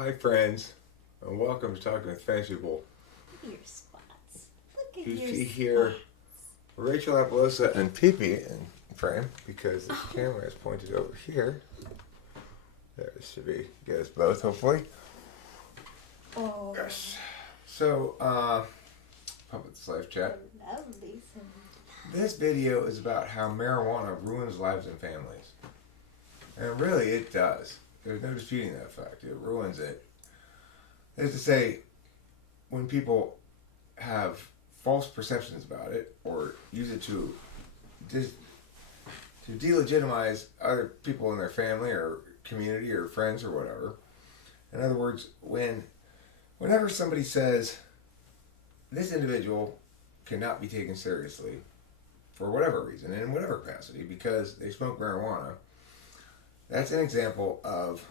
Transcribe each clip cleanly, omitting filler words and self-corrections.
Hi, friends, and welcome to Talking with Fancy People. Look at your spots. Look at You your see spots. here Rachel Apalosa and Pee in frame because the camera is pointed over here. There it should be. Get us both, hopefully. Oh. Yes. So, Puppet Life Chat. That would be some. This video is about how marijuana ruins lives and families. And really, it does. There's no disputing that fact. It ruins it. That is to say, when people have false perceptions about it or use it to delegitimize other people in their family or community or friends or whatever. In other words, whenever somebody says this individual cannot be taken seriously for whatever reason and in whatever capacity because they smoke marijuana, that's an example of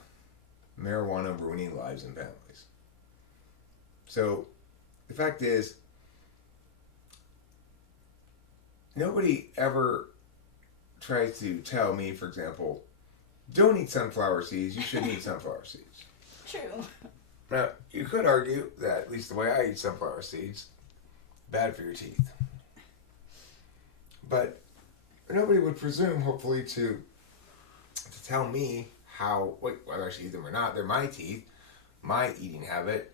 marijuana ruining lives and families. So the fact is, nobody ever tries to tell me, for example, don't eat sunflower seeds, you shouldn't eat sunflower seeds. True. Now, you could argue that, at least the way I eat sunflower seeds, bad for your teeth. But nobody would presume, hopefully, to tell me whether I should eat them or not. They're my teeth, my eating habit.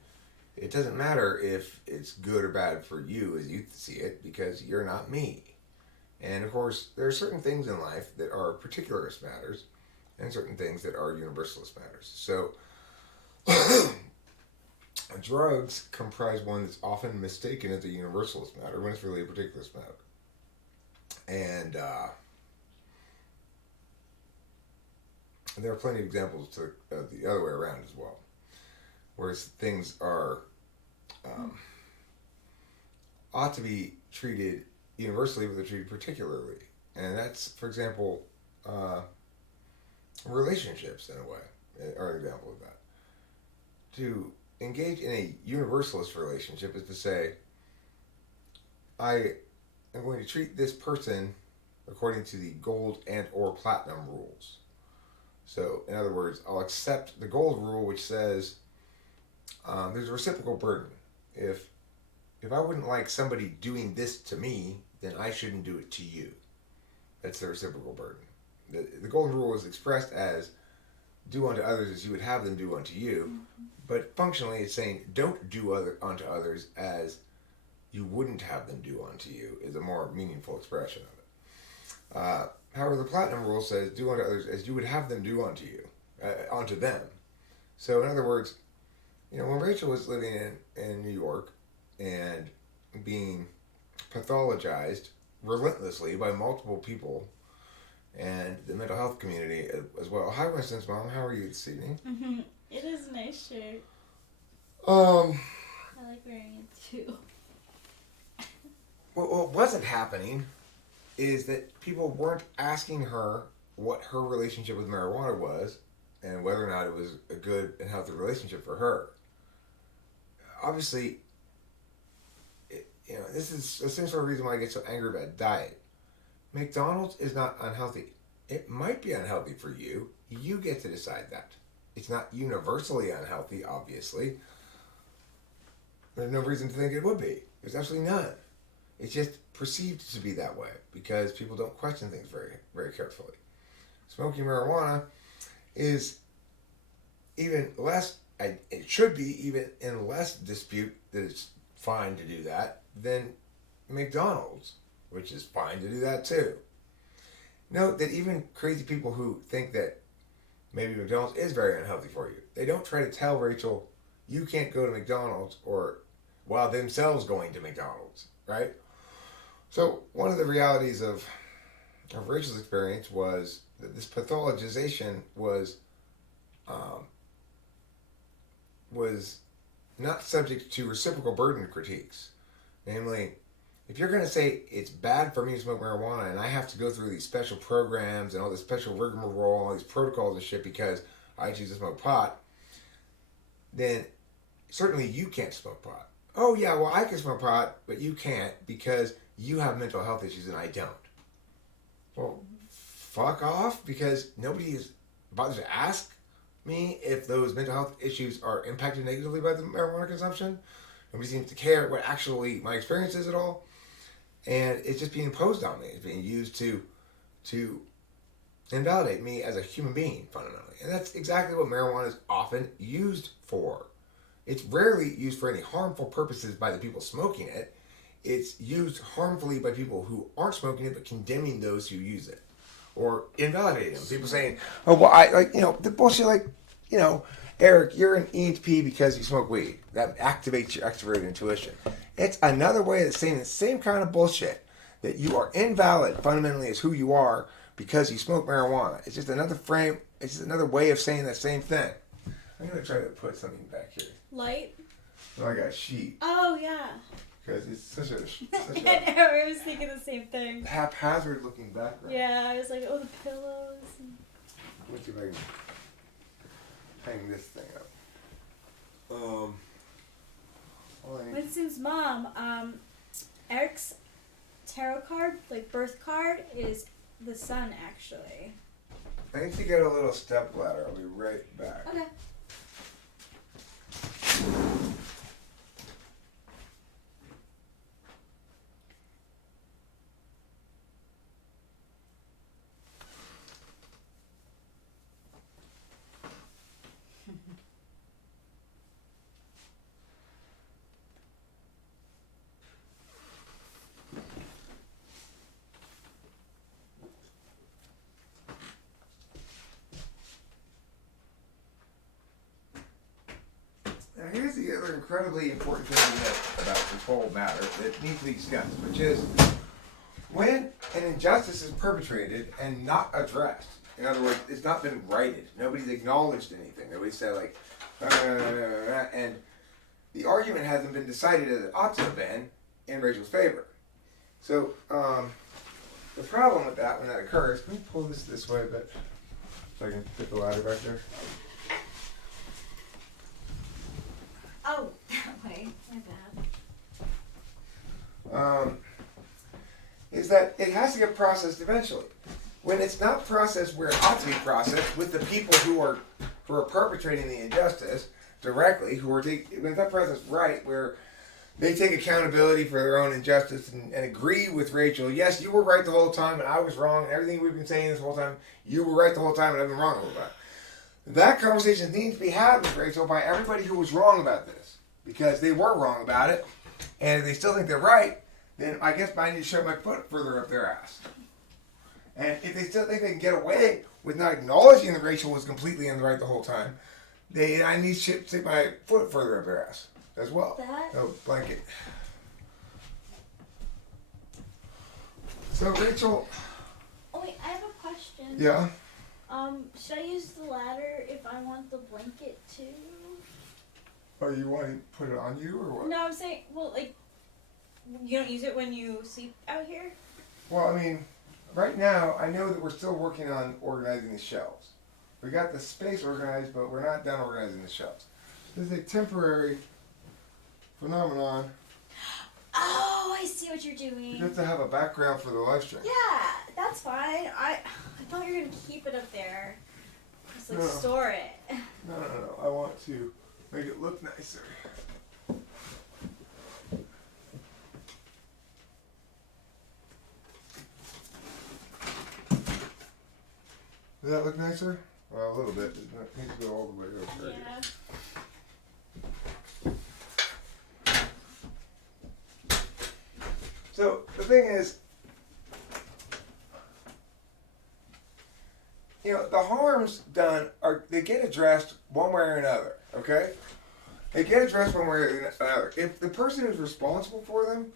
It doesn't matter if it's good or bad for you as you see it, because you're not me. And of course, there are certain things in life that are particularist matters, and certain things that are universalist matters. So, drugs comprise one that's often mistaken as a universalist matter when it's really a particularist matter. And there are plenty of examples of the other way around as well, whereas things are ought to be treated universally, but they're treated particularly. And that's, for example, relationships in a way are an example of that. To engage in a universalist relationship is to say, I am going to treat this person according to the gold and or platinum rules. So, in other words, I'll accept the gold rule, which says there's a reciprocal burden. If I wouldn't like somebody doing this to me, then I shouldn't do it to you. That's the reciprocal burden. The golden rule is expressed as do unto others as you would have them do unto you, but functionally it's saying don't do unto others as you wouldn't have them do unto you is a more meaningful expression of it. However, the platinum rule says do unto others as you would have them do unto you, unto them. So in other words, when Rachel was living in New York and being pathologized relentlessly by multiple people and the mental health community as well. Hi, Winston's mom. How are you this evening? Mm-hmm. It is a nice shirt. I like wearing it too. What wasn't happening is that people weren't asking her what her relationship with marijuana was and whether or not it was a good and healthy relationship for her. Obviously, this is the same sort of reason why I get so angry about diet. McDonald's is not unhealthy. It might be unhealthy for you. You get to decide that. It's not universally unhealthy, obviously. There's no reason to think it would be. There's absolutely none. It's just perceived to be that way because people don't question things very, very carefully. Smoking marijuana is even less, it should be even in less dispute that it's fine to do that than McDonald's, which is fine to do that too. Note that even crazy people who think that maybe McDonald's is very unhealthy for you, they don't try to tell Rachel, you can't go to McDonald's, or while themselves going to McDonald's, right? So one of the realities of Rachel's experience was that this pathologization was not subject to reciprocal burden critiques. Namely, if you're going to say it's bad for me to smoke marijuana and I have to go through these special programs and all this special rigmarole and all these protocols and shit because I choose to smoke pot, then certainly you can't smoke pot. Oh yeah, well I can smoke pot, but you can't because you have mental health issues and I don't. Well, fuck off, because nobody bothers to ask me if those mental health issues are impacted negatively by the marijuana consumption. Nobody seems to care what actually my experience is at all, and it's just being imposed on me. It's being used to invalidate me as a human being fundamentally, and that's exactly what marijuana is often used for. It's rarely used for any harmful purposes by the people smoking it. It's used harmfully by people who aren't smoking it but condemning those who use it or invalidating them. People saying, "Oh well, I like the bullshit like Eric, you're an ENTP because you smoke weed. That activates your extroverted intuition." It's another way of saying the same kind of bullshit that you are invalid fundamentally as who you are because you smoke marijuana. It's just another frame. It's just another way of saying that same thing. I'm gonna try to put something back here. Light? No, I got a sheet. Oh, yeah. Because it's such a I know, I was thinking the same thing. haphazard looking background. Yeah, I was like, oh, the pillows. Let's see if I can hang this thing up. Winston's mom, Eric's tarot card, like birth card, is the sun, actually. I need to get a little step ladder. I'll be right back. Okay. Now here's the other incredibly important thing about this whole matter that needs to be discussed, which is when an injustice is perpetrated and not addressed. In other words, it's not been righted. Nobody's acknowledged anything. Nobody said like, and the argument hasn't been decided as it ought to have been in Rachel's favor. So the problem with that when that occurs, let me pull this way a bit so I can fit the ladder back there. Oh, that way. My bad. Is that it has to get processed eventually. When it's not processed where it ought to be processed with the people who are perpetrating the injustice directly, when it's not processed right, where they take accountability for their own injustice and agree with Rachel, yes, you were right the whole time and I was wrong, and everything we've been saying this whole time, you were right the whole time and I've been wrong the whole time. That conversation needs to be had with Rachel by everybody who was wrong about this, because they were wrong about it, and if they still think they're right, then I guess I need to shove my foot further up their ass. And if they still think they can get away with not acknowledging that Rachel was completely in the right the whole time, I need to stick my foot further up their ass as well. No blanket. So Rachel. Oh wait, I have a question. Yeah. Should I use the ladder if I want the blanket too? Oh, you want to put it on you or what? No, I'm saying, well, like, you don't use it when you sleep out here? Well, I mean, right now, I know that we're still working on organizing the shelves. We got the space organized, but we're not done organizing the shelves. This is a temporary phenomenon. Oh, I see what you're doing. Just to have a background for the live stream. Yeah, that's fine. I thought you were gonna keep it up there. Just like store it. No. I want to make it look nicer. Does that look nicer? Well, a little bit. It needs to go all the way over. Yeah. So the thing is, the harms done they get addressed one way or another. Okay, they get addressed one way or another. If the person who's responsible for them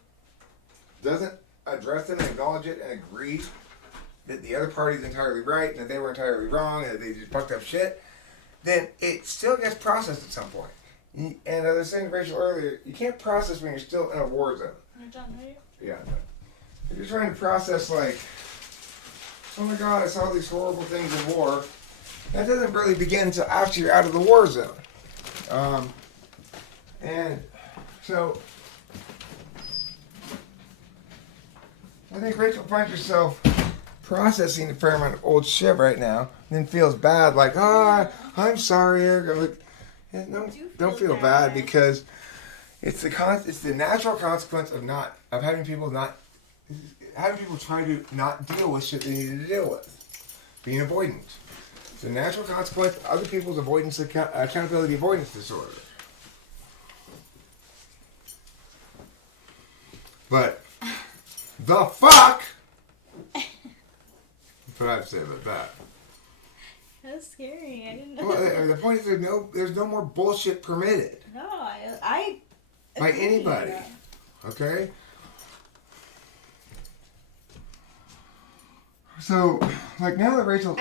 doesn't address them, and acknowledge it, and agree that the other party's entirely right and that they were entirely wrong and that they just fucked up shit, then it still gets processed at some point. And as I was saying to Rachel earlier, you can't process when you're still in a war zone. You're done, right? Yeah. If you're trying to process like, oh my God, I saw these horrible things in war, that doesn't really begin until after you're out of the war zone. And so, I think Rachel finds herself processing a fair amount of old shit right now, and then feels bad, like, oh, I'm sorry, Eric. I'm like, yeah, no, don't feel bad because it's the natural consequence of having people try to not deal with shit they need to deal with, being avoidant. It's a natural consequence of other people's accountability avoidance disorder. But the fuck? That's what I have to say about that. That's scary. I didn't know. Well, the point is, there's no more bullshit permitted. No, I by anybody. Okay? So, like, now that Rachel's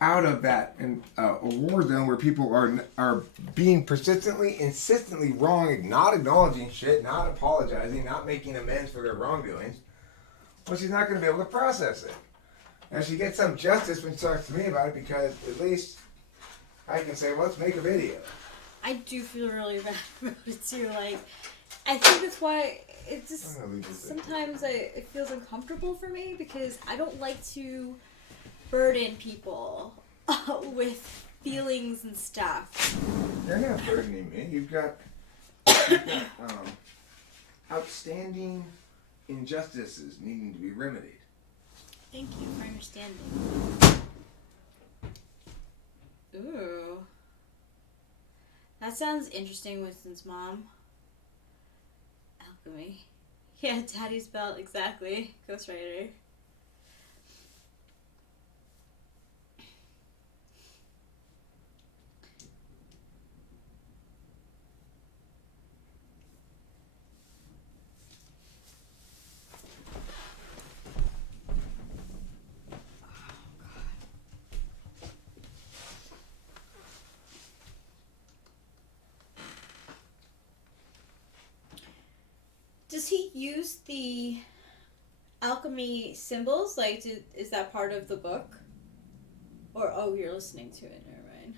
out of that a war zone where people are being persistently, insistently wrong, not acknowledging shit, not apologizing, not making amends for their wrongdoings, well, she's not going to be able to process it. Now, she gets some justice when she talks to me about it because at least I can say, well, let's make a video. I do feel really bad about it too. Like, I think that's why it just sometimes it feels uncomfortable for me because I don't like to burden people with feelings and stuff. You're not burdening me. You've got outstanding injustices needing to be remedied. Thank you for understanding. Ooh. That sounds interesting, Winston's mom. Alchemy. Yeah, Daddy's belt, exactly. Ghost Rider. Does he use the alchemy symbols? Like, is that part of the book? Or, oh, you're listening to it. Never mind.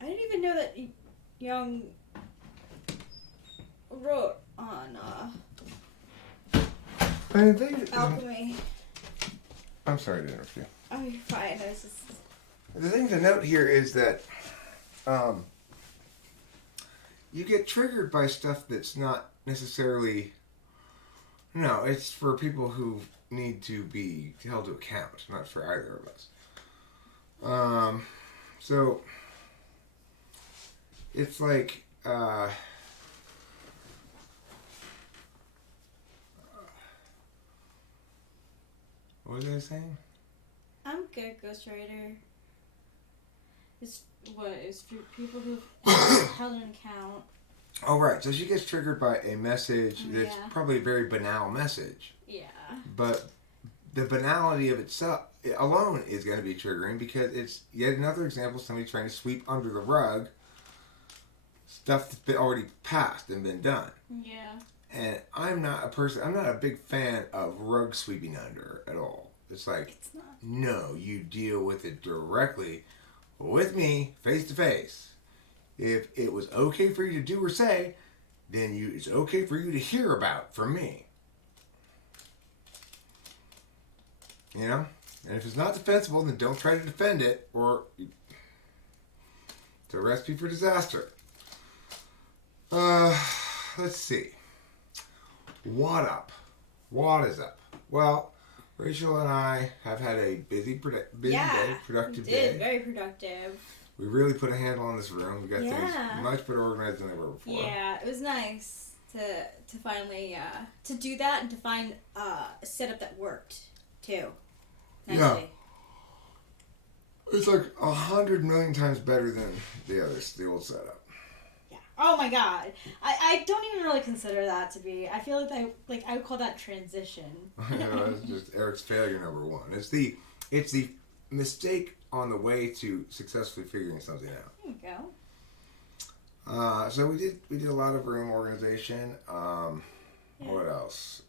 I didn't even know that Young wrote on alchemy. I'm sorry to interrupt you. Oh, you're fine. I was just... The thing to note here is that you get triggered by stuff that's not necessarily... No, it's for people who need to be held to account, not for either of us. So, it's like... what was I saying? I'm good, Ghost Rider. It's for people who've held an account. Oh, right. So she gets triggered by a message that's probably a very banal message. Yeah. But the banality of itself alone is going to be triggering because it's yet another example of somebody trying to sweep under the rug stuff that's been already passed and been done. Yeah. And I'm not a big fan of rug sweeping under at all. It's like, no, you deal with it directly with me, face to face. If it was okay for you to do or say, then it's okay for you to hear about from me. You know? And if it's not defensible, then don't try to defend it, or it's a recipe for disaster. Let's see. What up? What is up? Well, Rachel and I have had a busy day, productive day. Very productive. We really put a handle on this room. We got things much better organized than they were before. Yeah, it was nice to finally to do that and to find a setup that worked too. Nicely. Yeah. It's like 100 million times better than the old setup. Yeah. Oh my god. I don't even really consider that to be. I feel like I would call that transition. It's just Eric's failure number one. It's the mistake on the way to successfully figuring something out. There you go. So we did a lot of room organization. What else?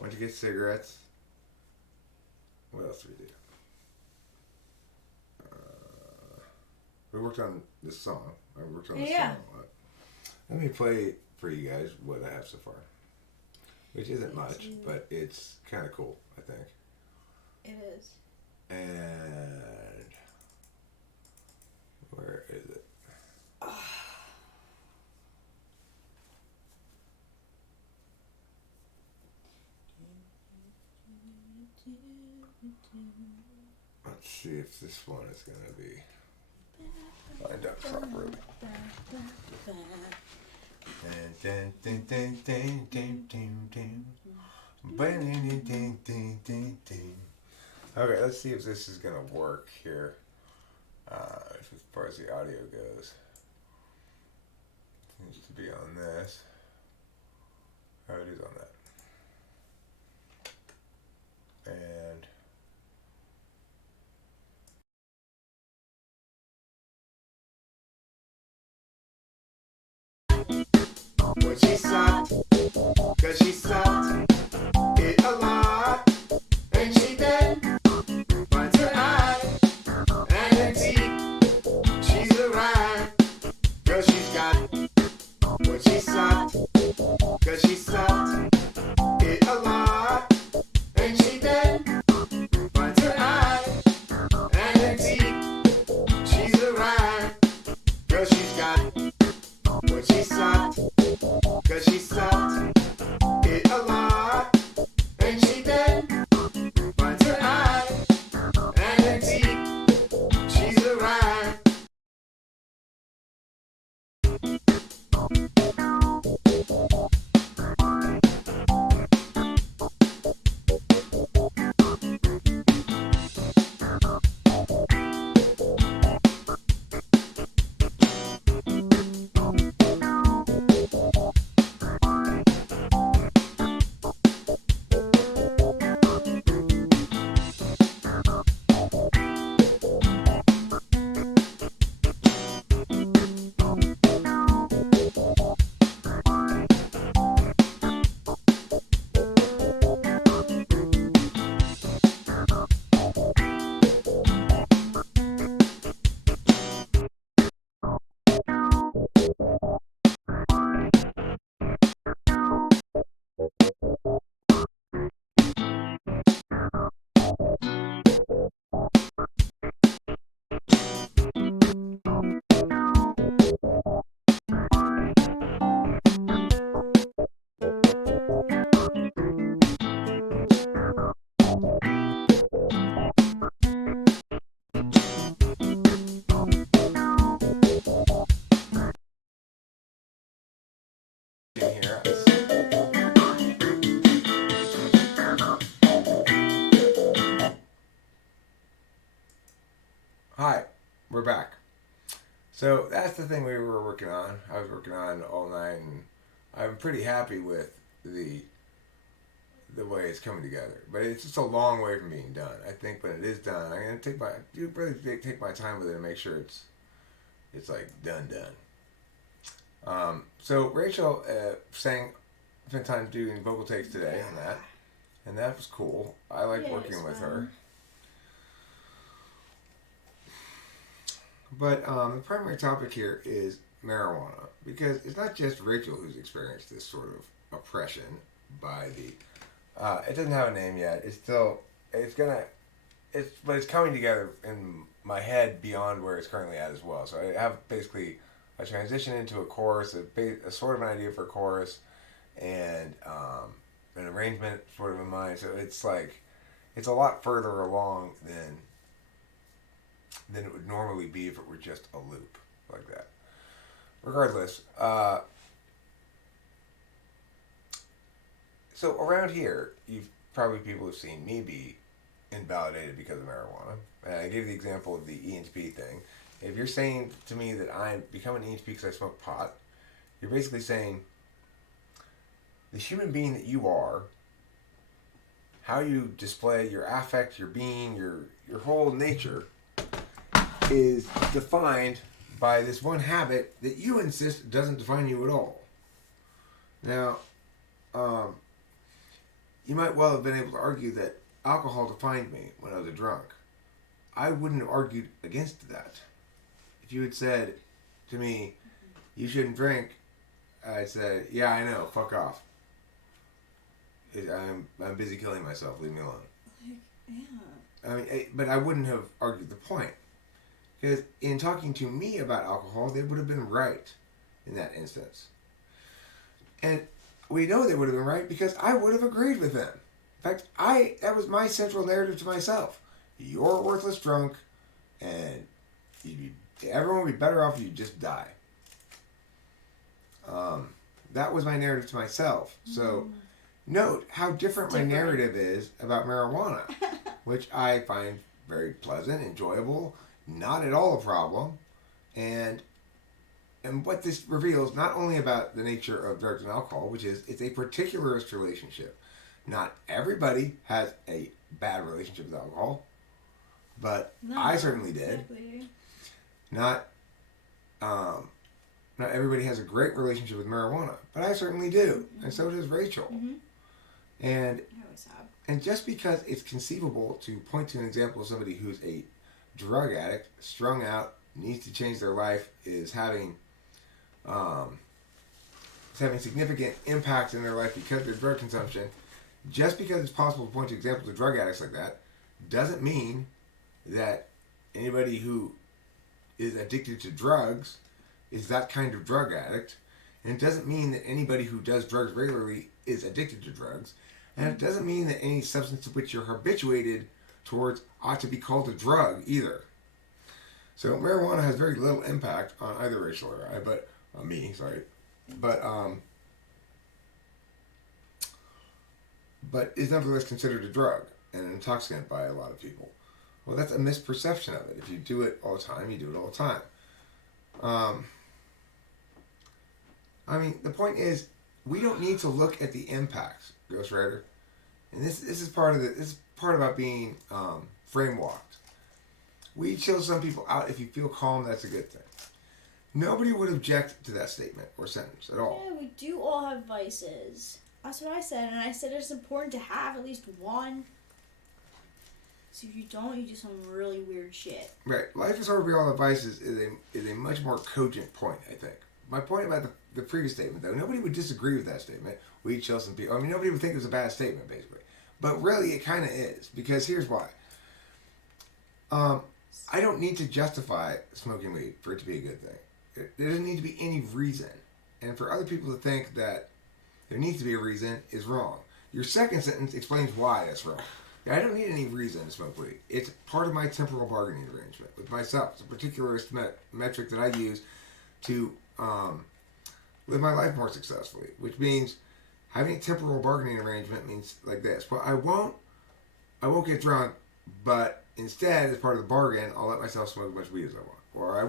Went to get cigarettes. What else did we do? We worked on this song. I worked on this song a lot. Let me play for you guys what I have so far. which isn't much, but it's kind of cool, I think. It is. And where is it? Let's see if this one is going to be lined up properly. Okay, let's see if this is going to work here. As far as the audio goes. Seems to be on this. Oh, it is on that. And when she sucked, cause she sucked it a lot, and she then finds her eye and her teeth. She's a ride, cause she's got when she sucked, cause she sucked it a lot, and she then finds her eye and her teeth. She's a ride, cause she's got when she sucked, cause she sucked it a lot, and she then finds her eye and her teeth. She's a ride. Here. Hi, we're back. So that's the thing we were working on. I was working on all night, and I'm pretty happy with the way it's coming together. But it's just a long way from being done. I think when it is done, I'm gonna take my time with it and make sure it's like done. So Rachel spent time doing vocal takes today on that, and that was cool. I like working with her. But the primary topic here is marijuana, because it's not just Rachel who's experienced this sort of oppression by the. It doesn't have a name yet. But it's coming together in my head beyond where it's currently at as well. So I have basically a transition into a chorus, a sort of an idea for a chorus, and an arrangement sort of in mind. So it's a lot further along than it would normally be if it were just a loop like that. Regardless, so around here, people have seen me be invalidated because of marijuana. And I gave the example of the ENTP thing. If you're saying to me that I'm becoming an ENTP because I smoke pot, you're basically saying the human being that you are, how you display your affect, your being, your whole nature, is defined by this one habit that you insist doesn't define you at all. Now, you might well have been able to argue that alcohol defined me when I was a drunk. I wouldn't have argued against that. If you had said to me, you shouldn't drink, I'd say, yeah, I know, fuck off. I'm busy killing myself. Leave me alone. Yeah. I mean, but I wouldn't have argued the point. Because in talking to me about alcohol, they would have been right in that instance. And we know they would have been right because I would have agreed with them. In fact, that was my central narrative to myself. You're a worthless drunk, and everyone would be better off if you just die. That was my narrative to myself. So note how different my narrative is about marijuana, which I find very pleasant, enjoyable, not at all a problem, and what this reveals not only about the nature of drugs and alcohol, which is it's a particularist relationship. Not everybody has a bad relationship with alcohol, but I certainly did. Exactly. Not everybody has a great relationship with marijuana, but I certainly do, and so does Rachel. Mm-hmm. And I always have. And just because it's conceivable to point to an example of somebody who's a drug addict, strung out, needs to change their life, is having significant impacts in their life because of their drug consumption, just because it's possible to point to examples of drug addicts like that, doesn't mean that anybody who is addicted to drugs is that kind of drug addict. And it doesn't mean that anybody who does drugs regularly is addicted to drugs. And it doesn't mean that any substance to which you're habituated towards ought to be called a drug either. So marijuana has very little impact on either Rachel or I, but on me, sorry. But is nevertheless considered a drug and an intoxicant by a lot of people. Well, that's a misperception of it. If you do it all the time, you do it all the time. I mean, the point is, we don't need to look at the impacts, Ghostwriter. And this is part about being frame walked. We chill some people out. If you feel calm, that's a good thing. Nobody would object to that statement or sentence at all. Yeah, we do all have vices. That's what I said, and I said it's important to have at least one. So if you don't, you do some really weird shit. Right. Life is hard to be all the vices is a much more cogent point, I think. My point about the previous statement, though, nobody would disagree with that statement. We chill some people. I mean, nobody would think it was a bad statement, basically. But really, it kind of is. Because here's why. I don't need to justify smoking weed for it to be a good thing. There doesn't need to be any reason. And for other people to think that there needs to be a reason is wrong. Your second sentence explains why that's wrong. I don't need any reason to smoke weed. It's part of my temporal bargaining arrangement with myself. It's a particularist metric that I use to live my life more successfully, which means having a temporal bargaining arrangement means like this. Well, I won't get drunk, but instead, as part of the bargain, I'll let myself smoke as much weed as I want. Or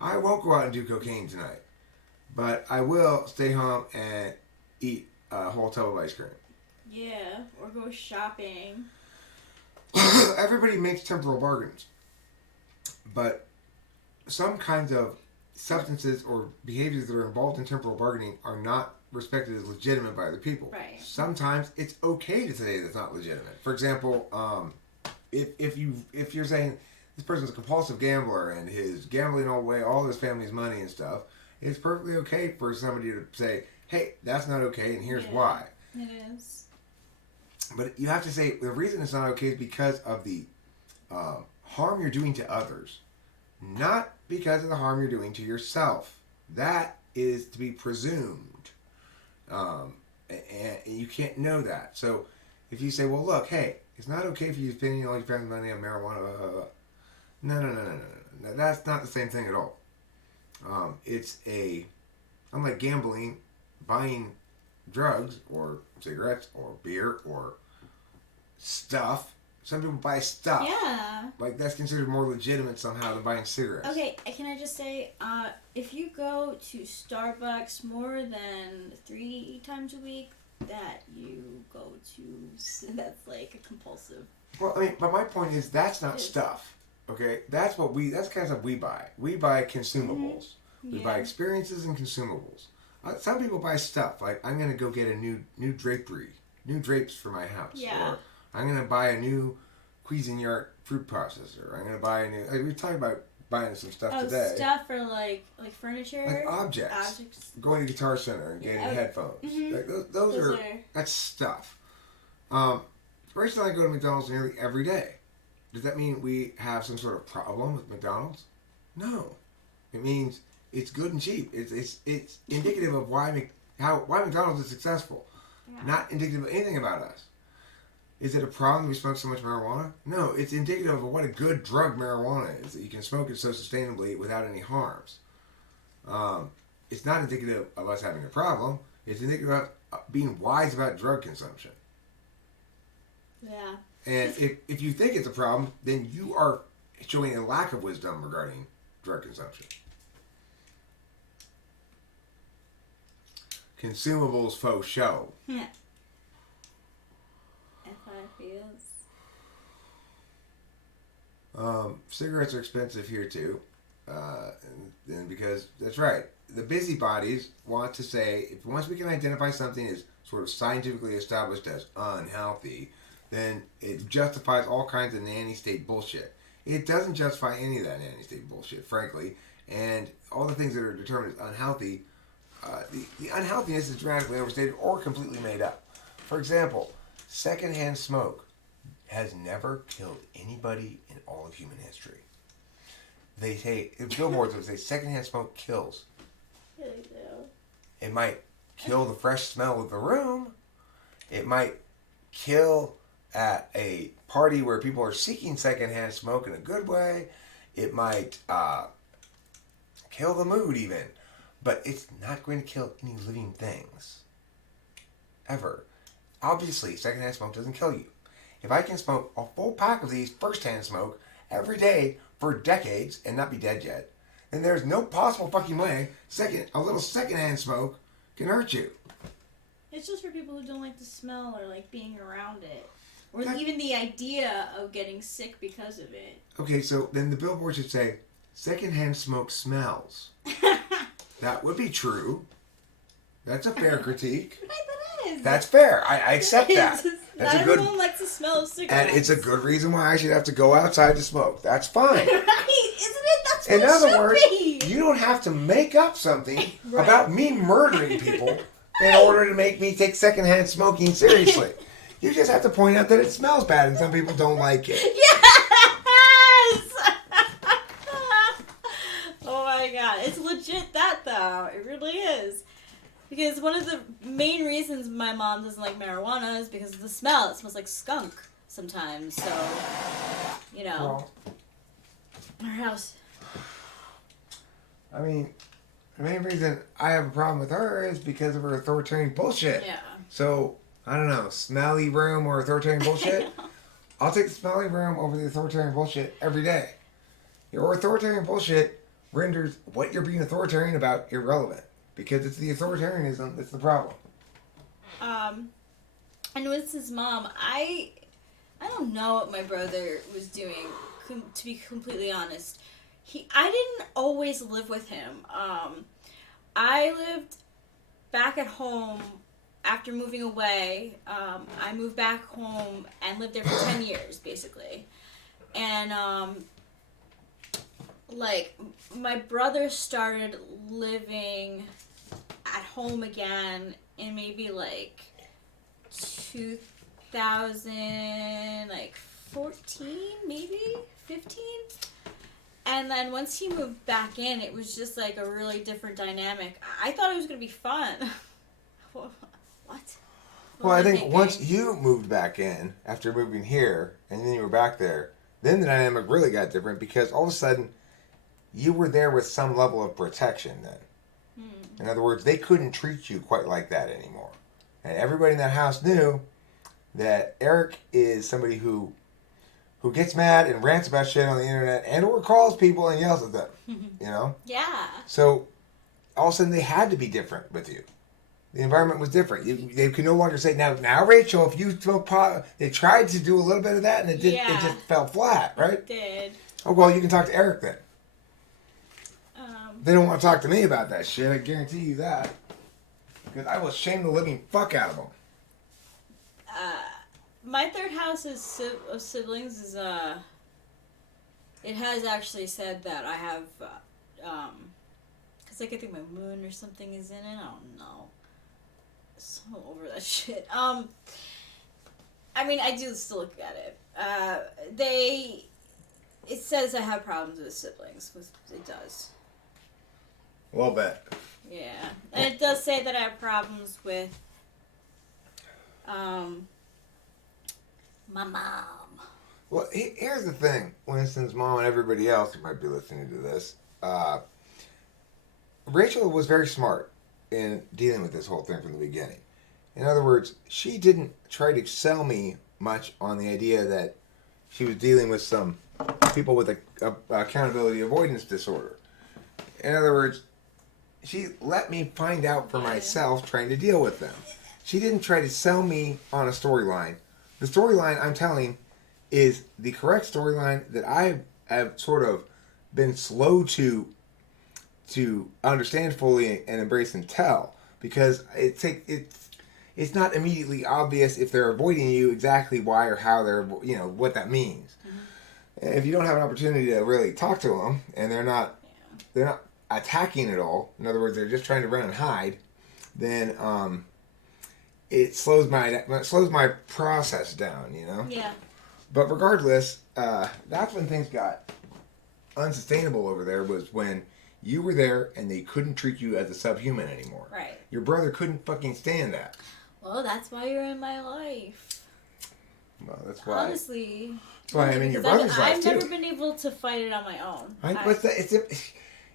I won't go out and do cocaine tonight, but I will stay home and eat a whole tub of ice cream. Yeah, or go shopping. Everybody makes temporal bargains, but some kinds of substances or behaviors that are involved in temporal bargaining are not respected as legitimate by other people. Right. Sometimes it's okay to say that's not legitimate. For example, if you're saying this person's a compulsive gambler and his gambling away all his family's money and stuff, it's perfectly okay for somebody to say, hey, that's not okay, and here's why. It is. But you have to say the reason it's not okay is because of the harm you're doing to others, not because of the harm you're doing to yourself. That is to be presumed, and you can't know that. So if you say, well, look, hey, it's not okay for you spending all your family's money on marijuana. No. That's not the same thing at all. Unlike gambling, buying drugs or cigarettes or beer or stuff. Some people buy stuff. Yeah. Like that's considered more legitimate somehow than buying cigarettes. Okay, can I just say, if you go to Starbucks more than 3 times a week, that you go to, that's like a compulsive. Well, I mean, but my point is that's not stuff. Okay, that's kind of stuff we buy. We buy consumables. Mm-hmm. We buy experiences and consumables. Some people buy stuff like I'm gonna go get a new drapes for my house. Yeah. Or I'm gonna buy a new Cuisinart fruit processor. I'm gonna buy a new. Like, we're talking about buying some stuff today. Stuff for like furniture? Like objects. Going to Guitar Center and getting headphones. Mm-hmm. Like those are... That's stuff. Rachel and I go to McDonald's nearly every day. Does that mean we have some sort of problem with McDonald's? No. It means it's good and cheap. It's indicative of why McDonald's is successful. Yeah. Not indicative of anything about us. Is it a problem we smoke so much marijuana? No, it's indicative of what a good drug marijuana is, that you can smoke it so sustainably without any harms. It's not indicative of us having a problem. It's indicative of being wise about drug consumption. Yeah. And if you think it's a problem, then you are showing a lack of wisdom regarding drug consumption. Consumables faux show. Yeah. Cigarettes are expensive here too. And because, that's right, the busybodies want to say, if once we can identify something as sort of scientifically established as unhealthy, then it justifies all kinds of nanny state bullshit. It doesn't justify any of that nanny state bullshit, frankly. And all the things that are determined as unhealthy, the unhealthiness is dramatically overstated or completely made up. For example, secondhand smoke has never killed anybody in all of human history. They say, billboards would say, secondhand smoke kills. Yeah, they do. It might kill the fresh smell of the room. It might kill at a party where people are seeking secondhand smoke in a good way. It might kill the mood even. But it's not going to kill any living things. Ever. Obviously, secondhand smoke doesn't kill you. If I can smoke a full pack of these first-hand smoke every day for decades and not be dead yet, then there's no possible fucking way a little secondhand smoke can hurt you. It's just for people who don't like the smell or like being around it. Or even the idea of getting sick because of it. Okay, so then the billboard should say, secondhand smoke smells. That would be true. That's a fair critique. That is. That's fair. I accept that. That's not everyone likes the smell of cigarettes. And it's a good reason why I should have to go outside to smoke. That's fine. Right? Isn't it? That's what In other it should words, be. You don't have to make up something about me murdering people in order to make me take secondhand smoking seriously. You just have to point out that it smells bad and some people don't like it. Yes! Oh my god. It's legit that though. It really is. Because one of the main reasons my mom doesn't like marijuana is because of the smell. It smells like skunk sometimes. So, you know. Well, our house. I mean, the main reason I have a problem with her is because of her authoritarian bullshit. Yeah. So, I don't know, smelly room or authoritarian bullshit? I'll take the smelly room over the authoritarian bullshit every day. Your authoritarian bullshit renders what you're being authoritarian about irrelevant. Because it's the authoritarianism that's the problem. And with his mom, I don't know what my brother was doing, to be completely honest. I didn't always live with him. I lived back at home after moving away. I moved back home and lived there for 10 years, basically. And, my brother started living at home again in maybe, 2014, maybe? 15? And then once he moved back in, it was just, a really different dynamic. I thought it was going to be fun. What? Well, I think once you moved back in, after moving here, and then you were back there, then the dynamic really got different because all of a sudden, you were there with some level of protection then. In other words, they couldn't treat you quite like that anymore. And everybody in that house knew that Eric is somebody who gets mad and rants about shit on the internet and or calls people and yells at them. You know? Yeah. So, all of a sudden, they had to be different with you. The environment was different. They could no longer say, now, Rachel, if you smoke pot, they tried to do a little bit of that and it just fell flat, right? It did. Oh, well, you can talk to Eric then. They don't want to talk to me about that shit, I guarantee you that. Because I will shame the living fuck out of them. My third house of siblings is, it has actually said that I have, because like I think my moon or something is in it. I don't know. So over that shit. I mean, I do still look at it. It says I have problems with siblings. It does. Well, bet. Yeah, and it does say that I have problems with, my mom. Well, here's the thing. Winston's mom and everybody else who might be listening to this. Rachel was very smart in dealing with this whole thing from the beginning. In other words, she didn't try to sell me much on the idea that she was dealing with some people with a accountability avoidance disorder. In other words, she let me find out for myself trying to deal with them. She didn't try to sell me on a storyline. The storyline I'm telling is the correct storyline that I have sort of been slow to understand fully and embrace and tell, because it's not immediately obvious if they're avoiding you exactly why or how they're, what that means. Mm-hmm. If you don't have an opportunity to really talk to them and they're not attacking at all, in other words, they're just trying to run and hide, then it slows my process down, Yeah. But regardless, that's when things got unsustainable over there, was when you were there and they couldn't treat you as a subhuman anymore. Right. Your brother couldn't fucking stand that. Well, that's why you're in my life. Well, that's why. Honestly. Well, I mean, your brother's life too. I've never been able to fight it on my own.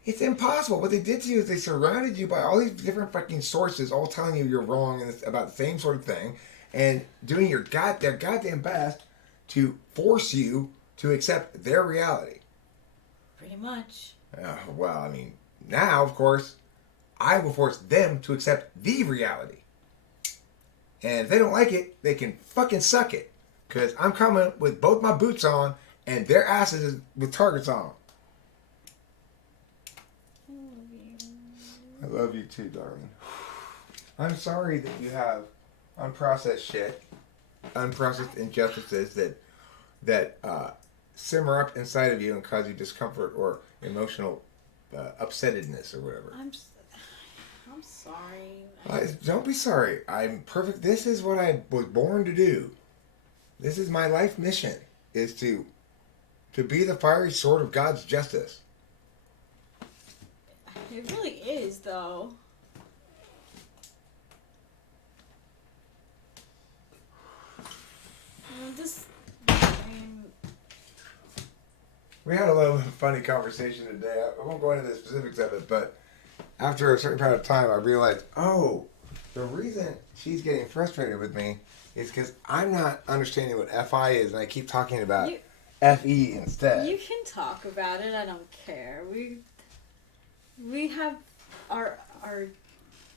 It's impossible. What they did to you is they surrounded you by all these different fucking sources, all telling you you're wrong and it's about the same sort of thing, and doing their goddamn best to force you to accept their reality. Pretty much. Well, I mean, now, of course, I will force them to accept the reality. And if they don't like it, they can fucking suck it. Because I'm coming with both my boots on and their asses with targets on. I love you too, darling. I'm sorry that you have unprocessed shit, unprocessed injustices that simmer up inside of you and cause you discomfort or emotional upsettedness or whatever. I'm sorry. Don't be sorry. I'm perfect. This is what I was born to do. This is my life mission, is to be the fiery sword of God's justice. It really is, though. We had a little funny conversation today. I won't go into the specifics of it, but after a certain period of time, I realized, the reason she's getting frustrated with me is because I'm not understanding what FI is, and I keep talking about FE instead. You can talk about it. I don't care. We have our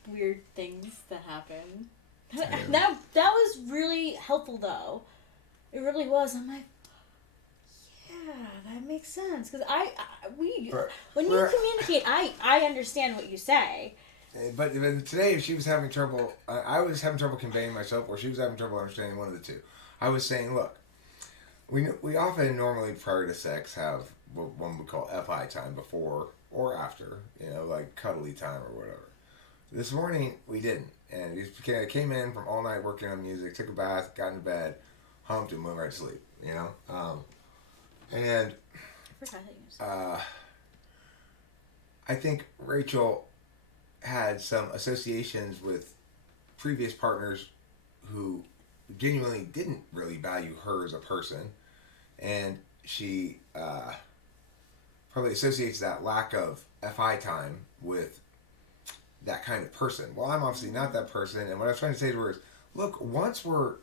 weird things that happen. Yeah. That was really helpful, though. It really was. I'm like, yeah, that makes sense. Because when you communicate, I understand what you say. But today, if she was having trouble, I was having trouble conveying myself, or she was having trouble understanding, one of the two. I was saying, look, we often normally prior to sex have what one would call FI time, before or after, like cuddly time or whatever. This morning, we didn't. And I came in from all night working on music, took a bath, got into bed, humped, and went right to sleep, And I think Rachel had some associations with previous partners who genuinely didn't really value her as a person, and she probably associates that lack of FI time with that kind of person. Well, I'm obviously not that person, and what I was trying to say to her is, look, once we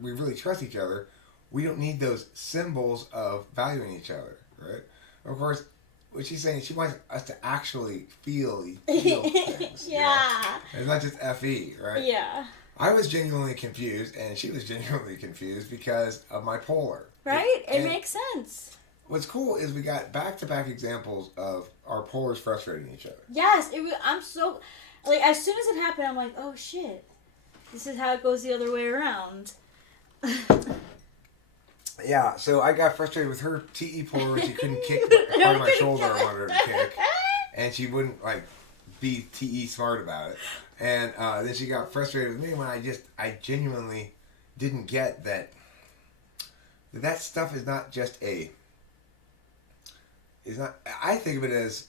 really trust each other, we don't need those symbols of valuing each other, right? Of course, what she's saying, she wants us to actually feel things. Yeah. It's not just FE, right? Yeah. I was genuinely confused, and she was genuinely confused because of my polar. Right? It makes sense. What's cool is we got back-to-back examples of our polars frustrating each other. Yes. I'm so... Like, as soon as it happened, I'm like, oh, shit. This is how it goes the other way around. Yeah, so I got frustrated with her TE puller when she couldn't kick part of my shoulder I wanted her to kick. And she wouldn't, like, be TE smart about it. And then she got frustrated with me when I genuinely didn't get that stuff is not just is not, I think of it as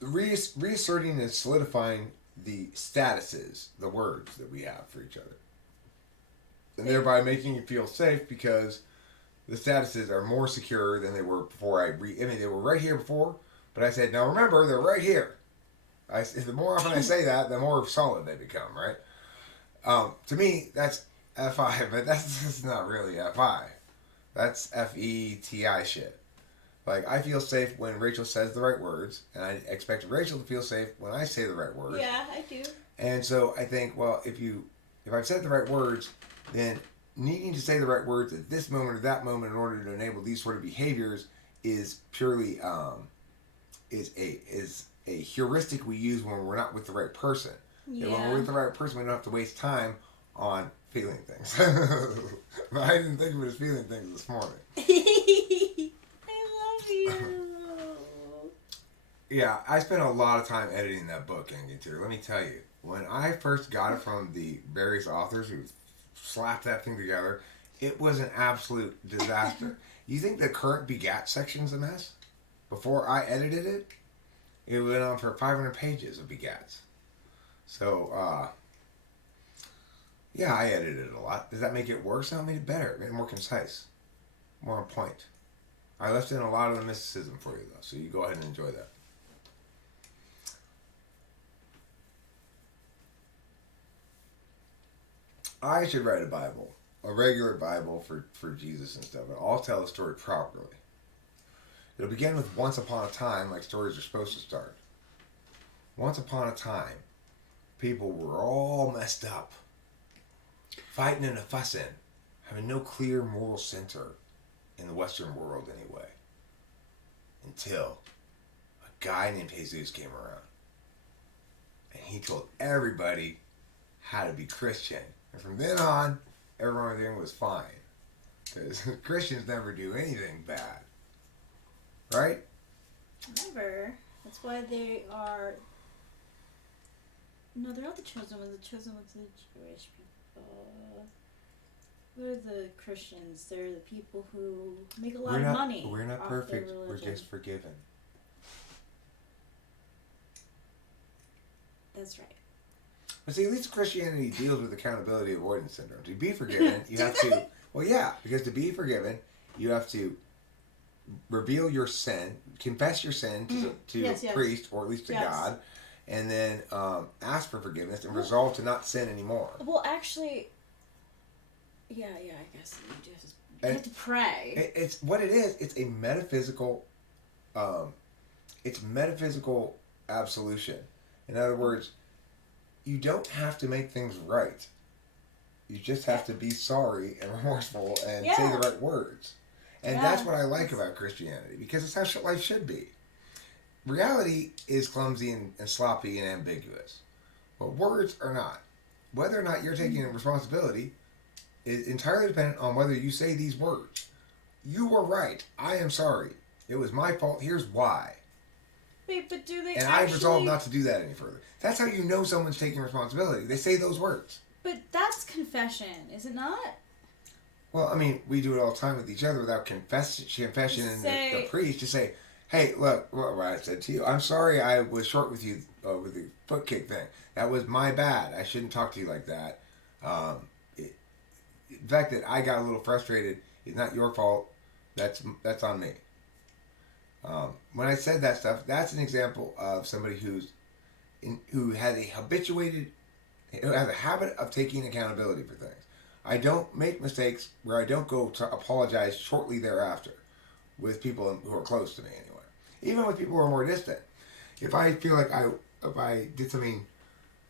reasserting and solidifying the statuses, the words that we have for each other. And thereby making you feel safe because the statuses are more secure than they were before I mean, they were right here before, but I said, now remember, they're right here. The more often I say that, the more solid they become, right? To me, that's FI, but that's not really FI. That's FETI shit. Like, I feel safe when Rachel says the right words, and I expect Rachel to feel safe when I say the right words. Yeah, I do. And so I think, well, if I've said the right words, then needing to say the right words at this moment or that moment in order to enable these sort of behaviors is purely is a heuristic we use when we're not with the right person. Yeah. And when we're with the right person, we don't have to waste time on feeling things. But I didn't think of it as feeling things this morning. Yeah, I spent a lot of time editing that book, Interior. Let me tell you, when I first got it from the various authors who slapped that thing together, it was an absolute disaster. You think the current begat section's a mess? Before I edited it, it went on for 500 pages of begats. So, yeah, I edited it a lot. Does that make it worse? No, it made it better. It made it more concise. More on point. I left in a lot of the mysticism for you, though, so you go ahead and enjoy that. I should write a Bible, a regular Bible for Jesus and stuff, and I'll tell the story properly. It'll begin with once upon a time, like stories are supposed to start. Once upon a time, people were all messed up, fighting and a fussing, having no clear moral center in the Western world anyway, until a guy named Jesus came around, and he told everybody how to be Christian. And from then on, everything was fine. Because Christians never do anything bad. Right? Never. That's why they are... No, they're not the chosen ones. The chosen ones are the Jewish people. We're the Christians. They're the people who make a lot of money. We're not perfect. We're just forgiven. That's right. But see, at least Christianity deals with accountability avoidance syndrome. To be forgiven, you have to... Well, yeah, because to be forgiven, you have to reveal your sin, confess your sin to a priest, or at least to God, and then ask for forgiveness and resolve to not sin anymore. Well, actually... Yeah, I guess you have to pray. It's what it is. It's a metaphysical... it's metaphysical absolution. In other words... You don't have to make things right. You just have to be sorry and remorseful and say the right words. And that's what I like about Christianity, because it's how life should be. Reality is clumsy and sloppy and ambiguous. But words are not. Whether or not you're taking responsibility is entirely dependent on whether you say these words. You were right. I am sorry. It was my fault. Here's why. Wait, but do they and actually... I resolve not to do that any further. That's how you know someone's taking responsibility. They say those words. But that's confession, is it not? Well, I mean, we do it all the time with each other without confession and the priest. Just say, hey, look, what I said to you. I'm sorry I was short with you with the foot kick thing. That was my bad. I shouldn't talk to you like that. The fact that I got a little frustrated is not your fault. That's on me. When I said that stuff, that's an example of somebody who has a habit of taking accountability for things. I don't make mistakes where I don't go to apologize shortly thereafter with people who are close to me anyway. Even with people who are more distant. If I feel like if I did something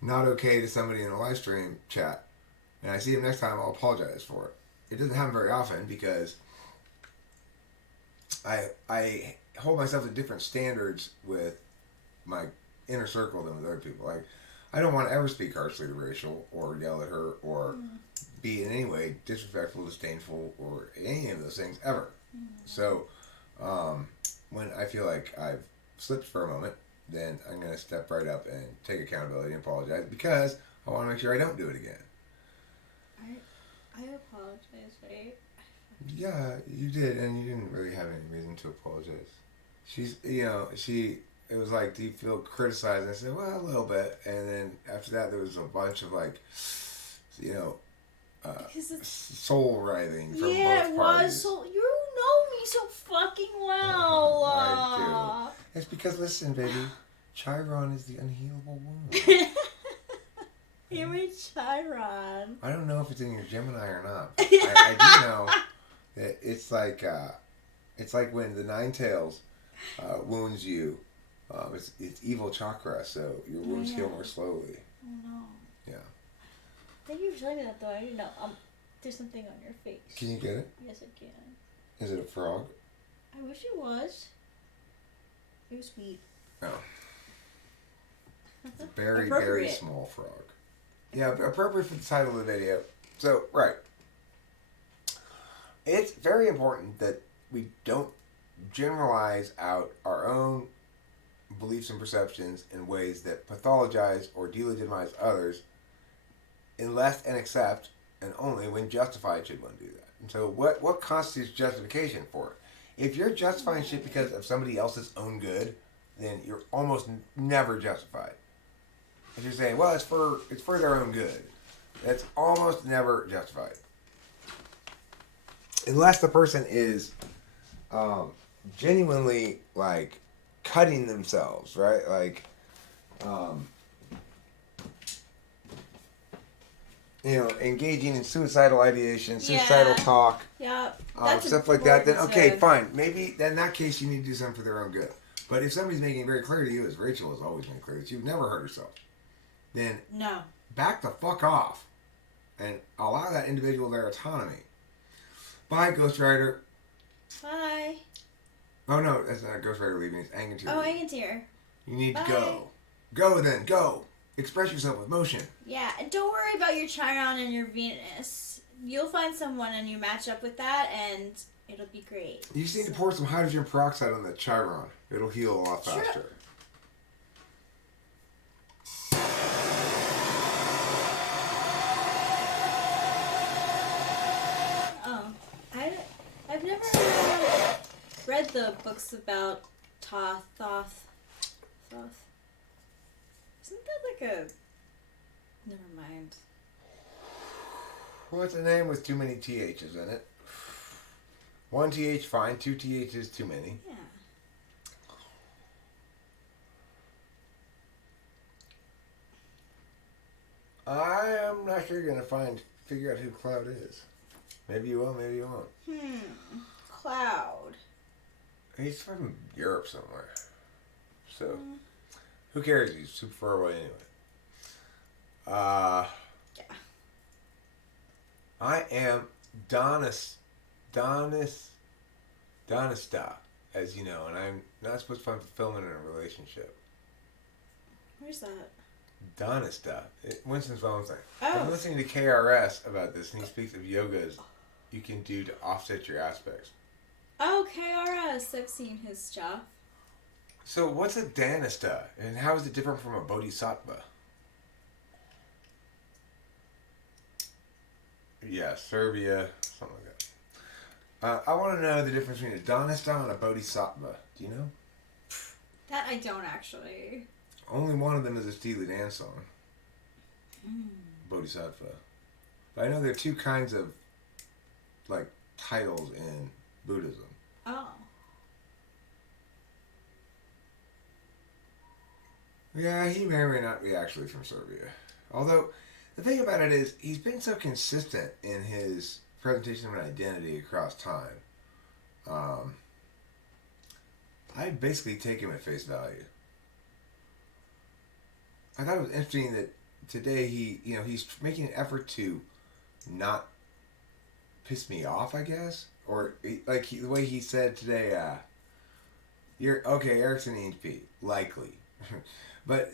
not okay to somebody in a live stream chat and I see them next time, I'll apologize for it. It doesn't happen very often because I hold myself to different standards with my inner circle than with other people. Like, I don't want to ever speak harshly to Rachel or yell at her or be in any way disrespectful, disdainful, or any of those things ever. So, when I feel like I've slipped for a moment, then I'm going to step right up and take accountability and apologize because I want to make sure I don't do it again. I apologize, right? Yeah, you did, and you didn't really have any reason to apologize. It was like, do you feel criticized? And I said, well, a little bit. And then after that, there was a bunch of like, soul writhing from both parties. So you know me so fucking well. I do. It's because, listen, baby, Chiron is the unhealable wound. You mean Chiron? I don't know if it's in your Gemini or not. But I do know that it's like when the Nine Tails wounds you. It's evil chakra, so your wounds heal more slowly. Oh no. Yeah. Thank you for telling me that, though. I didn't know. There's something on your face. Can you get it? Yes, I can. Is it a frog? I wish it was. It was sweet. No. It's a very, very small frog. Yeah, appropriate for the title of the video. So, right. It's very important that we don't generalize out our own beliefs and perceptions in ways that pathologize or delegitimize others unless and except and only when justified should one do that. And so what constitutes justification for it? If you're justifying shit because of somebody else's own good, then you're almost never justified. If you're saying, well, it's for their own good, that's almost never justified. Unless the person is genuinely like cutting themselves, right? Like, engaging in suicidal ideation, suicidal talk, stuff like that. Then okay, fine. Maybe in that case you need to do something for their own good. But if somebody's making it very clear to you, as Rachel has always made clear, that you've never hurt herself, then back the fuck off and allow that individual their autonomy. Bye, Ghost Rider. Bye. Oh no, that's not Ghost Rider leaving. It's Angantyr. Oh, Angantyr. You need to go. Go then. Go. Express yourself with motion. Yeah, and don't worry about your Chiron and your Venus. You'll find someone and you match up with that, and it'll be great. You just need to pour some hydrogen peroxide on that Chiron. It'll heal a lot faster. I've never read the books about Thoth. Isn't that like a... Never mind. What's a name with too many THs in it? One TH fine, two THs too many. Yeah. I am not sure you're gonna figure out who Cloud is. Maybe you will, maybe you won't. Cloud. He's from Europe somewhere. So, who cares? He's super far away anyway. Yeah. I am Donista, as you know, and I'm not supposed to find fulfillment in a relationship. Where's that? Donista. Winston's phone thing. Oh. I'm listening to KRS about this, and he speaks of yogas you can do to offset your aspects. Oh, KRS. I've seen his stuff. So what's a Danista, and how is it different from a Bodhisattva? Yeah, Serbia, something like that. I want to know the difference between a Danista and a Bodhisattva. Do you know? That I don't actually. Only one of them is a Steely Dan song. Bodhisattva. But I know there are two kinds of, like, titles in Buddhism. Oh. Yeah, he may or may not be actually from Serbia. Although, the thing about it is, he's been so consistent in his presentation of an identity across time. I'd basically take him at face value. I thought it was interesting that today he's making an effort to not piss me off, I guess. Or, the way he said today, you're, okay, Eric's an EHP. Likely. But,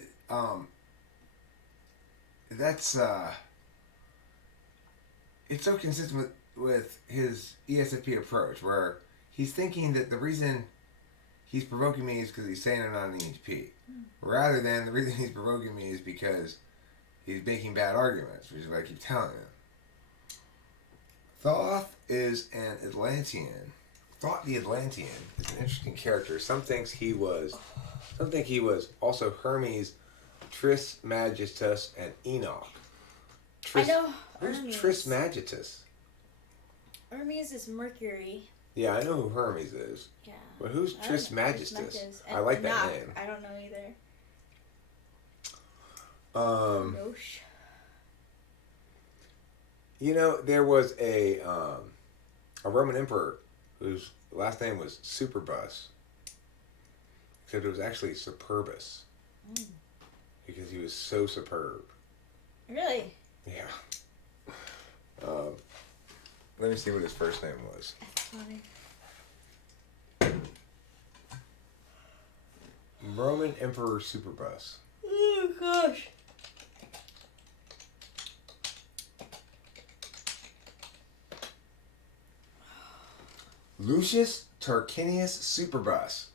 that's it's so consistent with his ESFP approach, where he's thinking that the reason he's provoking me is because he's saying I'm not an EHP, rather than the reason he's provoking me is because he's making bad arguments, which is what I keep telling him. Thoth is an Atlantean. Thoth the Atlantean is an interesting character. Some think he was also Hermes, Trismegistus, and Enoch. I know Who's Hermes. Trismegistus? Hermes is Mercury. Yeah, I know who Hermes is. Yeah. But who's Trismegistus? I like that name. I don't know either. Nosh. You know, there was a Roman emperor whose last name was Superbus. Except it was actually Superbus. Because he was so superb. Really? Yeah. Let me see what his first name was. That's funny. Roman Emperor Superbus. Oh gosh. Lucius Tarquinius Superbus.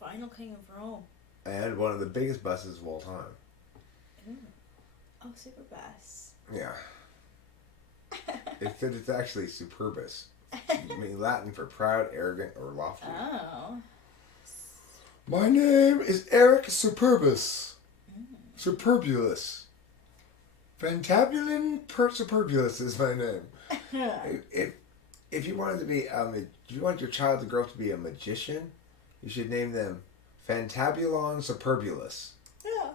Final king of Rome. And one of the biggest buses of all time. Ooh. Oh, super bass. Yeah. It's actually Superbus. I mean Latin for proud, arrogant, or lofty. Oh. My name is Eric Superbus. Superbulus. Fantabulin Superbulus is my name. If you wanted to be if you want your child to grow up to be a magician, you should name them Fantabulon Superbulus. Yeah.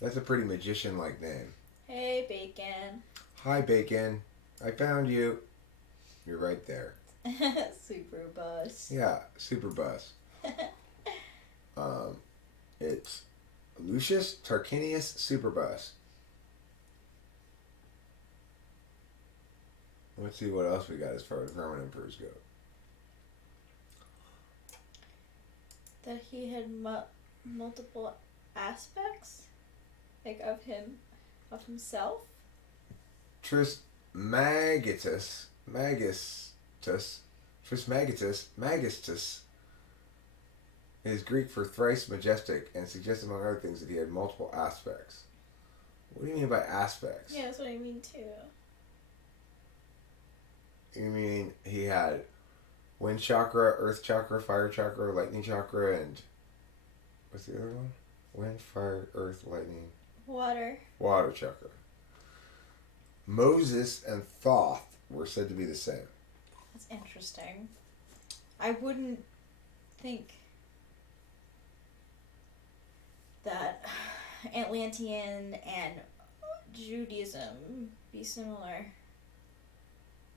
That's a pretty magician-like name. Hey, Bacon. Hi, Bacon. I found you. You're right there. Super bus. Yeah, Superbus. It's Lucius Tarquinius Superbus. Let's see what else we got as far as Roman emperors go. That he had multiple aspects, like of himself. Trismegistus is Greek for thrice majestic and suggests, among other things, that he had multiple aspects. What do you mean by aspects? Yeah, that's what I mean too. You mean he had wind chakra, earth chakra, fire chakra, lightning chakra, and what's the other one? Wind, fire, earth, lightning. Water chakra. Moses and Thoth were said to be the same. That's interesting. I wouldn't think that Atlantean and Judaism be similar.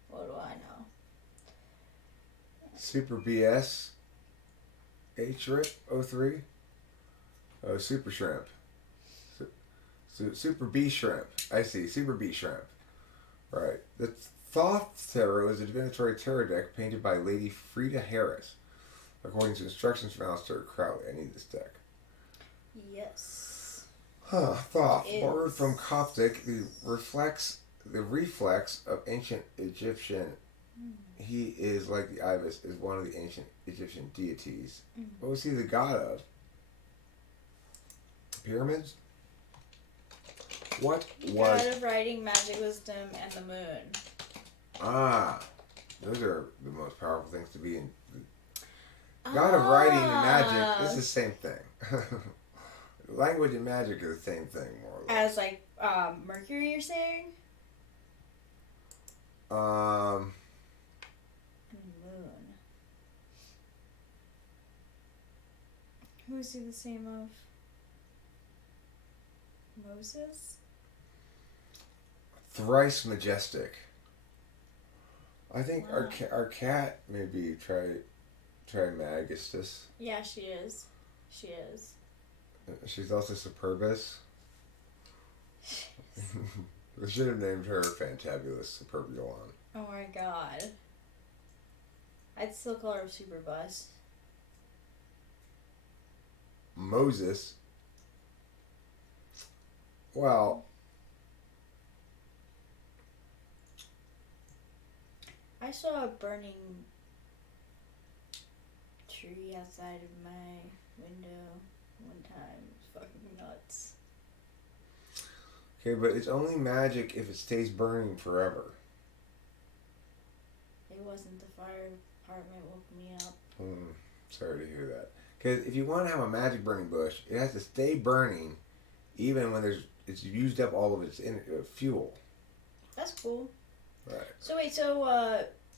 What do I know? Super BS. H-Rip 03. Oh, Super Shrimp. Super B Shrimp. I see. Super B Shrimp. Right. The Thoth Tarot is a divinatory tarot deck painted by Lady Frida Harris, according to instructions from Aleister Crowley. I need this deck. Yes. Thoth, borrowed from Coptic, the reflex of ancient Egyptian. He is like the ibis, is one of the ancient Egyptian deities. What was he the god of? Pyramids? What was... God of writing, magic, wisdom, and the moon. Those are the most powerful things to be in. God of writing and magic is the same thing. Language and magic are the same thing, more or less. As like Mercury, you're saying? Um... Moon. Who is he the same of? Moses? Thrice majestic. I think Wow. our cat maybe Trismegistus. Yeah, she is. She is. She's also Superbus. We should have named her Fantabulous Superbulon. Oh my god. I'd still call her Superbus. Moses Well, I saw a burning tree outside of my window one time. It was fucking nuts. okay, but it's only magic if it stays burning forever. It wasn't. The fire department woke me up. Sorry to hear that. Because if you want to have a magic burning bush, it has to stay burning, even when it's used up all of its fuel. That's cool. Right. So wait,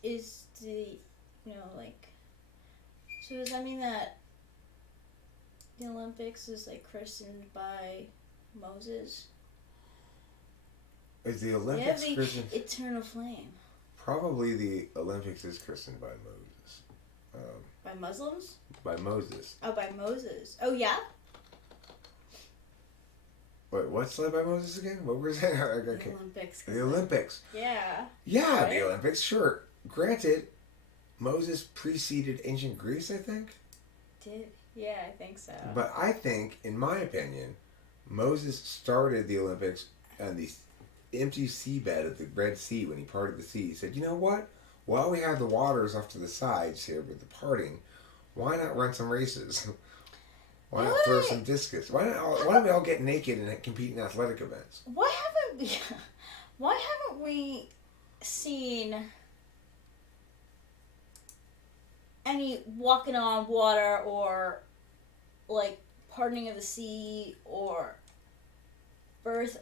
is the, like, so does that mean that the Olympics is like christened by Moses? Is the Olympics They have the christened? eternal flame. Probably the Olympics is christened by Moses. By Muslims? By Moses. Oh, by Moses. Oh, yeah? Wait, what's led by Moses again? What were we saying? The Olympics. The Olympics. Yeah. Yeah, Right? the Olympics, sure. Granted, Moses preceded ancient Greece, I think. Yeah, I think so. But I think, in my opinion, Moses started the Olympics on the empty seabed of the Red Sea when he parted the sea. He said, you know what? While we have the waters off to the sides here with the parting, why not run some races? Why not throw some discus? Why don't we all get naked and compete in athletic events? Why haven't we seen any walking on water or like pardoning of the sea or birth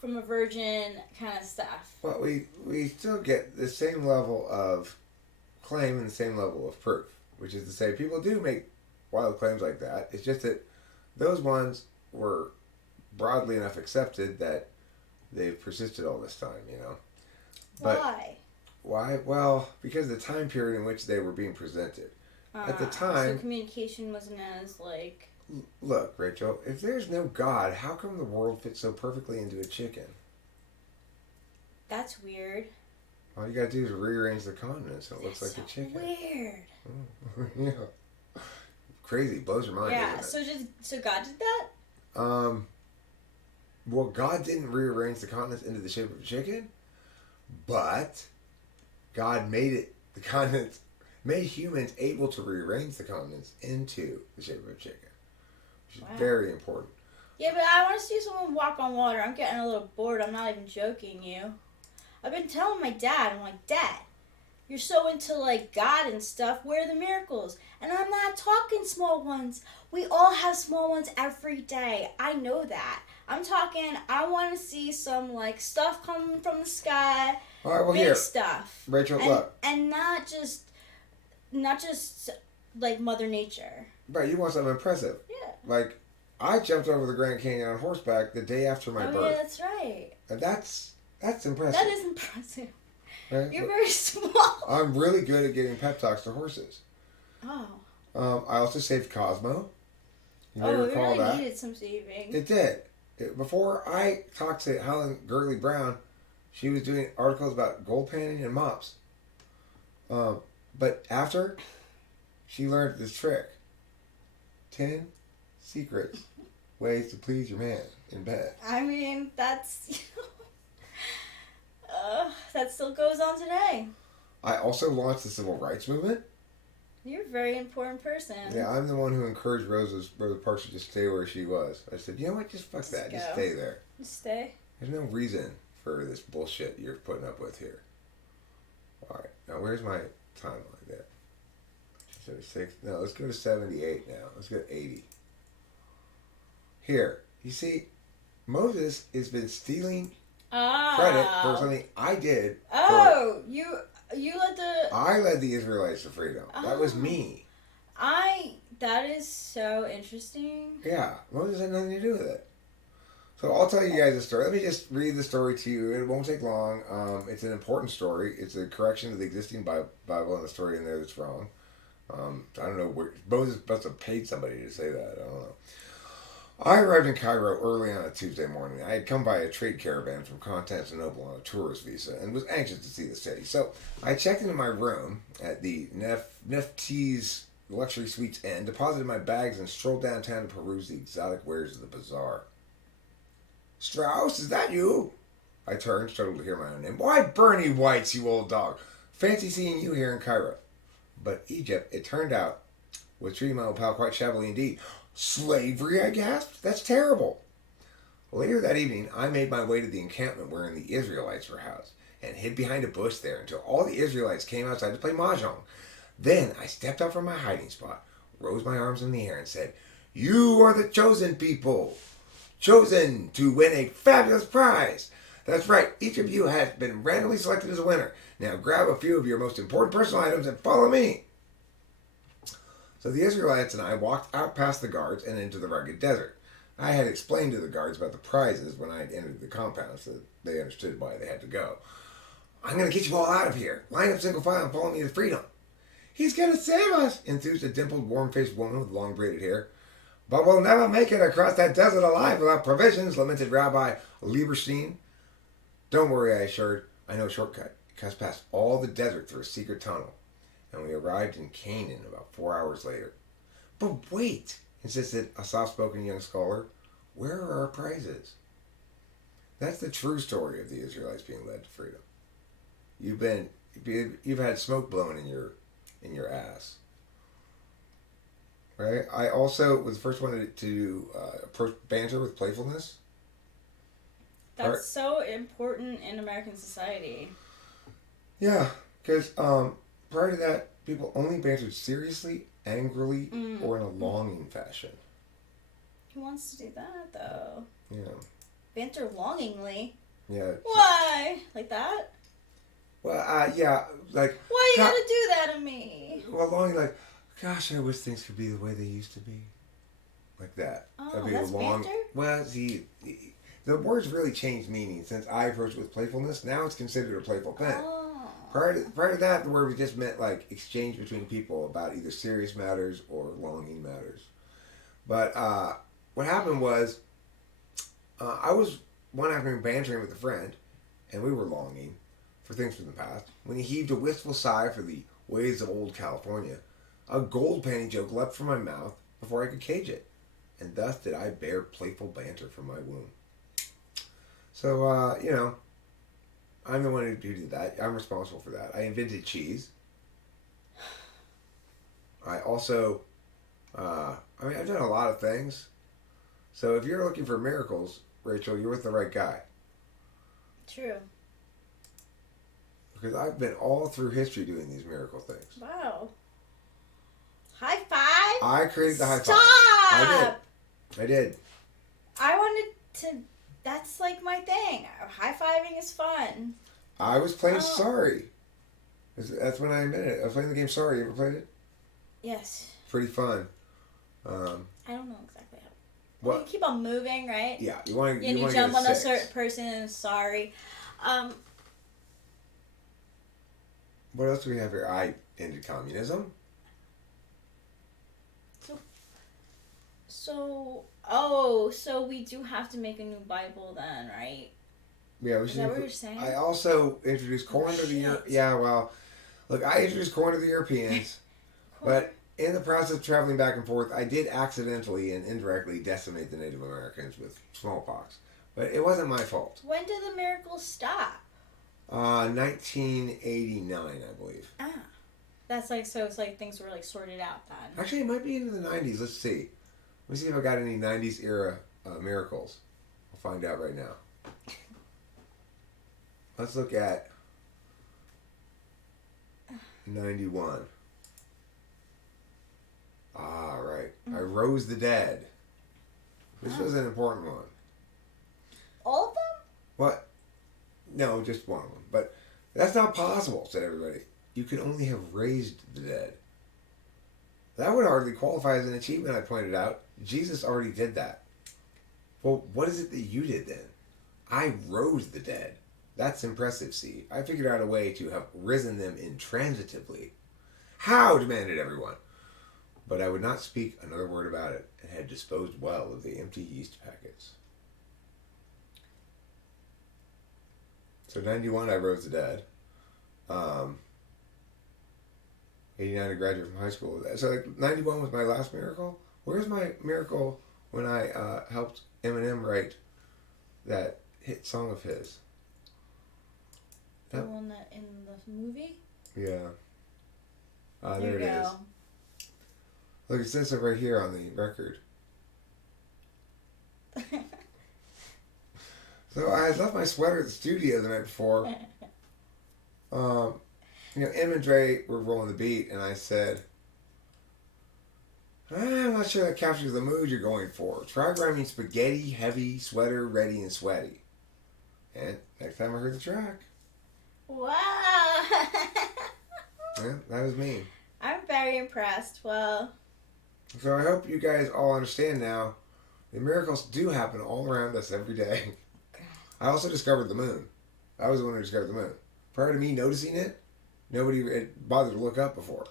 from a virgin kind of stuff? Well, we still get the same level of claim and the same level of proof, which is to say people do make wild claims like that. It's just that those ones were broadly enough accepted that they've persisted all this time, But Why? why? Well, because of the time period in which they were being presented. At the time... So communication wasn't as, like... Look, Rachel, if there's no God, how come the world fits so perfectly into a chicken? That's weird. All you gotta do is rearrange the continents and it looks like so a chicken. Weird. Yeah. Crazy. Blows your mind, Yeah, doesn't it? so God did that? Well, God didn't rearrange the continents into the shape of a chicken, but God made humans able to rearrange the continents into the shape of a chicken, which is very important. Yeah, but I want to see someone walk on water. I'm getting a little bored. I'm not even joking you. I've been telling my dad, I'm like, Dad, you're so into like God and stuff. Where are the miracles? And I'm not talking small ones. We all have small ones every day. I know that. I'm talking, I want to see some like stuff coming from the sky. All right, well, big here, stuff. Rachel, and, look. And not just like Mother Nature. Right, you want something impressive. Yeah. Like, I jumped over the Grand Canyon on horseback the day after my birth. Oh, yeah, that's right. And that's impressive. That is impressive. Right? You're very small. I'm really good at giving pep talks to horses. Oh. I also saved Cosmo. You may It recall really that. needed some saving. It did. Before I talked to Helen Gurley Brown, she was doing articles about gold panning and mops. But after, she learned this trick. 10 secrets, ways to please your man in bed. I mean, that's... that still goes on today. I also launched the civil rights movement. You're a very important person. Yeah, I'm the one who encouraged Rosa Parks to just stay where she was. I said, you know what, just fuck that. Go. Just stay there. Just stay. There's no reason for this bullshit you're putting up with here. Alright, now where's my timeline there? 76. No, let's go to 78 now. Let's go to 80. Here, you see, Moses has been stealing credit for something I did. You let the... I led the Israelites to freedom. That was me. That is so interesting. Yeah, Moses had nothing to do with it. So I'll tell you guys a story. Let me just read the story to you. It won't take long. It's an important story. It's a correction of the existing Bible and the story in there that's wrong. I don't know where Moses must have paid somebody to say that. I don't know. I arrived in Cairo early on a Tuesday morning. I had come by a trade caravan from Constantinople on a tourist visa and was anxious to see the city. So I checked into my room at the Neft's Luxury Suites Inn, deposited my bags, and strolled downtown to peruse the exotic wares of the bazaar. Strauss, is that you? I turned, struggled to hear my own name. Why, Bernie Whites, you old dog. Fancy seeing you here in Cairo. But Egypt, it turned out, was treating my old pal quite shabbily indeed. Slavery, I gasped? That's terrible. Later that evening, I made my way to the encampment wherein the Israelites were housed, and hid behind a bush there until all the Israelites came outside to play mahjong. Then I stepped out from my hiding spot, rose my arms in the air, and said, "You are the chosen people, chosen to win a fabulous prize. That's right, each of you has been randomly selected as a winner. Now grab a few of your most important personal items and follow me." So the Israelites and I walked out past the guards and into the rugged desert. I had explained to the guards about the prizes when I had entered the compound, so they understood why they had to go. "I'm going to get you all out of here. Line up single file and follow me to freedom." "He's going to save us," enthused a dimpled, warm-faced woman with long braided hair. "But we'll never make it across that desert alive without provisions," lamented Rabbi Lieberstein. "Don't worry," I assured. "I know a shortcut. It cuts past all the desert through a secret tunnel." And we arrived in Canaan about 4 hours later. "But wait," insisted a soft-spoken young scholar. "Where are our prizes?" That's the true story of the Israelites being led to freedom. You've had smoke blown in your ass. Right? I also was the first one to approach banter with playfulness. That's so important in American society. Yeah, because prior to that, people only bantered seriously, angrily, or in a longing fashion. Who wants to do that, though? Yeah. Banter longingly? Yeah. Why? Like that? Well, yeah, like... Why you gotta do that to me? Well, longing, like, gosh, I wish things could be the way they used to be. Like that. Oh, that's banter? Well, see, the words really changed meaning since I approached it with playfulness. Now it's considered a playful thing. Oh. Prior to that, the word just meant, like, exchange between people about either serious matters or longing matters. But what happened was, I was one afternoon bantering with a friend, and we were longing for things from the past, when he heaved a wistful sigh for the ways of old California. A gold penny joke leapt from my mouth before I could cage it, and thus did I bear playful banter from my womb. So, I'm the one who did that. I'm responsible for that. I invented cheese. I also, I've done a lot of things. So if you're looking for miracles, Rachel, you're with the right guy. True. Because I've been all through history doing these miracle things. Wow. High five? I created the high five. Stop! I did. I wanted to... That's like my thing. High-fiving is fun. I was playing Sorry. That's when I admitted it. I was playing the game Sorry. You ever played it? Yes. Pretty fun. I don't know exactly how. What? You keep on moving, right? Yeah. You want to you jump on a certain person and sorry. What else do we have here? I ended communism. So we do have to make a new Bible then, right? Yeah, we should. Is that what you're saying? I also introduced corn to the Europeans. Yeah, well, look, I introduced corn to the Europeans, but in the process of traveling back and forth, I did accidentally and indirectly decimate the Native Americans with smallpox. But it wasn't my fault. When did the miracles stop? 1989, I believe. Ah. That's like, so it's like things were like sorted out then. Actually, it might be into the 90s. Let's see. Let me see if I got any 90s era miracles. I'll find out right now. Let's look at 91. Ah, right. I rose the dead. This was an important one. All of them? What? No, just one of them. But that's not possible, said everybody. You could only have raised the dead. That would hardly qualify as an achievement, I pointed out. Jesus already did that. Well, what is it that you did then? I rose the dead. That's impressive, see. I figured out a way to have risen them intransitively. How? Demanded everyone. But I would not speak another word about it, and had disposed well of the empty yeast packets. So 91, I rose the dead. 89, I graduated from high school. So like 91 was my last miracle. Where's my miracle when I helped Eminem write that hit song of his? The one that in the movie? Yeah. There it is. Look, it says it right here on the record. So I had left my sweater at the studio the night before. Em and Dre were rolling the beat, and I said, I'm not sure that captures the mood you're going for. Try rhyming spaghetti, heavy, sweater, ready, and sweaty. And next time I heard the track. Wow. Yeah, that was me. I'm very impressed. Well. So I hope you guys all understand now. The miracles do happen all around us every day. I also discovered the moon. I was the one who discovered the moon. Prior to me noticing it, nobody had bothered to look up before.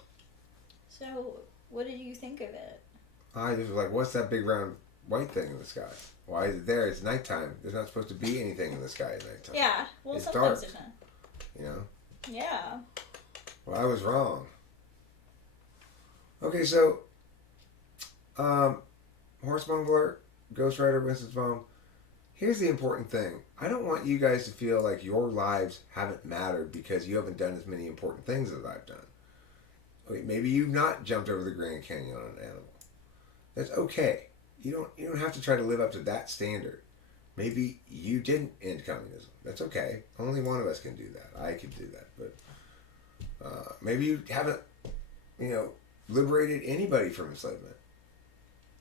So, what did you think of it? I just was like, what's that big round white thing in the sky? Why is it there? It's nighttime. There's not supposed to be anything in the sky at nighttime. Yeah, well, it's sometimes dark. there's not. You know? Yeah. Well, I was wrong. Okay, so, Horse Mumbler, Ghost Rider, Winston's Mom. Here's the important thing. I don't want you guys to feel like your lives haven't mattered because you haven't done as many important things as I've done. Okay, maybe you've not jumped over the Grand Canyon on an animal. That's okay. You don't have to try to live up to that standard. Maybe you didn't end communism. That's okay. Only one of us can do that. I could do that. But maybe you haven't, liberated anybody from enslavement.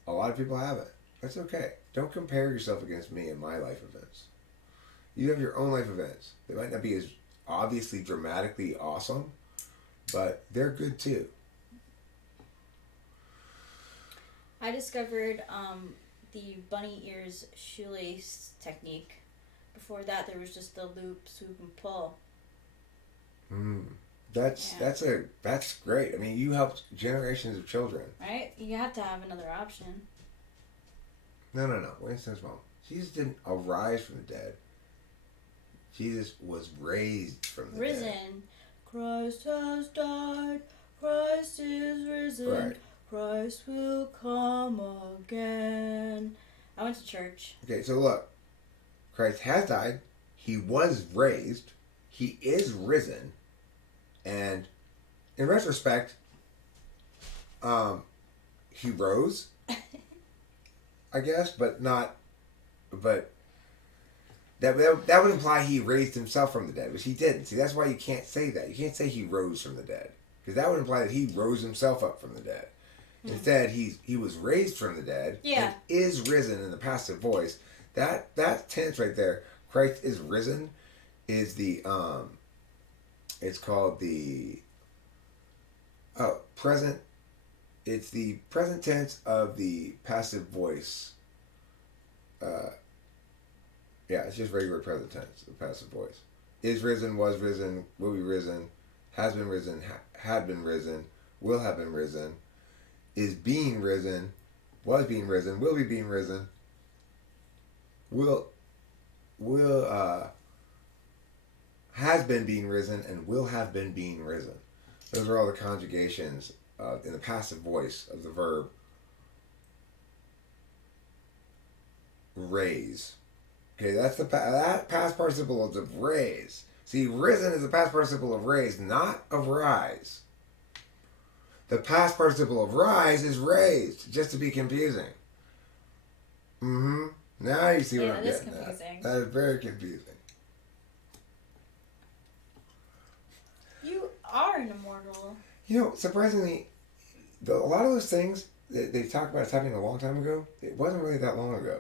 A lot of people haven't. That's okay. Don't compare yourself against me and my life events. You have your own life events. They might not be as obviously dramatically awesome, but they're good too. I discovered the bunny ears shoelace technique. Before that, there was just the loop, swoop, and pull. That's great. I mean, you helped generations of children. Right? You have to have another option. No. Winston's mom. Jesus didn't arise from the dead. Jesus was raised from the dead. Risen. Christ has died. Christ is risen. Right. Christ will come again. I went to church. Okay, so look. Christ has died. He was raised. He is risen. And in retrospect, he rose, I guess, but that would imply he raised himself from the dead, which he didn't. See, that's why you can't say that. You can't say he rose from the dead, because that would imply that he rose himself up from the dead. Instead, he was raised from the dead. Yeah. And is risen in the passive voice. That tense right there, Christ is risen, is the it's called the present. It's the present tense of the passive voice. It's just regular present tense, the passive voice. Is risen, was risen, will be risen, has been risen, had been risen, will have been risen, is being risen, was being risen, will be being risen, has been being risen, and will have been being risen. Those are all the conjugations in the passive voice of the verb raise. Okay, that's that past participle of raise. See, risen is the past participle of raise, not of rise. The past participle of rise is raised, just to be confusing. Now you see what I'm getting at. That is very confusing. You are an immortal. Surprisingly, a lot of those things that they talk about as happening a long time ago, it wasn't really that long ago.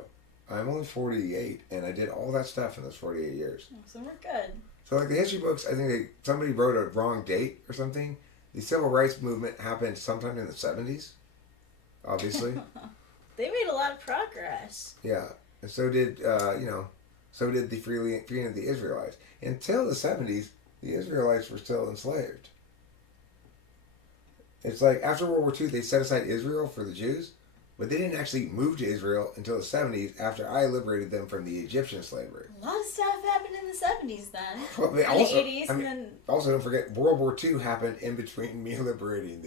I'm only 48, and I did all that stuff in those 48 years. So we're good. So, like the history books, I think somebody wrote a wrong date or something. The civil rights movement happened sometime in the 70s, obviously. They made a lot of progress. Yeah, and so did the freeing of the Israelites. Until the 70s, the Israelites were still enslaved. It's like after World War II, they set aside Israel for the Jews, but they didn't actually move to Israel until the 70s after I liberated them from the Egyptian slavery. A lot of stuff happened in the 70s then. Well, the 80s, and then... Also, don't forget, World War II happened in between me liberating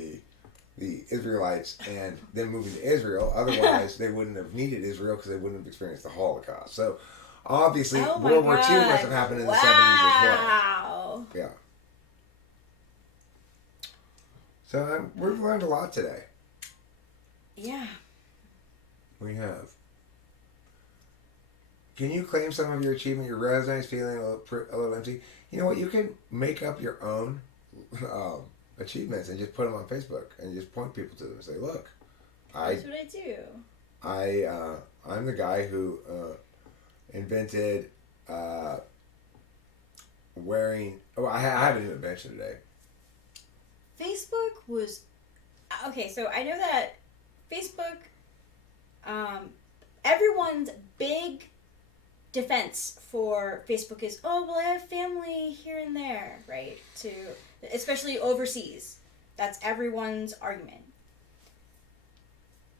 the Israelites and them moving to Israel. Otherwise, they wouldn't have needed Israel because they wouldn't have experienced the Holocaust. So, Obviously, Oh my World War II God. must have happened in the 70s as well. Wow. Yeah. So we've learned a lot today. Yeah. We have. Can you claim some of your achievement? Your resume is feeling a little empty. You know what? You can make up your own achievements and just put them on Facebook and just point people to them and say, "Look, That's what I do. I'm the guy who invented wearing." Oh, I haven't even mentioned today. Facebook was okay. So I know that Facebook, everyone's big defense for Facebook is, oh well, I have family here and there, right? To especially overseas, that's everyone's argument.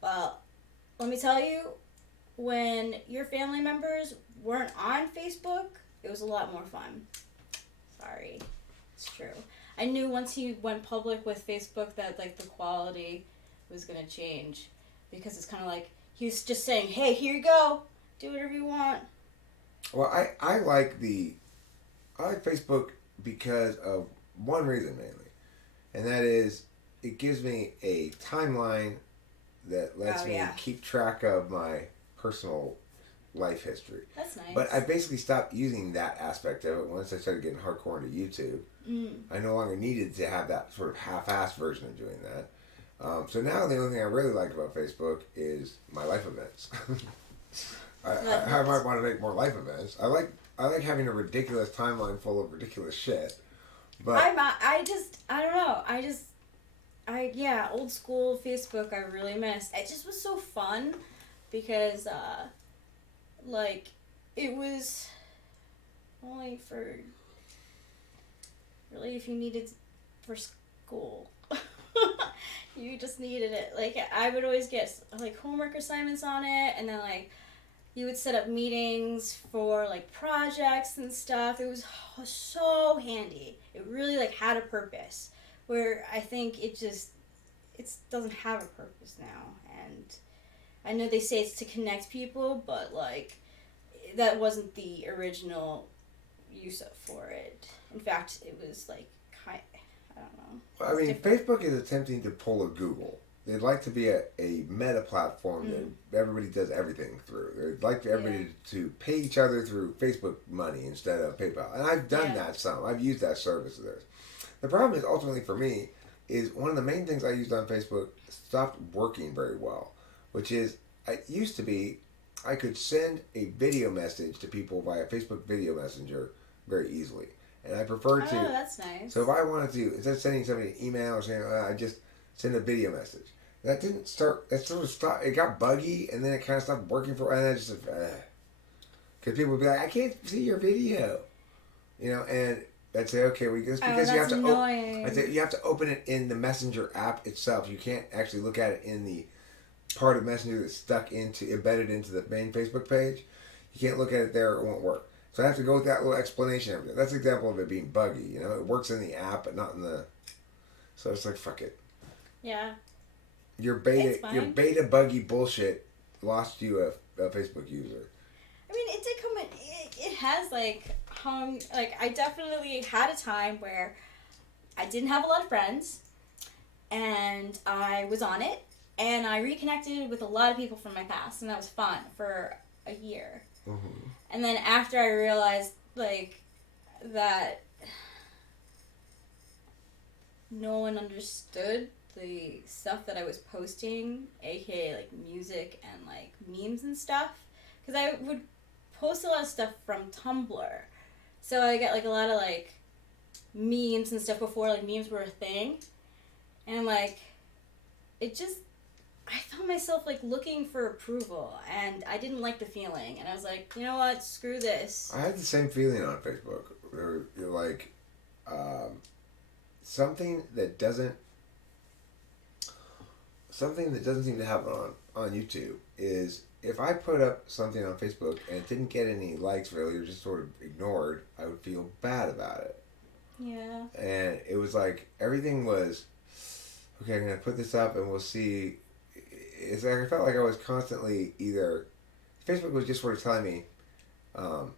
Well, let me tell you, when your family members weren't on Facebook, it was a lot more fun. Sorry, it's true. I knew once he went public with Facebook that like the quality was gonna change, because it's kind of like he was just saying, "Hey, here you go, do whatever you want." Well, I like Facebook because of one reason mainly, and that is it gives me a timeline that lets me keep track of my personal life history. That's nice. But I basically stopped using that aspect of it once I started getting hardcore into YouTube. I no longer needed to have that sort of half-assed version of doing that. So now the only thing I really like about Facebook is my life events. I might want to make more life events. I like having a ridiculous timeline full of ridiculous shit. But I don't know. Yeah, old school Facebook I really missed. It just was so fun because like it was only for really if you needed for school. You just needed it. Like I would always get like homework assignments on it, and then like you would set up meetings for like projects and stuff. It was so handy. It really like had a purpose. Where I think it doesn't have a purpose now. And I know they say it's to connect people, but like that wasn't the original use for it. In fact, it was like I don't know. I mean, Facebook is attempting to pull a Google. They'd like to be a meta platform that everybody does everything through. They'd like everybody to pay each other through Facebook money instead of PayPal. And I've done that some. I've used that service of theirs. The problem is, ultimately for me, is one of the main things I used on Facebook stopped working very well, which is, it used to be, I could send a video message to people via Facebook Video Messenger very easily. And I prefer to... Oh, that's nice. So if I wanted to, instead of sending somebody an email or saying, I just send a video message. That didn't start, it sort of stopped, it got buggy, and then it kind of stopped working for, and I just, because people would be like, I can't see your video. You know, and I'd say, okay, well, just because you have to I'd say you have to open it in the Messenger app itself. You can't actually look at it in the part of Messenger that's embedded into the main Facebook page. You can't look at it there, it won't work. So I have to go with that little explanation. That's an example of it being buggy. You know, it works in the app, but not in the... So it's like, fuck it. Yeah. Your beta buggy bullshit lost you a Facebook user. I mean, it did come in... It has, like, hung... Like, I definitely had a time where I didn't have a lot of friends, and I was on it, and I reconnected with a lot of people from my past, and that was fun for a year. Mm-hmm. And then after I realized, like, that no one understood the stuff that I was posting, aka, like, music and, like, memes and stuff, because I would post a lot of stuff from Tumblr. So I got, like, a lot of, like, memes and stuff before, like, memes were a thing. And, like, it just... I found myself, like, looking for approval, and I didn't like the feeling. And I was like, you know what? Screw this. I had the same feeling on Facebook. You're like, something that doesn't seem to happen on YouTube is if I put up something on Facebook and it didn't get any likes really, or just sort of ignored, I would feel bad about it. Yeah. And it was like, everything was, okay, I'm going to put this up and we'll see. It's like I felt like I was constantly Facebook was just sort of telling me, um,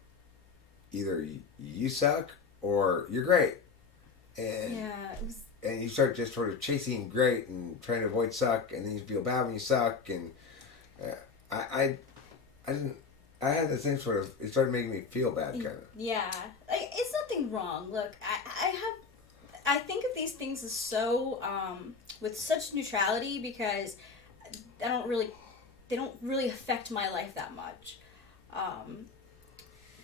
either you suck or you're great, and Yeah, it was. and you start just sort of chasing great and trying to avoid suck, and then you feel bad when you suck, and uh, I didn't. I had the same sort of. It started making me feel bad, kind of. Yeah, it's nothing wrong. Look, I think of these things as so with such neutrality because I don't really they don't really affect my life that much. Um,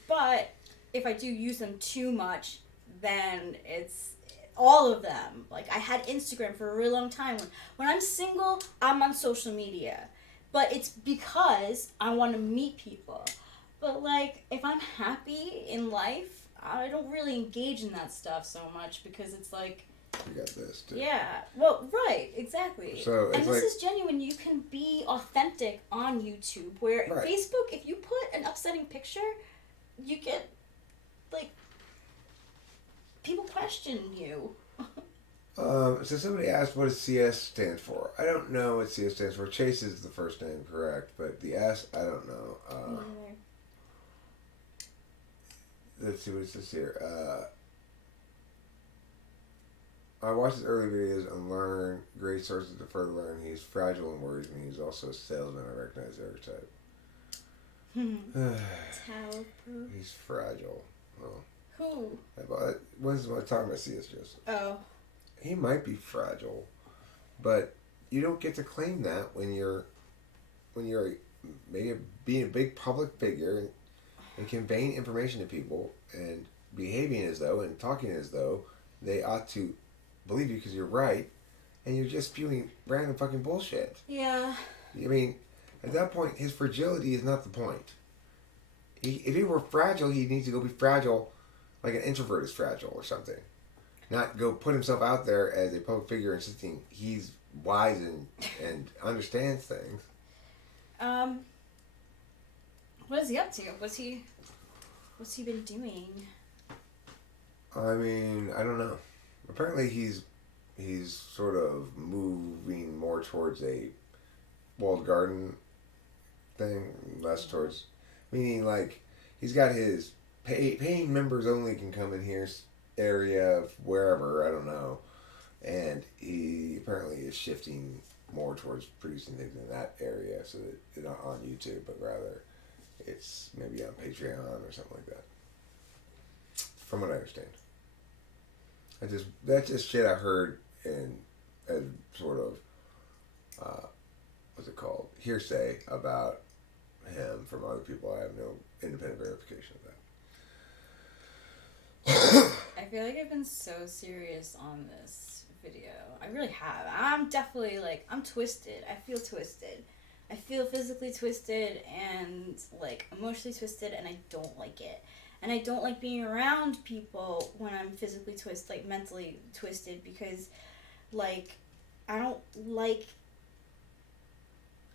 but if I do use them too much, then it's all of them. Like I had Instagram for a really long time. When I'm single, I'm on social media, but it's because I want to meet people. But like if I'm happy in life, I don't really engage in that stuff so much because it's like You got this too. yeah, well, right, exactly. So it's and this is genuine. You can be authentic on YouTube. Where Right. Facebook, if you put an upsetting picture, you get like people question you. So somebody asked what does CS stand for. I don't know what CS stands for. Chase is the first name, correct, but the S I don't know. Let's see what it says here. I watched his early videos and learned great sources to further learn. He's fragile and worries me. He's also a salesman. I recognize the archetype. He's fragile. Well, Who? when's my talking about CS just? Oh. He might be fragile, but you don't get to claim that when you're maybe being a big public figure and conveying information to people and behaving as though and talking as though they ought to believe you because you're right, and you're just spewing random fucking bullshit. Yeah. I mean, at that point, his fragility is not the point. If he were fragile, he needs to go be fragile, like an introvert is fragile or something. Not go put himself out there as a public figure insisting he's wise and understands things. What is he up to? What's he been doing? I mean, I don't know. Apparently he's sort of moving more towards a walled garden thing, less towards, meaning like he's got his paying members only can come in here area of wherever, I don't know, and he apparently is shifting more towards producing things in that area, so that it's not on YouTube, but rather it's maybe on Patreon or something like that. From what I understand, that's just shit I heard in as sort of what's it called, hearsay about him from other people. I have no independent verification of that. I feel like I've been so serious on this video. I really have. I'm definitely like, I'm twisted. I feel twisted. I feel physically twisted and like emotionally twisted, and I don't like it. And I don't like being around people when I'm physically twisted, like mentally twisted, because like I don't like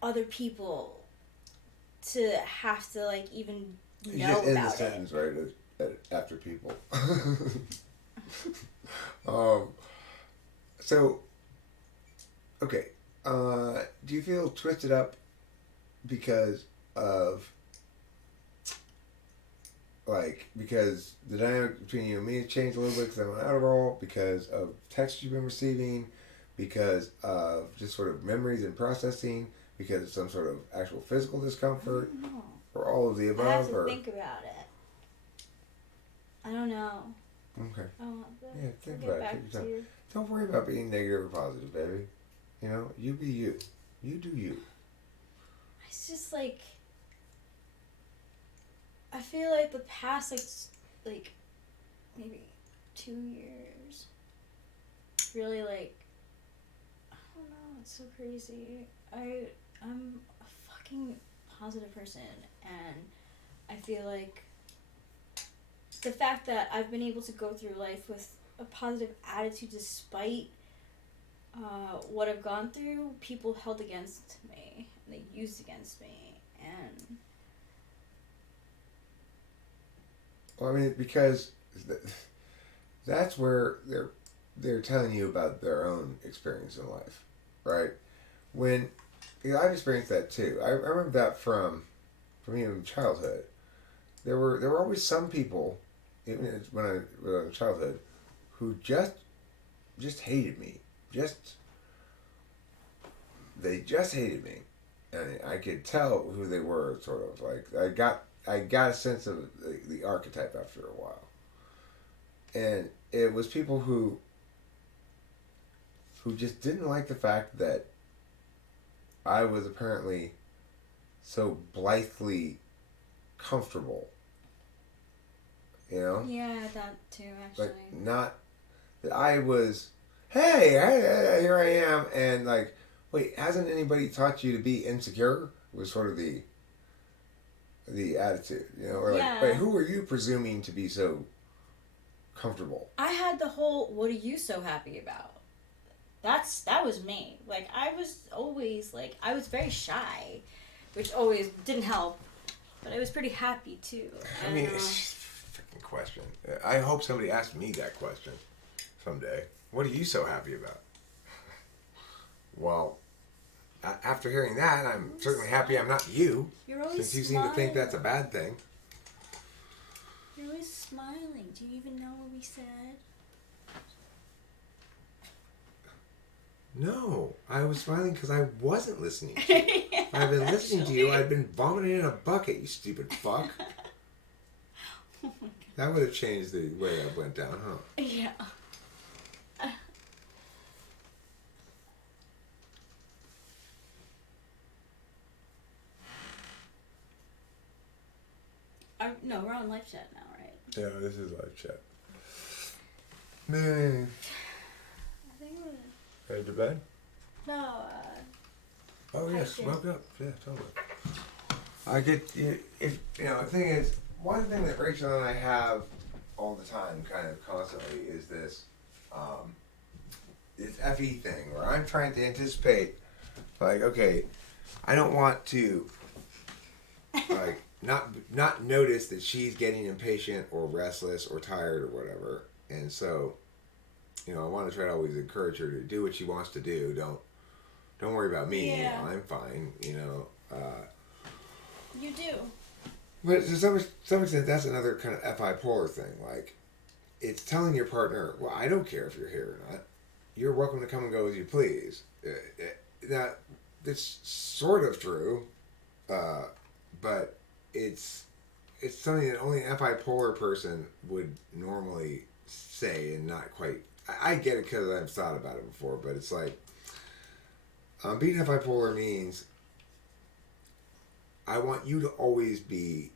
other people to have to like even know you just end about the sentence it. right after people. So, okay. Do you feel twisted up because of, because the dynamic between you and me has changed a little bit because I'm on Adderall, because of texts you've been receiving, because of just sort of memories and processing, because of some sort of actual physical discomfort, or all of the above? I have to think about it. I don't know. Okay. Yeah, think about it. Take your time. Don't worry about being negative or positive, baby. You know, you be you. You do you. It's just like, I feel like the past like maybe 2 years really like, I don't know, it's so crazy. I'm a fucking positive person, and I feel like the fact that I've been able to go through life with a positive attitude despite what I've gone through, people held against me, and they used against me, and Well, I mean, because that's where they're telling you about their own experience in life, right? I've experienced that too. I remember that from even childhood. there were always some people, even when I was in childhood, who just hated me. They just hated me, and I could tell who they were. Sort of like I got a sense of the archetype after a while, and it was people who just didn't like the fact that I was apparently so blithely comfortable. You know? Yeah, that too, actually. Like, not that I was, hey, here I am, and like, wait, hasn't anybody taught you to be insecure? Was sort of the attitude, you know? Or like, Yeah. wait, who are you presuming to be so comfortable? I had the whole, what are you so happy about? That was me. Like, I was always, like, I was very shy, which always didn't help, but I was pretty happy, too. I mean, it's just a freaking question. I hope somebody asks me that question someday. What are you so happy about? Well, after hearing that, I'm certainly happy I'm not you. You're always since you smiling. seem to think that's a bad thing. You're always smiling. Do you even know what we said? No, I was smiling because I wasn't listening to you. I've been listening to you. I've been vomiting in a bucket, you stupid fuck. Oh my That would have changed the way I went down, huh? God. Yeah. No, we're on live chat now, right? Yeah, this is live chat. Man. I think we're... Headed to bed? No, Oh, yes, I woke up. Yeah, totally. I get, the thing is, one thing that Rachel and I have all the time, kind of constantly, is this FE thing where I'm trying to anticipate, like, okay, I don't want to, like, not notice that she's getting impatient or restless or tired or whatever, and so, I want to try to always encourage her to do what she wants to do. Don't worry about me. Yeah. I'm fine. you do. But to some extent, that's another kind of FI polar thing. Like, it's telling your partner, well, I don't care if you're here or not. You're welcome to come and go as you please. Now, it's sort of true, but it's something that only an FI polar person would normally say and not quite. I get it because I've thought about it before, but it's like, being FI polar means I want you to always be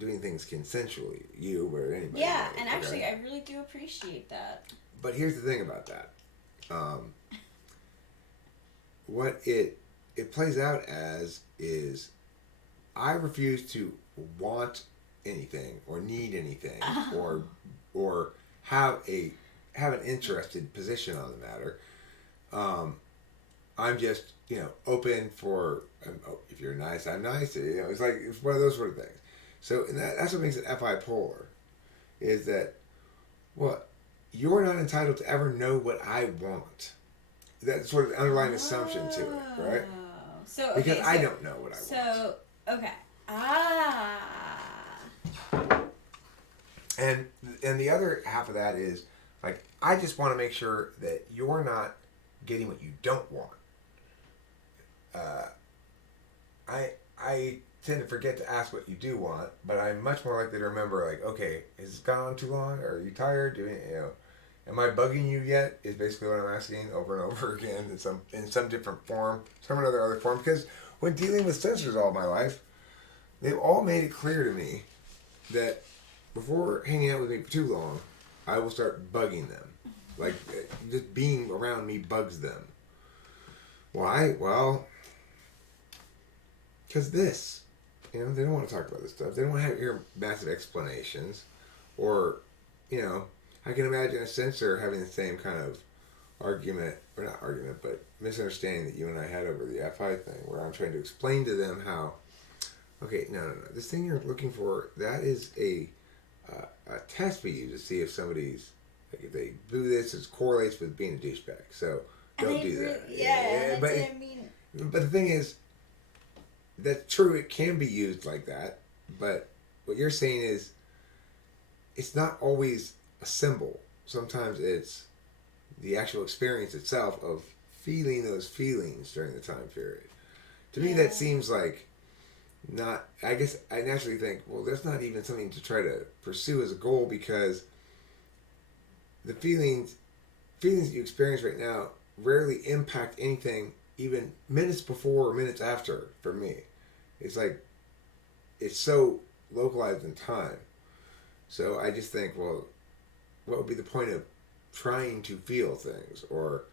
doing things consensually, you or anybody. Yeah, and actually, I really do appreciate that. But here's the thing about that. What it plays out as is I refuse to want anything or need anything or have an interested position on the matter. I'm just, open for, if you're nice, I'm nice. It's like, it's one of those sort of things. So and that's what makes it FI polar, is that, well, you're not entitled to ever know what I want. That's sort of the underlying assumption to it, right? So, because I don't know what I want. So, okay. And the other half of that is, like, I just want to make sure that you're not getting what you don't want. I tend to forget to ask what you do want, but I'm much more likely to remember, like, okay, has this gone on too long? Or are you tired? Am I bugging you yet? Is basically what I'm asking over and over again in some different form, some other form. Because when dealing with censors all my life, they've all made it clear to me that before hanging out with me for too long, I will start bugging them. Like, just being around me bugs them. Why? Well, because this. They don't want to talk about this stuff. They don't want to hear massive explanations. Or, I can imagine a censor having the same kind of argument, or not argument, but misunderstanding that you and I had over the FI thing, where I'm trying to explain to them how, okay, no. This thing you're looking for, that is a test we use to see if somebody's, like, if they do this, it correlates with being a douchebag. So don't do that. Yeah, but the thing is, that's true. It can be used like that, but what you're saying is it's not always a symbol. Sometimes it's the actual experience itself of feeling those feelings during the time period. To me, that seems like not. I guess I naturally think, well, that's not even something to try to pursue as a goal because the feelings that you experience right now rarely impact anything even minutes before or minutes after for me. It's like it's so localized in time. So I just think, well, what would be the point of trying to feel things or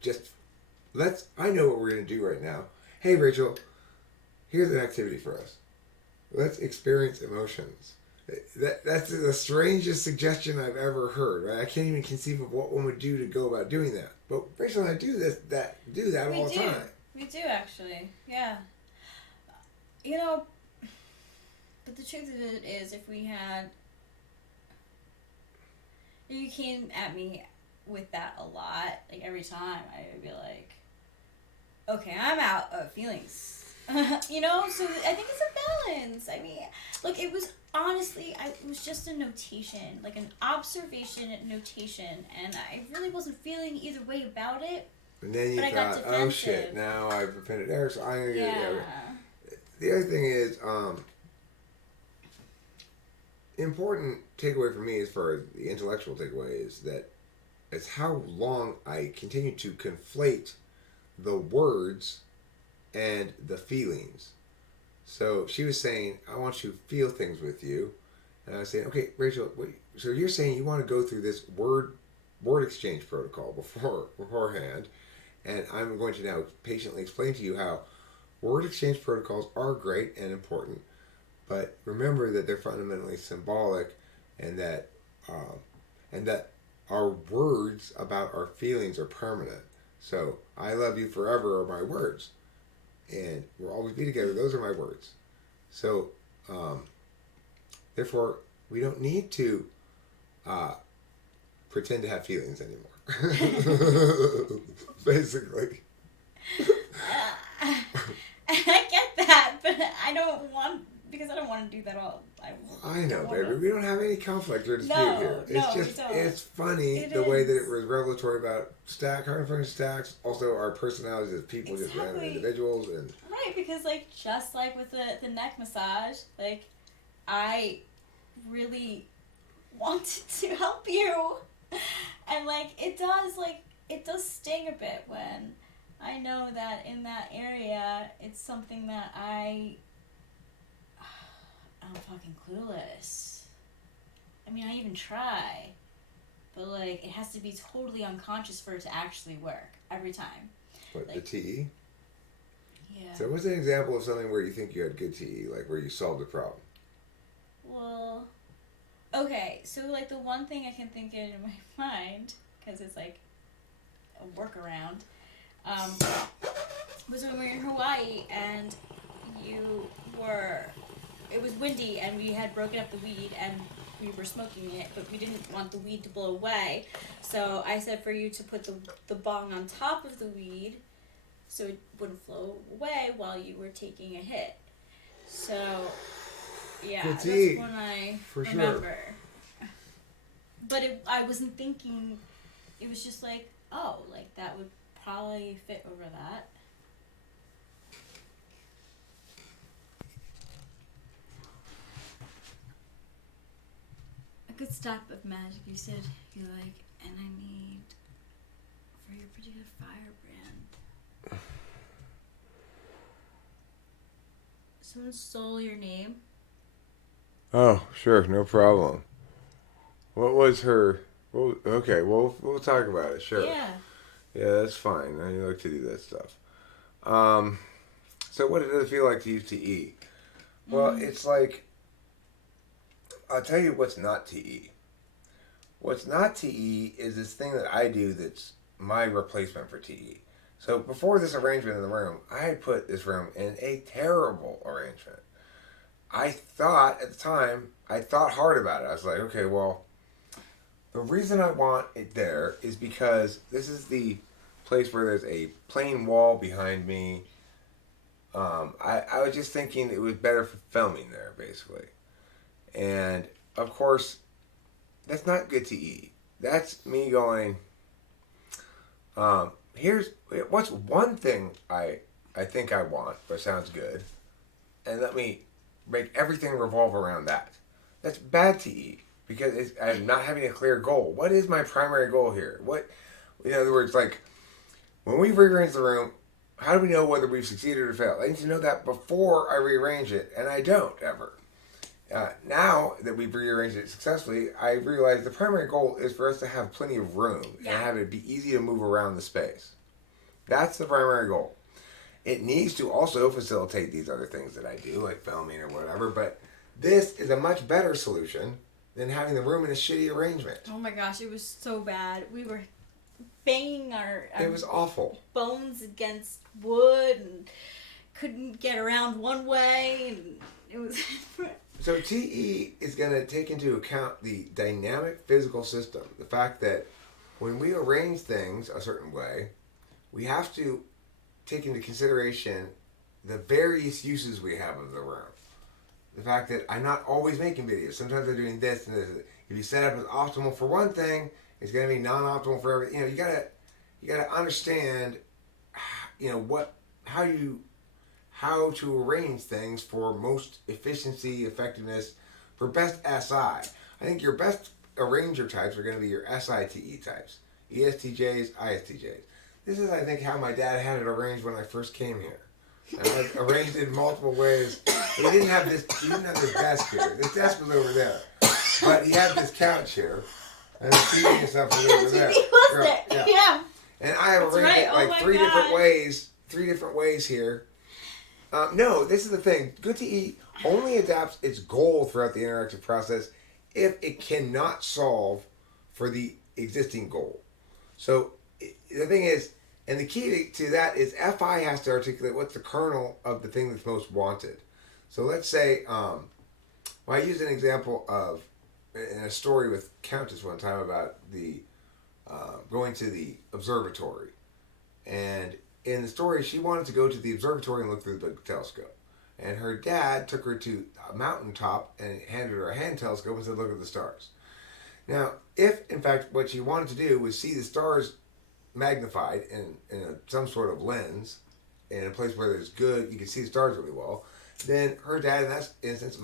just I know what we're going to do right now. Hey, Rachel, here's an activity for us. Let's experience emotions. That's the strangest suggestion I've ever heard. Right? I can't even conceive of what one would do to go about doing that. But Rachel and I do that all the time. We do actually, yeah. You know, but the truth of it is, if we had, you came at me with that a lot. Like every time, I would be like, "Okay, I'm out of feelings." You know, so I think it's a balance. I mean, look, it was honestly, it was just a notation, like an observation notation, and I really wasn't feeling either way about it. And then you thought, oh shit, now I've repented error, so I'm gonna get it. The other thing is, important takeaway for me as far as the intellectual takeaway is that it's how long I continue to conflate the words and the feelings. So she was saying, I want to feel things with you. And I was saying, okay, Rachel, so you're saying you want to go through this word exchange protocol beforehand. And I'm going to now patiently explain to you how word exchange protocols are great and important. But remember that they're fundamentally symbolic and that our words about our feelings are permanent. So, I love you forever are my words. And we'll always be together. Those are my words. So, therefore, we don't need to pretend to have feelings anymore. Basically. I get that, but I don't want to do that all. I know, baby. We don't have any conflict or dispute here. It's funny the way that it was revelatory about hard stacks. Also, our personalities as people, just random individuals, and right, because just like with the neck massage, I really wanted to help you, and it does sting a bit when I know that in that area it's something that I'm fucking clueless. I mean, I even try, but it has to be totally unconscious for it to actually work every time. What, the TE? Yeah. So what's an example of something where you think you had good TE, where you solved a problem? Well, okay, so the one thing I can think of in my mind, because it's a workaround, was when we were in Hawaii and it was windy and we had broken up the weed and we were smoking it, but we didn't want the weed to blow away. So I said for you to put the bong on top of the weed so it wouldn't flow away while you were taking a hit. So, yeah, that's when I remember. Sure. But I wasn't thinking, it was just that would probably fit over that. Good stop of magic, you said you like, and I need for your particular firebrand. Someone stole your name? Oh, sure, no problem. What was her... Well, okay, we'll talk about it, sure. Yeah. Yeah, that's fine. I like to do that stuff. So what does it feel like to use TE? Well, it's I'll tell you what's not TE. What's not TE is this thing that I do that's my replacement for TE. So before this arrangement in the room, I had put this room in a terrible arrangement. I thought at the time, I thought hard about it. I was like, okay, well, the reason I want it there is because this is the place where there's a plain wall behind me. I was just thinking it was better for filming there, basically. And, of course, that's not good to eat. That's me going, what's one thing I think I want, but sounds good, and let me make everything revolve around that. That's bad to eat, because I'm not having a clear goal. What is my primary goal here? In other words, like, when we rearrange the room, how do we know whether we've succeeded or failed? I need to know that before I rearrange it, and I don't ever. Now that we've rearranged it successfully, I realize the primary goal is for us to have plenty of room and have it be easy to move around the space. That's the primary goal. It needs to also facilitate these other things that I do, like filming or whatever, but this is a much better solution than having the room in a shitty arrangement. Oh my gosh, it was so bad. We were banging our it was awful. Bones against wood and couldn't get around one way, and it was... So TE is going to take into account the dynamic physical system. The fact that when we arrange things a certain way, we have to take into consideration the various uses we have of the room. The fact that I'm not always making videos. Sometimes I'm doing this and this. If you set up as optimal for one thing, it's going to be non-optimal for everything. You gotta understand, how to arrange things for most efficiency, effectiveness, for best SI. I think your best arranger types are going to be your SITE types. ESTJs, ISTJs. This is, I think, how my dad had it arranged when I first came here. And I arranged it in multiple ways. But he didn't have this desk here. This desk was over there. But he had this couch here. And the TV and stuff was over there. Yeah. And I have arranged it like three different ways here. No, this is the thing. Good to Eat only adapts its goal throughout the interactive process if it cannot solve for the existing goal. So the thing is, and the key to that is FI has to articulate what's the kernel of the thing that's most wanted. So let's say, I used an example of, in a story with Countess one time about the going to the observatory. And in the story, she wanted to go to the observatory and look through the big telescope. And her dad took her to a mountaintop and handed her a hand telescope and said, look at the stars. Now, if, in fact, what she wanted to do was see the stars magnified in some sort of lens, in a place where there's good, you can see the stars really well, then her dad, in that instance,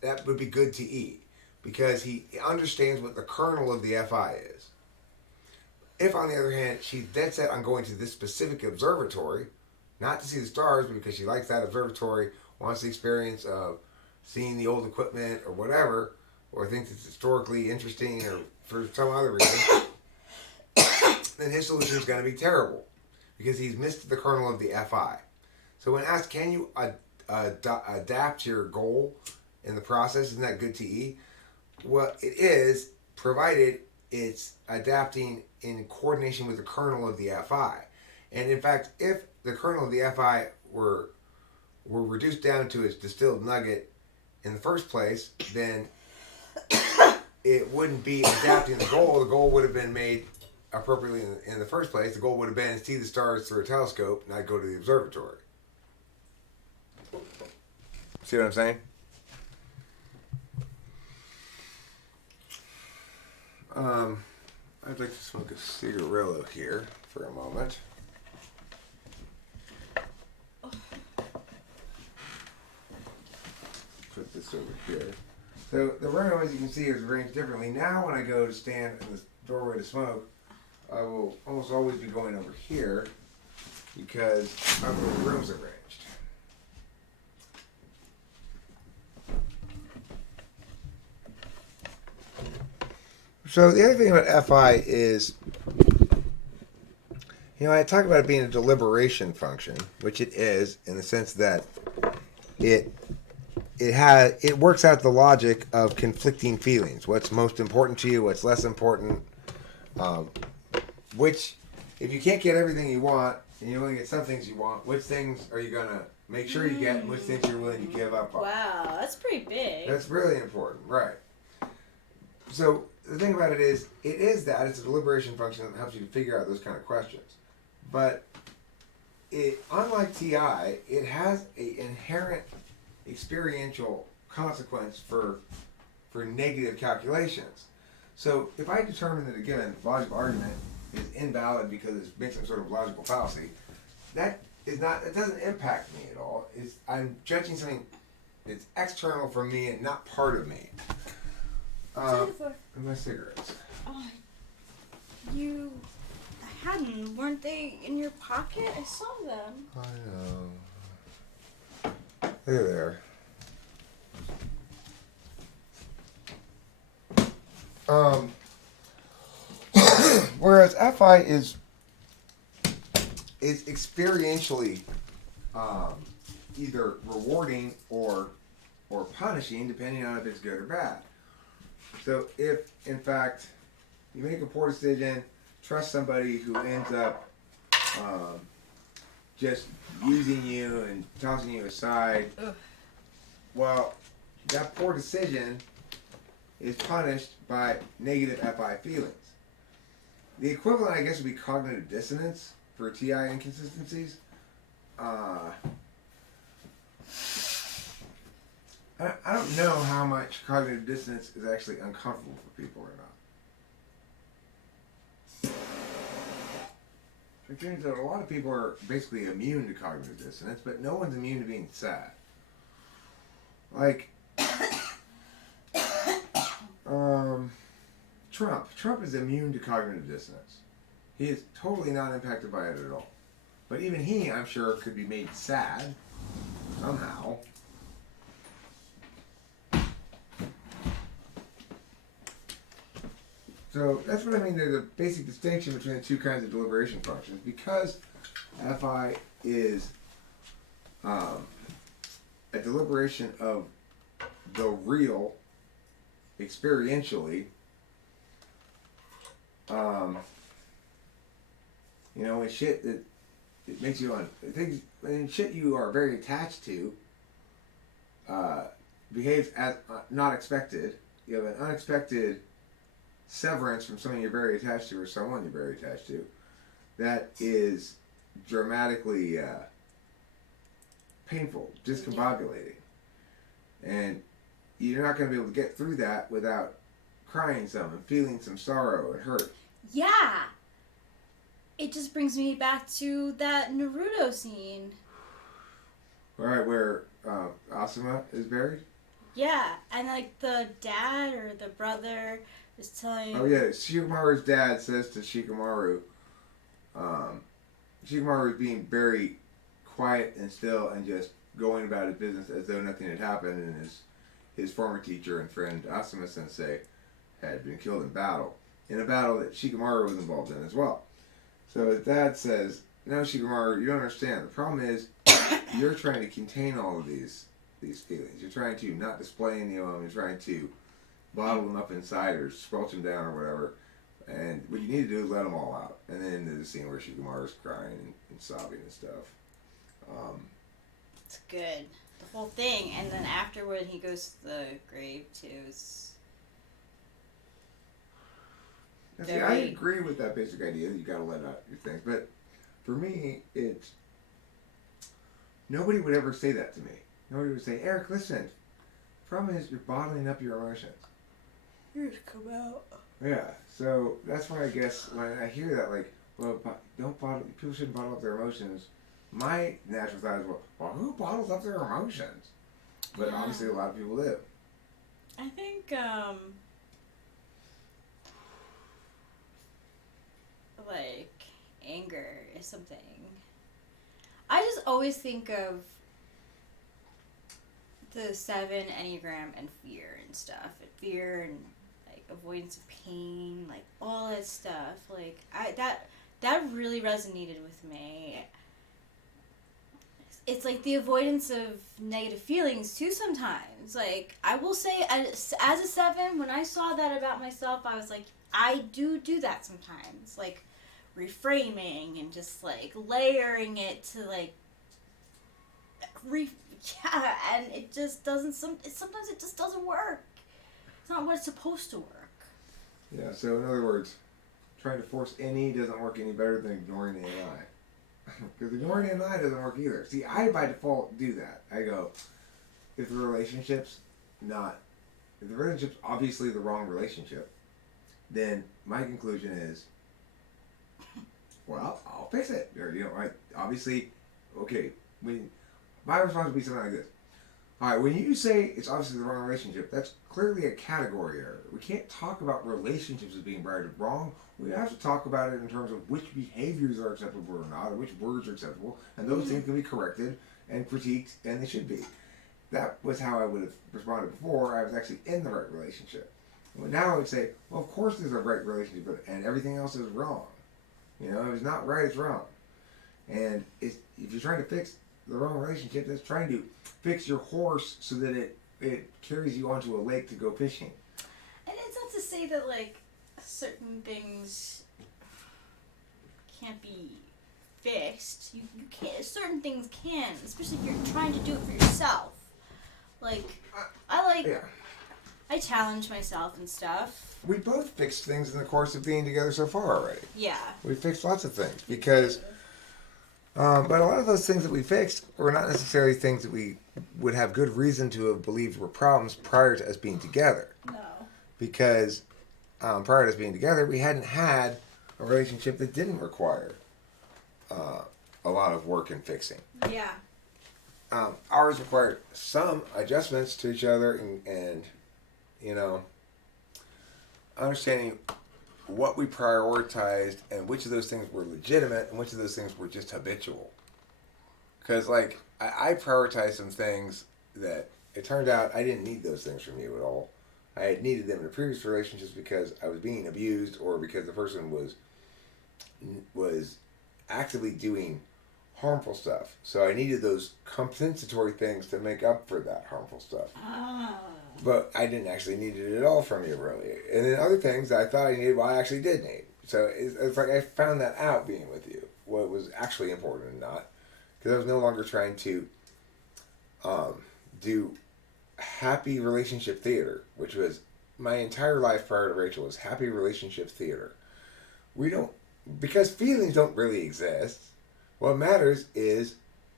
that would be good to eat, because he understands what the kernel of the FI is. If, on the other hand, she's dead set on going to this specific observatory, not to see the stars, but because she likes that observatory, wants the experience of seeing the old equipment or whatever, or thinks it's historically interesting or for some other reason, then his solution is going to be terrible, because he's missed the kernel of the FI. So when asked, can you adapt your goal in the process, isn't that good to eat? Well, it is, provided it's adapting in coordination with the kernel of the FI. And in fact, if the kernel of the FI were reduced down to its distilled nugget in the first place, then it wouldn't be adapting the goal. The goal would have been made appropriately in the first place. The goal would have been to see the stars through a telescope, not go to the observatory. See what I'm saying? I'd like to smoke a cigarillo here for a moment. Put this over here. So the room, as you can see, is arranged differently. Now when I go to stand in the doorway to smoke, I will almost always be going over here because of where the room's arranged. So the other thing about FI is, I talk about it being a deliberation function, which it is, in the sense that it works out the logic of conflicting feelings. What's most important to you? What's less important? Which, if you can't get everything you want, and you only get some things you want, which things are you gonna make sure you get, and which things you're willing to give up on? Wow, that's pretty big. That's really important, right? So the thing about it is it's a deliberation function that helps you to figure out those kind of questions. But unlike TI, it has an inherent experiential consequence for negative calculations. So if I determine that a given logical argument is invalid because it's makes some sort of logical fallacy, that doesn't impact me at all. I'm judging something that's external from me and not part of me. And my cigarettes. Oh, I hadn't. Weren't they in your pocket? I saw them. I know. There they are. Whereas FI is experientially either rewarding or punishing, depending on if it's good or bad. So if, in fact, you make a poor decision, trust somebody who ends up just using you and tossing you aside, well, that poor decision is punished by negative FI feelings. The equivalent, I guess, would be cognitive dissonance for TI inconsistencies. I don't know how much cognitive dissonance is actually uncomfortable for people or not. It turns out a lot of people are basically immune to cognitive dissonance, but no one's immune to being sad. Like, Trump is immune to cognitive dissonance. He is totally not impacted by it at all. But even he, I'm sure, could be made sad somehow. So that's what I mean. There's a basic distinction between the two kinds of deliberation functions. Because FI is a deliberation of the real experientially, when shit that it makes you on things, when shit you are very attached to behaves as not expected. You have an unexpected severance from something you're very attached to or someone you're very attached to that is dramatically painful, discombobulating. And you're not going to be able to get through that without crying some and feeling some sorrow and hurt. Yeah. It just brings me back to that Naruto scene. Alright, where Asuma is buried? Yeah, and like the dad or the brother is telling... Oh yeah, Shikamaru's dad says to Shikamaru, Shikamaru is being very quiet and still and just going about his business as though nothing had happened, and his former teacher and friend Asuma Sensei had been killed in a battle that Shikamaru was involved in as well. So his dad says, "No, Shikamaru, you don't understand. The problem is you're trying to contain all of these feelings. You're trying to not display any of them. You're trying to bottle them up inside or squelch them down or whatever. And what you need to do is let them all out." And then there's a scene where Shikamaru's crying and sobbing and stuff. It's good. The whole thing. And then afterward, he goes to the grave, too. See, I agree with that basic idea that you gotta let out your things. But for me, it's... Nobody would ever say that to me. Nobody would say, "Eric, listen. The problem is you're bottling up your emotions." You're gonna come out. Yeah, so that's why I guess when I hear that, like, well, people shouldn't bottle up their emotions. My natural thought is, well, who bottles up their emotions? But yeah. Obviously a lot of people do. I think, like, anger is something. I just always think of the 7 Enneagram and fear and stuff. And fear and, like, avoidance of pain, like, all that stuff. Like, that really resonated with me. It's like the avoidance of negative feelings, too, sometimes. Like, I will say, as a 7, when I saw that about myself, I was like, I do that sometimes. Like, reframing and just, like, layering it to, like, and it just doesn't, sometimes it just doesn't work. It's not what it's supposed to work. Yeah, so in other words, trying to force any doesn't work any better than ignoring the AI. Because ignoring and I doesn't work either. See, I by default do that. I go, if the relationship's obviously the wrong relationship, then my conclusion is, well, I'll fix it. Or, obviously, okay, my response would be something like this. All right, when you say it's obviously the wrong relationship, that's clearly a category error. We can't talk about relationships as being right or wrong. We have to talk about it in terms of which behaviors are acceptable or not, or which words are acceptable, and those things can be corrected and critiqued, and they should be. That was how I would have responded before I was actually in the right relationship. Well, now I would say, well, of course there's a right relationship, and everything else is wrong. If it's not right, it's wrong. And if you're trying to fix the wrong relationship, that's trying to fix your horse so that it carries you onto a lake to go fishing. And it's not to say that, like, certain things can't be fixed. You can't. Certain things can, especially if you're trying to do it for yourself. Like, I challenge myself and stuff. We both fixed things in the course of being together so far already. Yeah. We fixed lots of things because, but a lot of those things that we fixed were not necessarily things that we would have good reason to have believed were problems prior to us being together. No. Because prior to us being together, we hadn't had a relationship that didn't require a lot of work and fixing. Yeah. Ours required some adjustments to each other and understanding what we prioritized and which of those things were legitimate and which of those things were just habitual. Because, like, I prioritized some things that it turned out I didn't need those things from you at all. I had needed them in previous relationships because I was being abused or because the person was actively doing harmful stuff. So I needed those compensatory things to make up for that harmful stuff. Ah. But I didn't actually need it at all from you, really. And then other things that I thought I needed, well, I actually did need. So it's like I found that out being with you, what was actually important and not. Because I was no longer trying to do happy relationship theater, which was my entire life prior to Rachel was happy relationship theater. Because feelings don't really exist. What matters is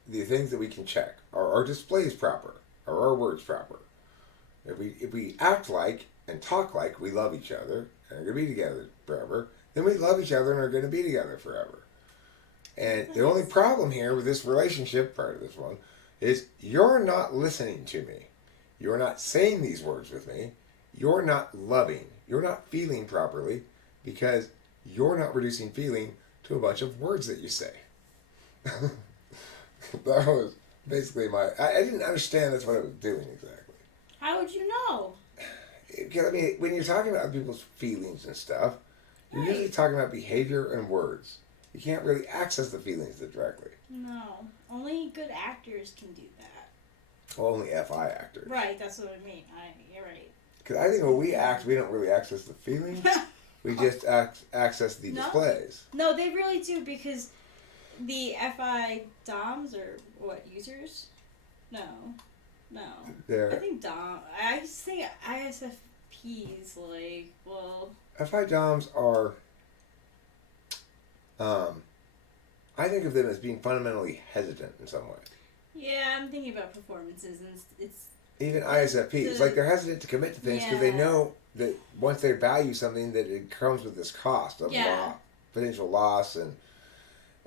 the things that we can check. Are our displays proper? Are our words proper? If we act like and talk like we love each other and are going to be together forever, then we love each other and are going to be together forever. And the only problem here with this relationship, prior to this one, is you're not listening to me. You're not saying these words with me. You're not loving. You're not feeling properly because you're not reducing feeling to a bunch of words that you say. That was basically I didn't understand that's what I was doing exactly. How would you know? I mean, when you're talking about people's feelings and stuff, you're usually talking about behavior and words. You can't really access the feelings directly. No. Only good actors can do that. Only FI actors. Right, that's what I mean. You're right. Because I think when we act, we don't really access the feelings. We just access the displays. No, they really do because the FI DOMs are what, users? No. I think DOM. I just think ISFPs, like, well. FI DOMs are. I think of them as being fundamentally hesitant in some way. Yeah, I'm thinking about performances, and it's even ISFPs, like they're hesitant to commit to things because they know that once they value something, that it comes with this cost of potential loss,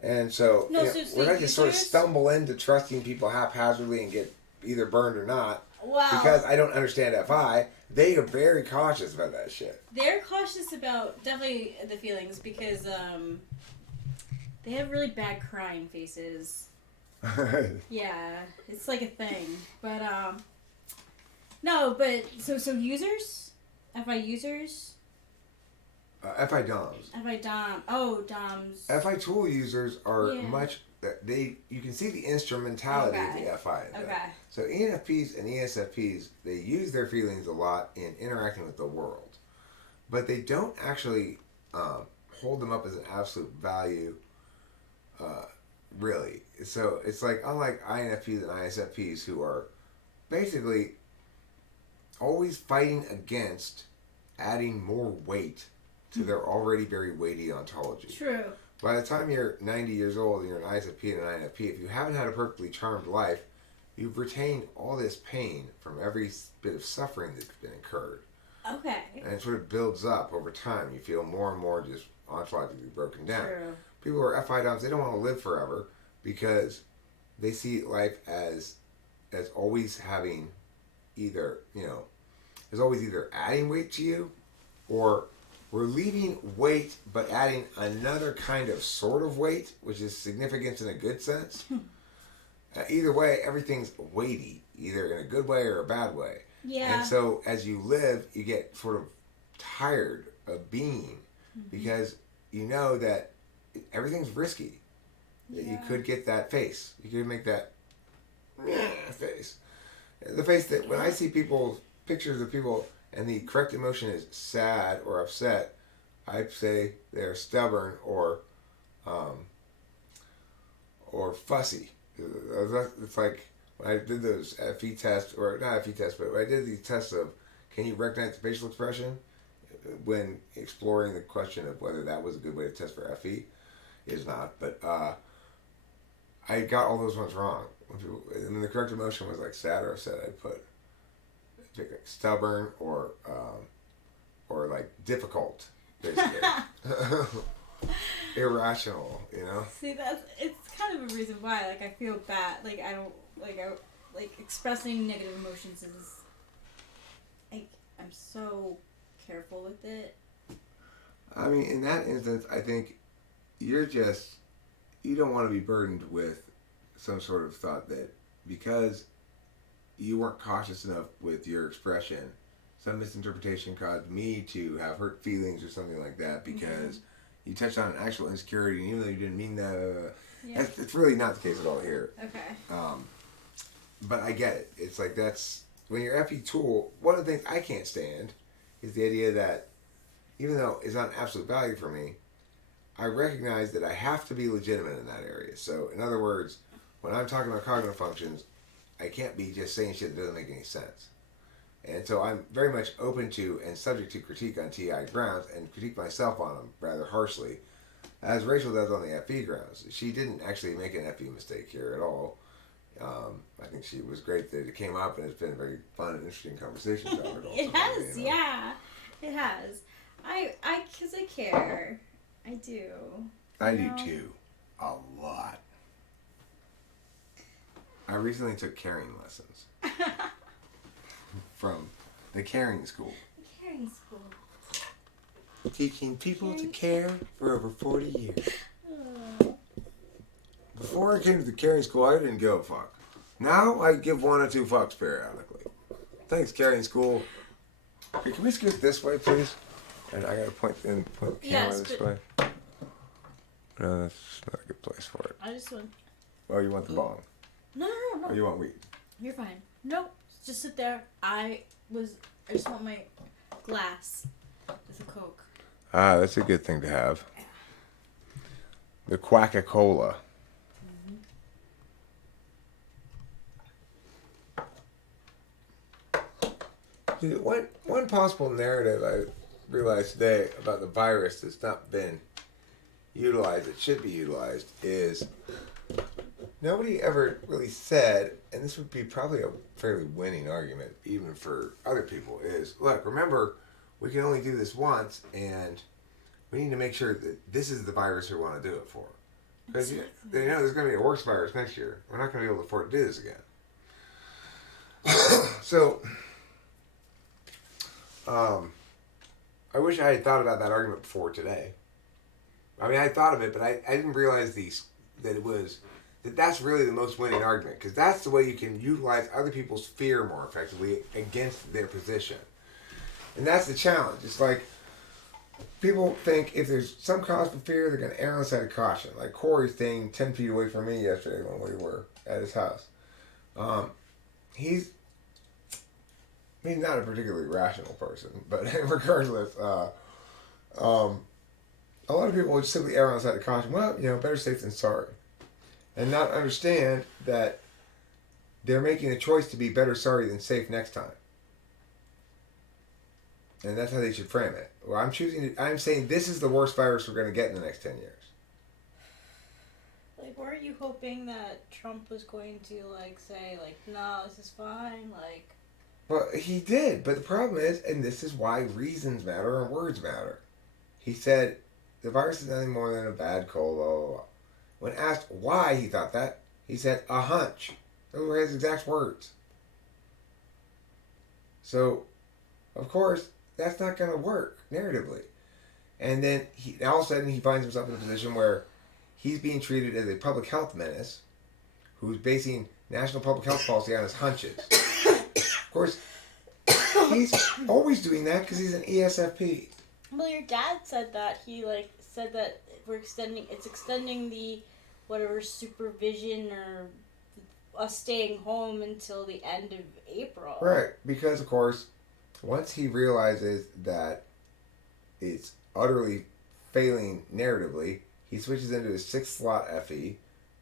and so we're not just sort of stumble into trusting people haphazardly and get either burned or not. Wow. Because I don't understand FI, they are very cautious about that shit. They're cautious about definitely the feelings because they have really bad crying faces. Yeah, it's like a thing. But no, but so users, FI users. FI DOMs. FI DOM. Oh, DOMs. FI tool users are you can see the instrumentality of the FI. Okay. So ENFPs and ESFPs, they use their feelings a lot in interacting with the world, but they don't actually hold them up as an absolute value. Really. So it's like, unlike INFPs and ISFPs who are basically always fighting against adding more weight to their already very weighty ontology. True. By the time you're 90 years old and you're an ISFP and an INFP, if you haven't had a perfectly charmed life, you've retained all this pain from every bit of suffering that's been incurred. Okay. And it sort of builds up over time. You feel more and more just ontologically broken down. True. People who are FI doms, they don't want to live forever because they see life as always having either, as always either adding weight to you or relieving weight but adding another kind of sort of weight, which is significance in a good sense. Either way, everything's weighty, either in a good way or a bad way. Yeah. And so as you live, you get sort of tired of being because you know that everything's risky. That you could get that face. You could make that face. The face that when I see pictures of people and the correct emotion is sad or upset, I say they're stubborn or fussy. It's like when I did those FE tests, or not FE tests, but when I did these tests of can you recognize the facial expression when exploring the question of whether that was a good way to test for FE, is not. But I got all those ones wrong. And the correct emotion was like sad or upset. I put like stubborn or like difficult, basically. Irrational, See, it's kind of a reason why, like, I feel bad, like, I don't, like, expressing negative emotions is, like, I'm so careful with it. I mean, in that instance, I think you don't want to be burdened with some sort of thought that because you weren't cautious enough with your expression, some misinterpretation caused me to have hurt feelings or something like that because you touched on an actual insecurity, and even though you didn't mean that, it's really not the case at all here. Okay. But I get it. It's like that's when you're FE tool. One of the things I can't stand is the idea that even though it's not an absolute value for me, I recognize that I have to be legitimate in that area. So, in other words, when I'm talking about cognitive functions, I can't be just saying shit that doesn't make any sense. And so I'm very much open to and subject to critique on TI grounds and critique myself on them rather harshly, as Rachel does on the FE grounds. She didn't actually make an FE mistake here at all. I think she was great that it came up, and it's been a very fun and interesting conversation about it. It has, yeah. It has. Because I care. I do. I do too. A lot. I recently took caring lessons from the caring school. The caring school. Teaching people to care for over 40 years. Before I came to the caring school, I didn't give a fuck. Now I give 1 or 2 fucks periodically. Thanks, caring school. Hey, can we scoot this way, please? And I gotta point the camera this way. No, that's not a good place for it. I just want. Oh, you want the bong? No. Or you want weed? You're fine. No, just sit there. I just want my glass with a Coke. Ah, that's a good thing to have. The Quack-a-Cola. Dude, one possible narrative I realized today about the virus that's not been utilized, it should be utilized, is nobody ever really said, and this would be probably a fairly winning argument even for other people, is, look, remember, we can only do this once, and we need to make sure that this is the virus we want to do it for. Because they know there's going to be a worse virus next year. We're not going to be able to afford to do this again. So, I wish I had thought about that argument before today. I mean, I thought of it, but I didn't realize that's really the most winning argument, because that's the way you can utilize other people's fear more effectively against their position. And that's the challenge. It's like people think if there's some cause for fear, they're going to err on the side of caution. Like Corey staying 10 feet away from me yesterday when we were at his house. He's not a particularly rational person, but regardless, a lot of people would simply err on the side of caution. Well, better safe than sorry. And not understand that they're making a choice to be better sorry than safe next time. And that's how they should frame it. Well, I'm saying this is the worst virus we're going to get in the next 10 years. Like, weren't you hoping that Trump was going to, like, say, like, no, this is fine, like... Well, he did, but the problem is, and this is why reasons matter and words matter. He said, the virus is nothing more than a bad cold, blah, blah, blah. When asked why he thought that, he said, a hunch. Those were his exact words. So, of course, that's not going to work narratively. And then all of a sudden he finds himself in a position where he's being treated as a public health menace who's basing national public health policy on his hunches. Of course, he's always doing that because he's an ESFP. Well, your dad said that. He, like, said that it's extending the whatever supervision or us staying home until the end of April. Right, because, of course, once he realizes that it's utterly failing narratively, he switches into his 6th slot FE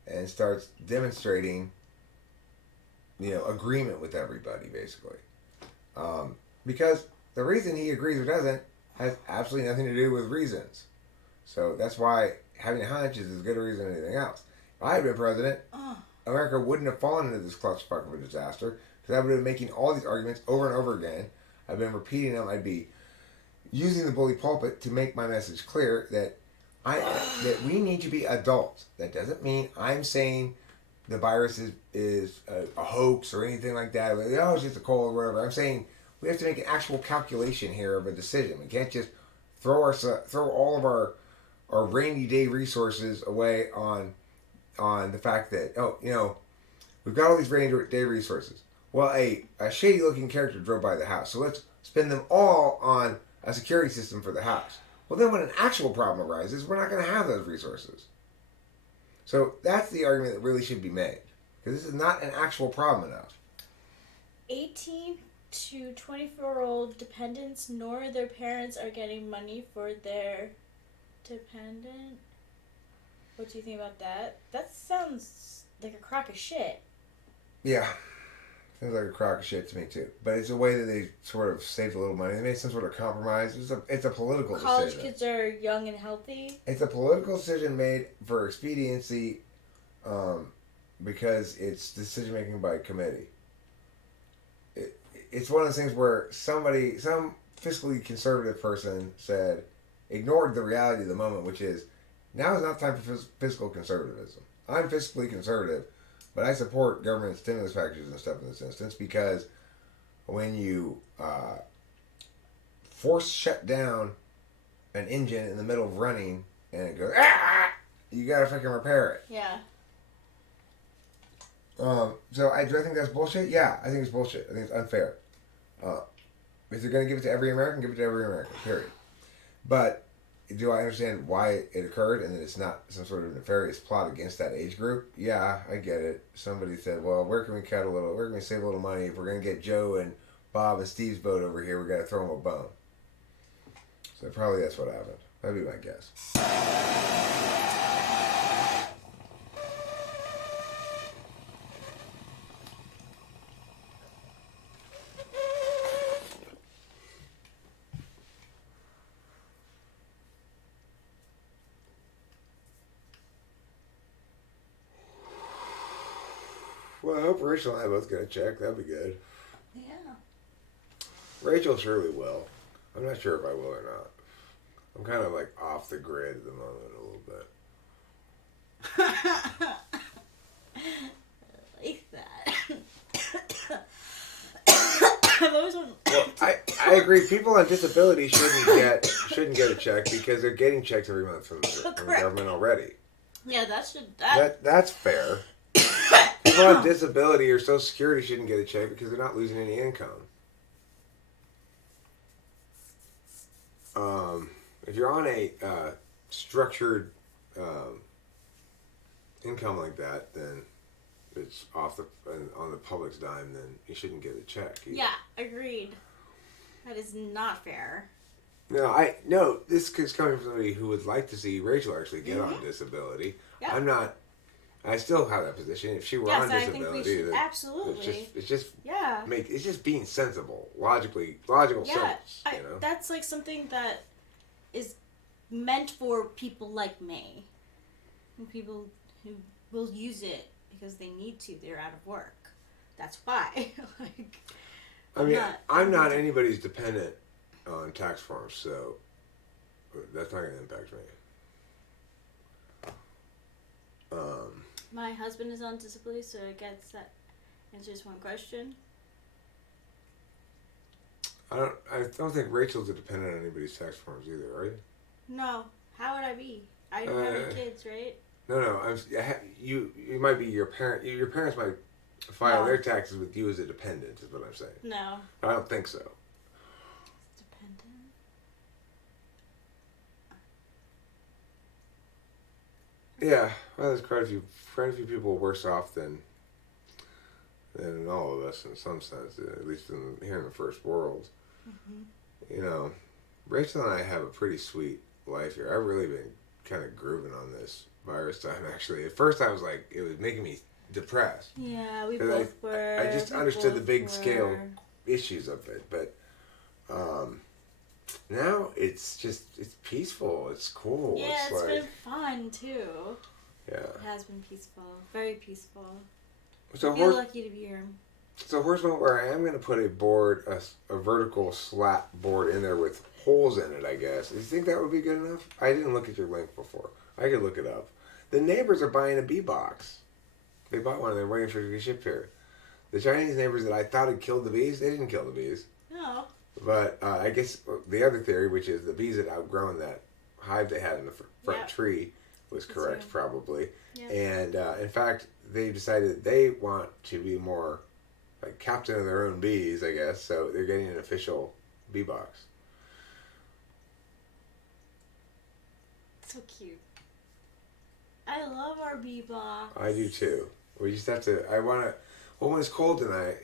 and starts demonstrating, agreement with everybody, basically. Because the reason he agrees or doesn't has absolutely nothing to do with reasons. So that's why having a hunch is as good a reason as anything else. If I had been president, America wouldn't have fallen into this clutch of a disaster because I would have been making all these arguments over and over again. I've been repeating them. I'd be using the bully pulpit to make my message clear that we need to be adults. That doesn't mean I'm saying the virus is a hoax or anything like that. Like, oh, it's just a cold or whatever. I'm saying we have to make an actual calculation here of a decision. We can't just throw all of our rainy day resources away on the fact that, we've got all these rainy day resources. Well, a shady looking character drove by the house, so let's spend them all on a security system for the house. Well, then when an actual problem arises, we're not going to have those resources. So that's the argument that really should be made. Because this is not an actual problem enough. 18 to 24-year-old dependents nor their parents are getting money for their dependent. What do you think about that? That sounds like a crock of shit. Yeah. Sounds like a crock of shit to me, too. But it's a way that they sort of saved a little money. They made some sort of compromise. It's a political decision. College kids are young and healthy. It's a political decision made for expediency because it's decision-making by committee. It's one of those things where some fiscally conservative person ignored the reality of the moment, which is, now is not time for fiscal conservatism. I'm fiscally conservative, but I support government stimulus packages and stuff in this instance because when you force shut down an engine in the middle of running and it goes, you gotta fucking repair it. Yeah. So do I think that's bullshit? Yeah, I think it's bullshit. I think it's unfair. If they're gonna give it to every American, give it to every American, period. But do I understand why it occurred and that it's not some sort of nefarious plot against that age group? Yeah, I get it. Somebody said, well, where can we save a little money? If we're going to get Joe and Bob and Steve's boat over here, we got to throw them a bone. So probably that's what happened. That'd be my guess. Well, I hope Rachel and I both get a check. That'd be good. Yeah. Rachel surely will. I'm not sure if I will or not. I'm kind of like off the grid at the moment a little bit. I like that. I've always wanted... Well, I agree. People on disability shouldn't get a check because they're getting checks every month from the government already. Yeah, that's fair. People on disability or Social Security shouldn't get a check because they're not losing any income. If you're on a structured income like that, then it's on the public's dime. Then you shouldn't get a check either. Yeah, agreed. That is not fair. No, this is coming from somebody who would like to see Rachel actually get on disability. Yeah. I still have that position. If she were on disability, I think we should, absolutely. It's just being sensible, logical sense. That's like something that is meant for people like me, people who will use it because they need to. They're out of work. That's why. Like, I'm not anybody's dependent on tax forms, so that's not going to impact me. My husband is on disability, so I guess that answers one question. I don't think Rachel's a dependent on anybody's tax forms either, are you? No. How would I be? I don't have any kids, right? No. You might be your parent. Your parents might file their taxes with you as a dependent, is what I'm saying. No. I don't think so. Dependent? Yeah, well, there's quite a few people worse off than all of us in some sense, at least here in the first world. Mm-hmm. You know, Rachel and I have a pretty sweet life here. I've really been kind of grooving on this virus time, actually. At first I was like, it was making me depressed. Yeah, we both were. I just understood the big scale issues of it, but now it's peaceful. It's cool. Yeah, it's been fun too. Yeah, it has been peaceful, very peaceful. So I feel lucky to be here. So here's one where I am going to put a vertical slat board in there with holes in it, I guess. Do you think that would be good enough? I didn't look at your link before. I could look it up. The neighbors are buying a bee box. They bought one and they're waiting for it to get shipped here. The Chinese neighbors that I thought had killed the bees, they didn't kill the bees. No. But I guess the other theory, which is the bees had outgrown that hive they had in the front tree, was correct, probably. Yep. And in fact, they decided they want to be more like captain of their own bees, I guess. So they're getting an official bee box. So cute. I love our bee box. I do too. We just have to. Well, when it's cold tonight,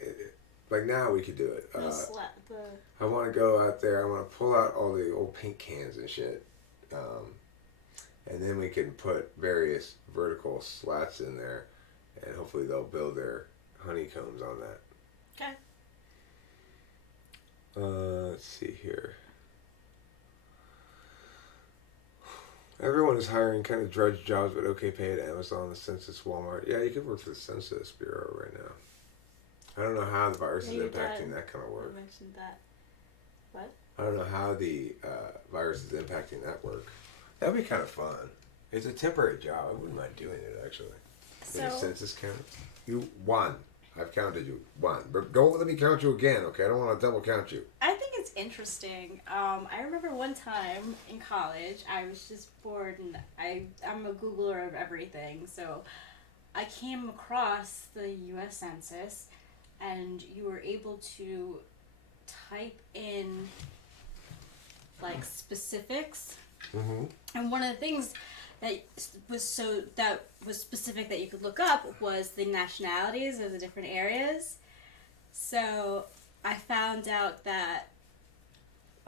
like now, we could do it. I want to go out there. I want to pull out all the old paint cans and shit, and then we can put various vertical slats in there, and hopefully they'll build their honeycombs on that. Okay. Let's see here. Everyone is hiring kind of drudge jobs, but okay pay at Amazon, the Census, Walmart. Yeah, you could work for the Census Bureau right now. I don't know how the virus is impacting that kind of work. I mentioned that. What? I don't know how the virus is impacting that work. That'd be kind of fun. It's a temporary job. I wouldn't mind doing it, actually. So, the census count? You won. I've counted you. One. But don't let me count you again, okay? I don't want to double count you. I think it's interesting. I remember one time in college, I was just bored, and I'm a Googler of everything, so I came across the U.S. Census, and you were able to type in, like, specifics. Mm-hmm. And one of the things that was specific that you could look up was the nationalities of the different areas. So I found out that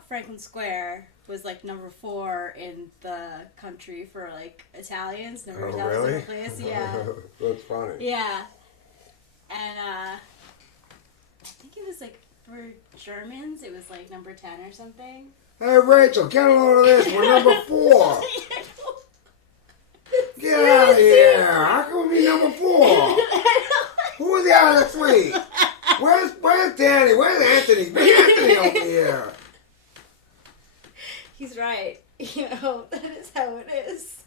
Franklin Square was like number 4 in the country for like Italians. Oh, really? Place. Yeah. That's funny. Yeah. And I think it was like for Germans, it was like number 10 or something. Hey, Rachel, get a load of this. We're number 4. Get out of here. How can we be number 4? Who are the other 3? Where's Danny? Where's Anthony? Bring Anthony over here. He's right. You know, that is how it is.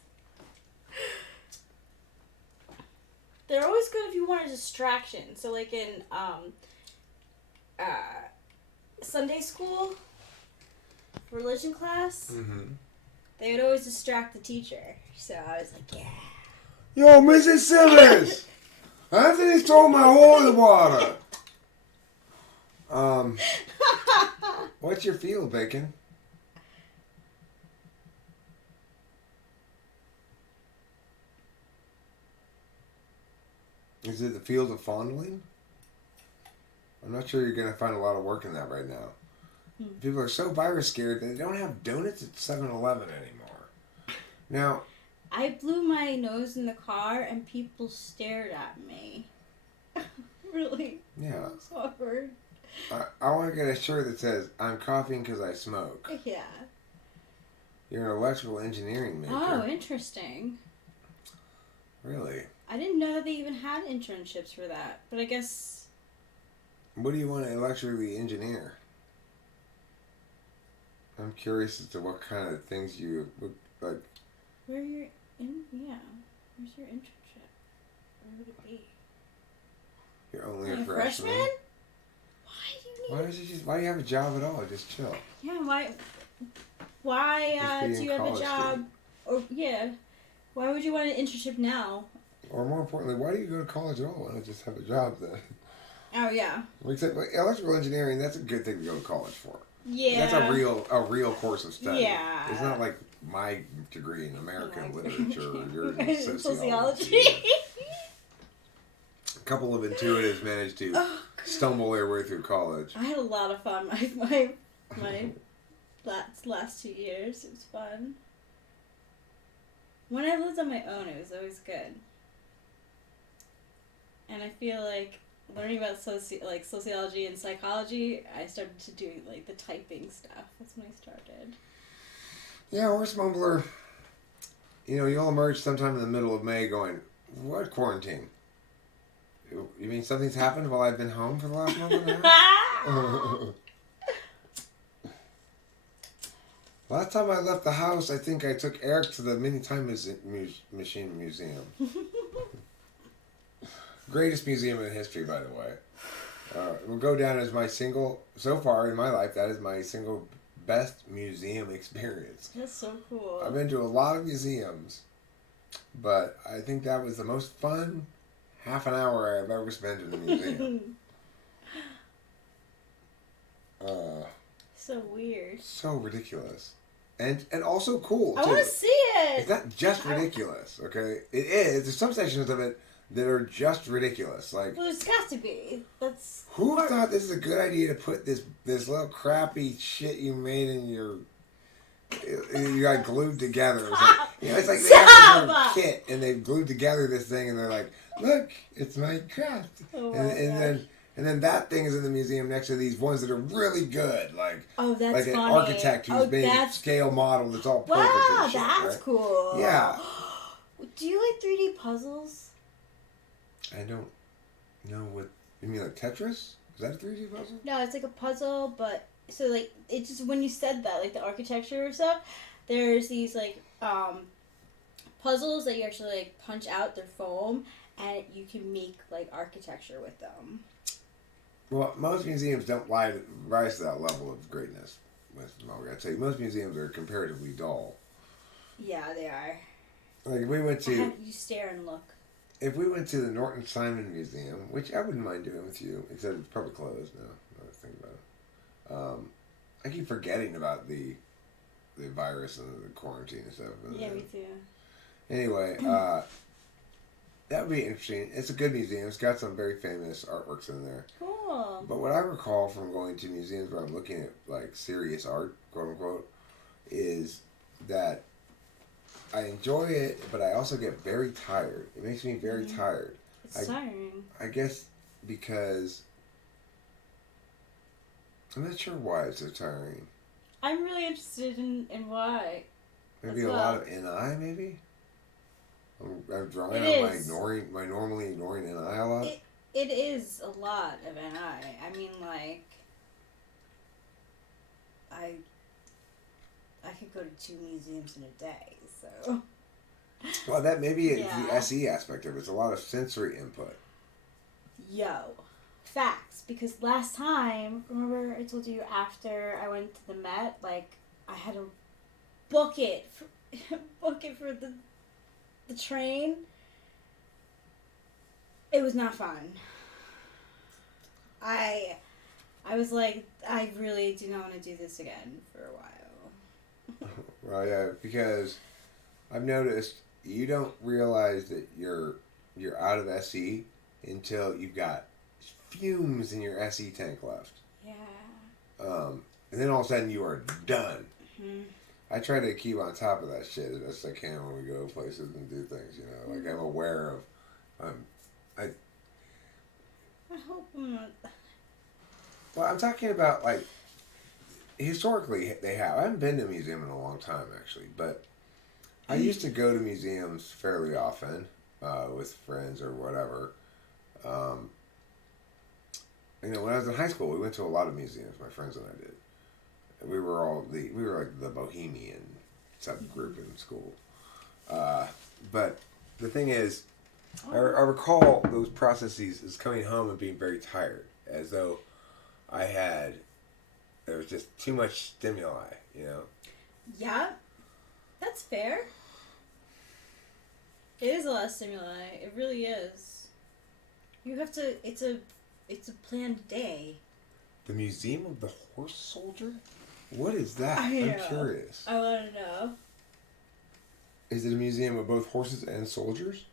They're always good if you want a distraction. So like in Sunday school, religion class, they would always distract the teacher. So I was like, yeah. Yo, Mrs. Simmons! Anthony's throwing my hole in the water. What's your field, Bacon? Is it the field of fondling? I'm not sure you're going to find a lot of work in that right now. People are so virus scared that they don't have donuts at 7-Eleven anymore. Now, I blew my nose in the car and people stared at me. Really? Yeah. It's awkward. I want to get a shirt that says, I'm coughing because I smoke. Yeah. You're an electrical engineering major. Oh, interesting. Really? I didn't know that they even had internships for that, but I guess. What do you want to electrically engineer? I'm curious as to what kind of things you would like. Where's your internship? Where would it be? You're only a freshman? freshman? Why do you need? Why do you have a job at all? Just chill. Yeah, why do you have a job? Student. Or why would you want an internship now? Or more importantly, why do you go to college at all? Why not just have a job then? Oh yeah. Except electrical engineering, that's a good thing to go to college for. Yeah. That's a real course of study. Yeah. It's not like my degree in American literature or your sociology. Sociology. A couple of intuitives managed to stumble their way through college. I had a lot of fun. My last 2 years, it was fun. When I lived on my own, it was always good. And I feel like learning about sociology and psychology, I started to do like the typing stuff. That's when I started. Yeah, Horse Mumbler. You know, you'll emerge sometime in the middle of May going, what quarantine? You mean something's happened while I've been home for the last month and a half? Last time I left the house, I think I took Eric to the Mini Time Machine Museum. Greatest museum in history, by the way. It will go down as so far in my life, that is my single best museum experience. That's so cool. I've been to a lot of museums, but I think that was the most fun half an hour I've ever spent in a museum. So weird. So ridiculous. And also cool, too. I want to see it! It's not just ridiculous, okay? It is. There's some sections of it that are just ridiculous. Like, well, there's got to be. That's who thought this is a good idea to put this little crappy shit you made in your... You got glued together. It's like they have this kit, and they've glued together this thing, and they're like, look, it's my craft. Oh And then that thing is in the museum next to these ones that are really good, like that's an funny. architect who's made scale model that's all perfect. Wow, and shit, that's right? cool. Yeah. Do you like 3D puzzles? I don't know what you mean, like Tetris? Is that a 3D puzzle? No, it's like a puzzle, but so like it just when you said that, like the architecture stuff, there's these like puzzles that you actually like punch out. They're foam, and you can make like architecture with them. Well, most museums don't rise to that level of greatness. I'd say most museums are comparatively dull. Yeah, they are. Like if we went to, you stare and look. If we went to the Norton Simon Museum, which I wouldn't mind doing with you, except it's probably closed now. I was thinking about it. I keep forgetting about the virus and the quarantine and stuff. Yeah, me too. Anyway, that would be interesting. It's a good museum. It's got some very famous artworks in there. Cool. But what I recall from going to museums where I'm looking at like serious art, quote unquote, is that I enjoy it, but I also get very tired. It makes me very tired. It's tiring. I guess because I'm not sure why it's so tiring. I'm really interested in why. Maybe a lot of NI, maybe? I'm drawing on my normally ignoring NI a lot. It is a lot of NI. I mean, like, I could go to 2 museums in a day, so. Well, that maybe it's the SE aspect of it. It's a lot of sensory input. Yo, facts. Because last time, remember I told you after I went to the Met, like, I had to book it for the train. It was not fun. I was like, I really do not want to do this again for a while. Well, yeah, because I've noticed you don't realize that you're out of SE until you've got fumes in your SE tank left. Yeah. And then all of a sudden you are done. Mm-hmm. I try to keep on top of that shit as best I can when we go places and do things, you know. Like, I'm aware of... I hope I'm not... Well, I'm talking about, like... Historically, they have. I haven't been to a museum in a long time, actually. But I used to go to museums fairly often. with friends or whatever. When I was in high school, we went to a lot of museums. My friends and I did. And we were like the bohemian subgroup in school. But the thing is, I recall those processes as coming home and being very tired, as though there was just too much stimuli, Yeah, that's fair. It is a lot of stimuli. It really is. You have to. It's a planned day. The Museum of the Horse Soldier? What is that? I'm curious. I want to know. Is it a museum of both horses and soldiers?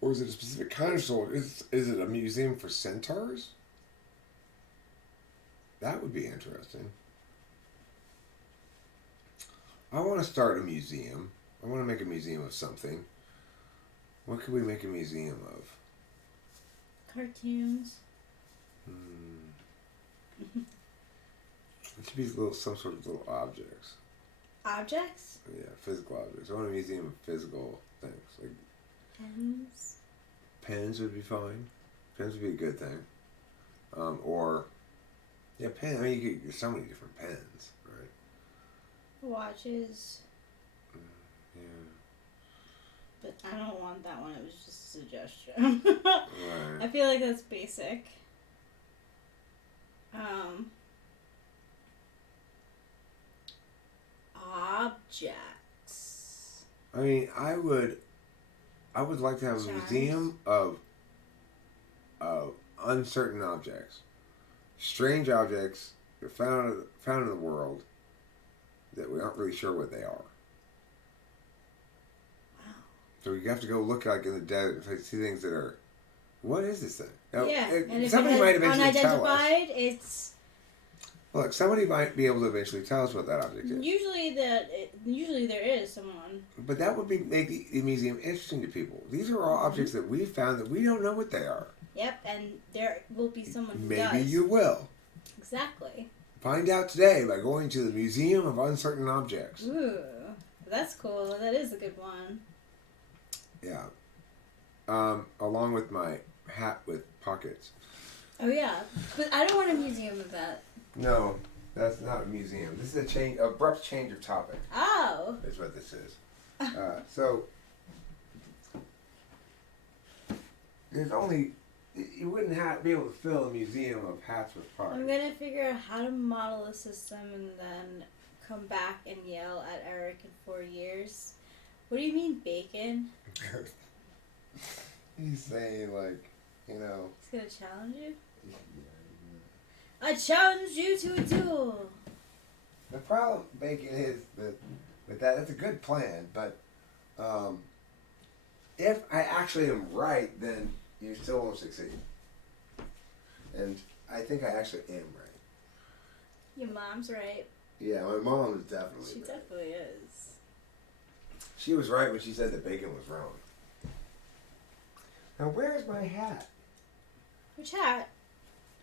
Or is it a specific kind of soldier? Is it a museum for centaurs? That would be interesting. I want to start a museum. I want to make a museum of something. What could we make a museum of? Cartoons. It should be some sort of little objects. Objects? Yeah, physical objects. I want a museum of physical things. Like pens. Pens would be fine. Pens would be a good thing. Pen. I mean, there's so many different pens, right? Watches. Yeah. But I don't want that one. It was just a suggestion. Right. I feel like that's basic. Objects. I mean, I would like to have a museum of uncertain objects, strange objects that are found in the world that we aren't really sure what they are. Wow. So you have to go look like in the desert and see things that are, what is this thing? Now, yeah, and if somebody might eventually tell us. unidentified, it's. Look, somebody might be able to eventually tell us what that object is. Usually there is someone. But that would make the museum interesting to people. These are all objects that we found that we don't know what they are. Yep, and there will be someone who Maybe does. you will. Exactly. Find out today by going to the Museum of Uncertain Objects. Ooh, that's cool. That is a good one. Yeah. Along with my hat with pockets. Oh yeah, but I don't want a museum of that. No, that's not a museum. This is abrupt change of topic. Oh. Is what this is. So there's only, you wouldn't be able to fill a museum of hats with pockets. I'm gonna figure out how to model a system and then come back and yell at Eric in 4 years. What do you mean bacon? He's saying He's gonna challenge you? I challenge you to a duel. The problem, bacon, is that it's a good plan, but if I actually am right, then you still won't succeed. And I think I actually am right. Your mom's right. Yeah, my mom is definitely She right. definitely is. She was right when she said that bacon was wrong. Now, where's my hat? Which hat?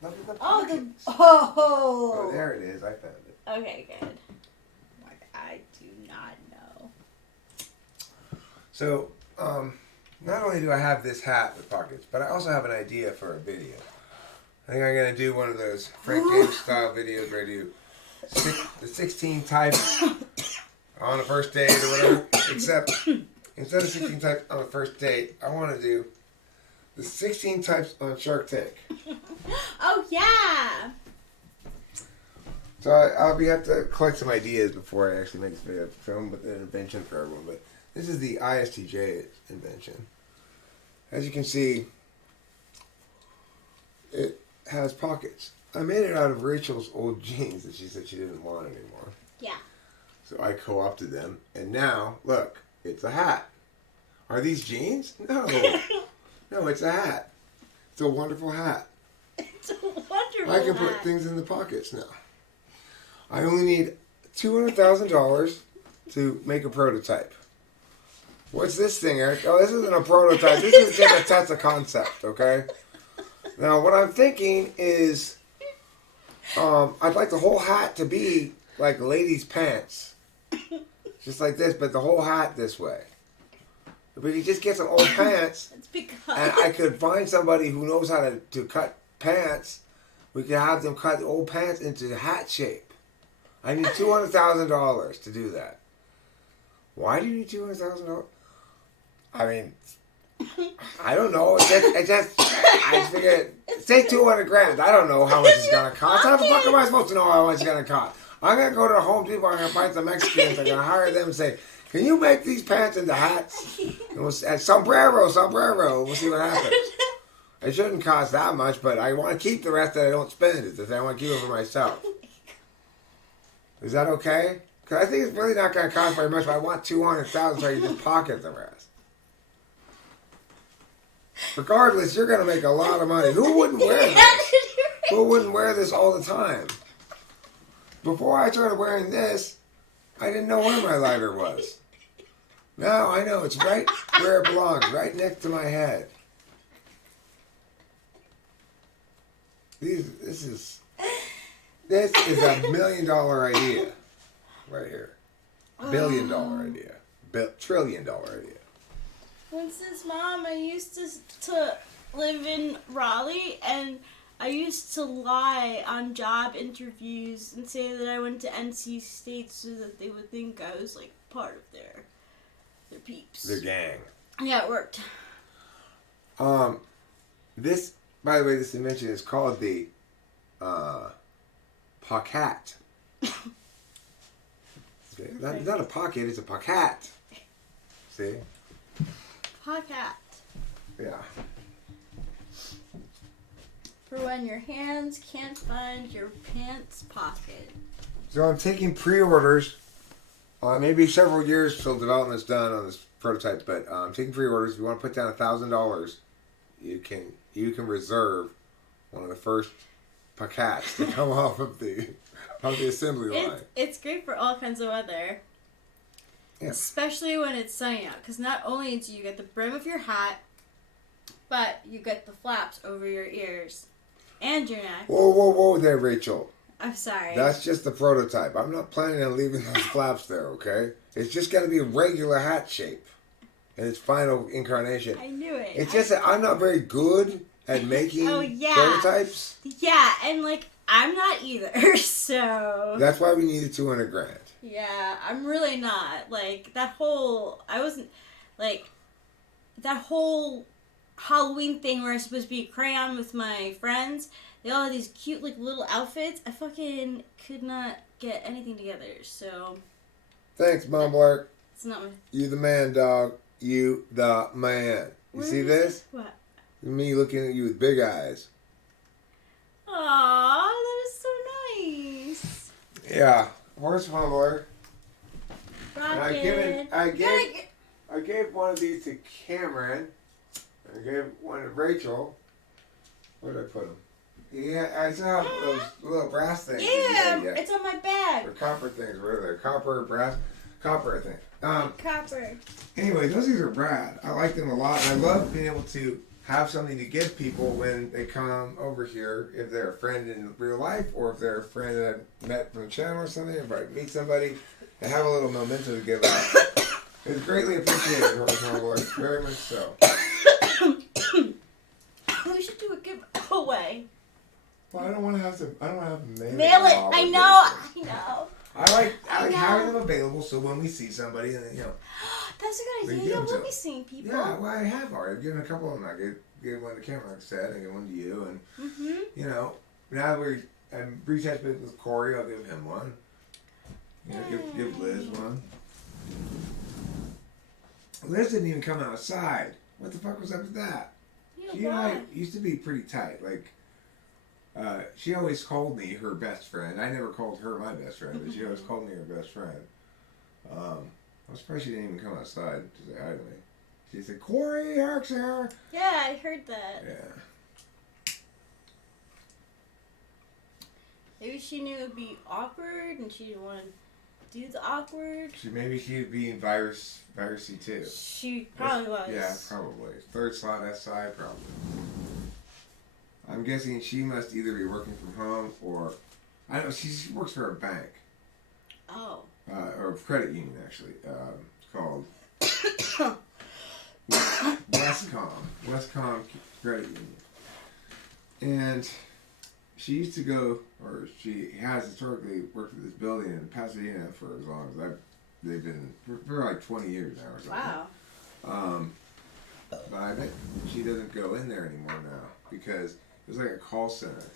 Look at the Oh, pockets. Oh, there it is. I found it. Okay, good. I do not know. So, not only do I have this hat with pockets, but I also have an idea for a video. I think I'm going to do one of those Frank James style videos where I do the 16 types on a first date or whatever. Except, instead of 16 types on a first date, I want to do the 16 types on Shark Tank. Oh, yeah! So I'll have to collect some ideas before I actually make this video. Film with an invention for everyone, but this is the ISTJ invention. As you can see, it has pockets. I made it out of Rachel's old jeans that she said she didn't want anymore. Yeah. So I co-opted them, and now, look, it's a hat. Are these jeans? No. No, it's a hat. It's a wonderful hat. It's a wonderful I can put things in the pockets now. I only need $200,000 to make a prototype. What's this thing, Eric? Oh, this isn't a prototype. This is just a test of concept, okay? Now, what I'm thinking is I'd like the whole hat to be like ladies' pants. Just like this, but the whole hat this way. If we could just get some old pants, It's because and I could find somebody who knows how to cut pants, we could have them cut the old pants into hat shape. I need $200,000 to do that. Why do you need $200,000? I mean, I don't know. I just figured, say $200,000. I don't know how much it's gonna cost. How the fuck am I supposed to know how much it's gonna cost? I'm gonna go to Home Depot. I'm gonna find some Mexicans. I'm gonna hire them and say, "Can you make these pants into hats?" And and sombrero. We'll see what happens. It shouldn't cost that much, but I want to keep the rest that I don't spend. I want to keep it for myself. Is that okay? Because I think it's really not going to cost very much, but I want $200,000 so I can just pocket the rest. Regardless, you're going to make a lot of money. Who wouldn't wear this? Who wouldn't wear this all the time? Before I started wearing this, I didn't know where my lighter was. Now I know it's right where it belongs, right next to my head. This is $1 million idea right here. $1 billion idea. $1 trillion idea. Princess Mom, I used to live in Raleigh, and I used to lie on job interviews and say that I went to NC State so that they would think I was like part of their peeps. Their gang. Yeah, it worked. This, by the way, this invention is called the pocket. Not a pocket, it's a pocket. See? Pocket. Yeah. For when your hands can't find your pants pocket. So I'm taking pre-orders. Maybe several years till development's done on this prototype, but I'm taking pre-orders. If you want to put down $1,000, you can reserve one of the first pockets to come off of the assembly line. It's great for all kinds of weather. Yeah. Especially when it's sunny out, because not only do you get the brim of your hat, but you get the flaps over your ears and your neck. Whoa there, Rachel. I'm sorry. That's just the prototype. I'm not planning on leaving those flaps there, okay? It's just got to be a regular hat shape in its final incarnation. I knew it. It's just that I'm not very good at making prototypes. Yeah, and like, I'm not either, so... That's why we needed $200,000. Yeah, I'm really not. Like, that whole Halloween thing where I'm supposed to be a crayon with my friends, they all had these cute, like, little outfits. I fucking could not get anything together, so... Thanks, Mumbler. It's not my... You the man, dog. You the man. You see this? What? Me looking at you with big eyes. Aww, that is so nice. Yeah. Horse Mumbler. Rocket. I gave one of these to Cameron. I gave one to Rachel. Where did I put them? Yeah, I saw those little brass things. Yeah, it's on my bag. Or copper things, whatever. Copper, brass. Copper, I think. Copper. Anyway, those things are rad. I like them a lot. And I love being able to have something to give people when they come over here, if they're a friend in real life or if they're a friend that I met from the channel or something. If I meet somebody, and have a little memento to give out. It's greatly appreciated, Lord. Very much so. We should do a giveaway. Well, I don't want to have to Mail it. I know. I like having them available so when we see somebody, and That's a good idea. Yeah, we'll be seeing people. Yeah, well, I have already. I've given a couple of them. I gave one to Cameron, like I said, and I gave one to you, and now I'm retouching it with Corey. I'll give him one. Give Liz one. Liz didn't even come outside. What the fuck was up with that? Yeah, she and I used to be pretty tight. Like, she always called me her best friend. I never called her my best friend, but she always called me her best friend. I'm surprised she didn't even come outside to say hi to me. She said, "Corey, Eric's here." Yeah, I heard that. Yeah. Maybe she knew it would be awkward and she didn't want to do the awkward. Maybe she would be virusy too. She probably was. Yeah, probably. Third slot SI, probably. I'm guessing she must either be working from home or, I don't know, she works for a bank. Oh. Or a credit union, actually, called Westcom Credit Union. And she used to go, or she has historically worked at this building in Pasadena for as long as they've been, for like 20 years now or something. Wow. But I bet she doesn't go in there anymore now because it was like a call center.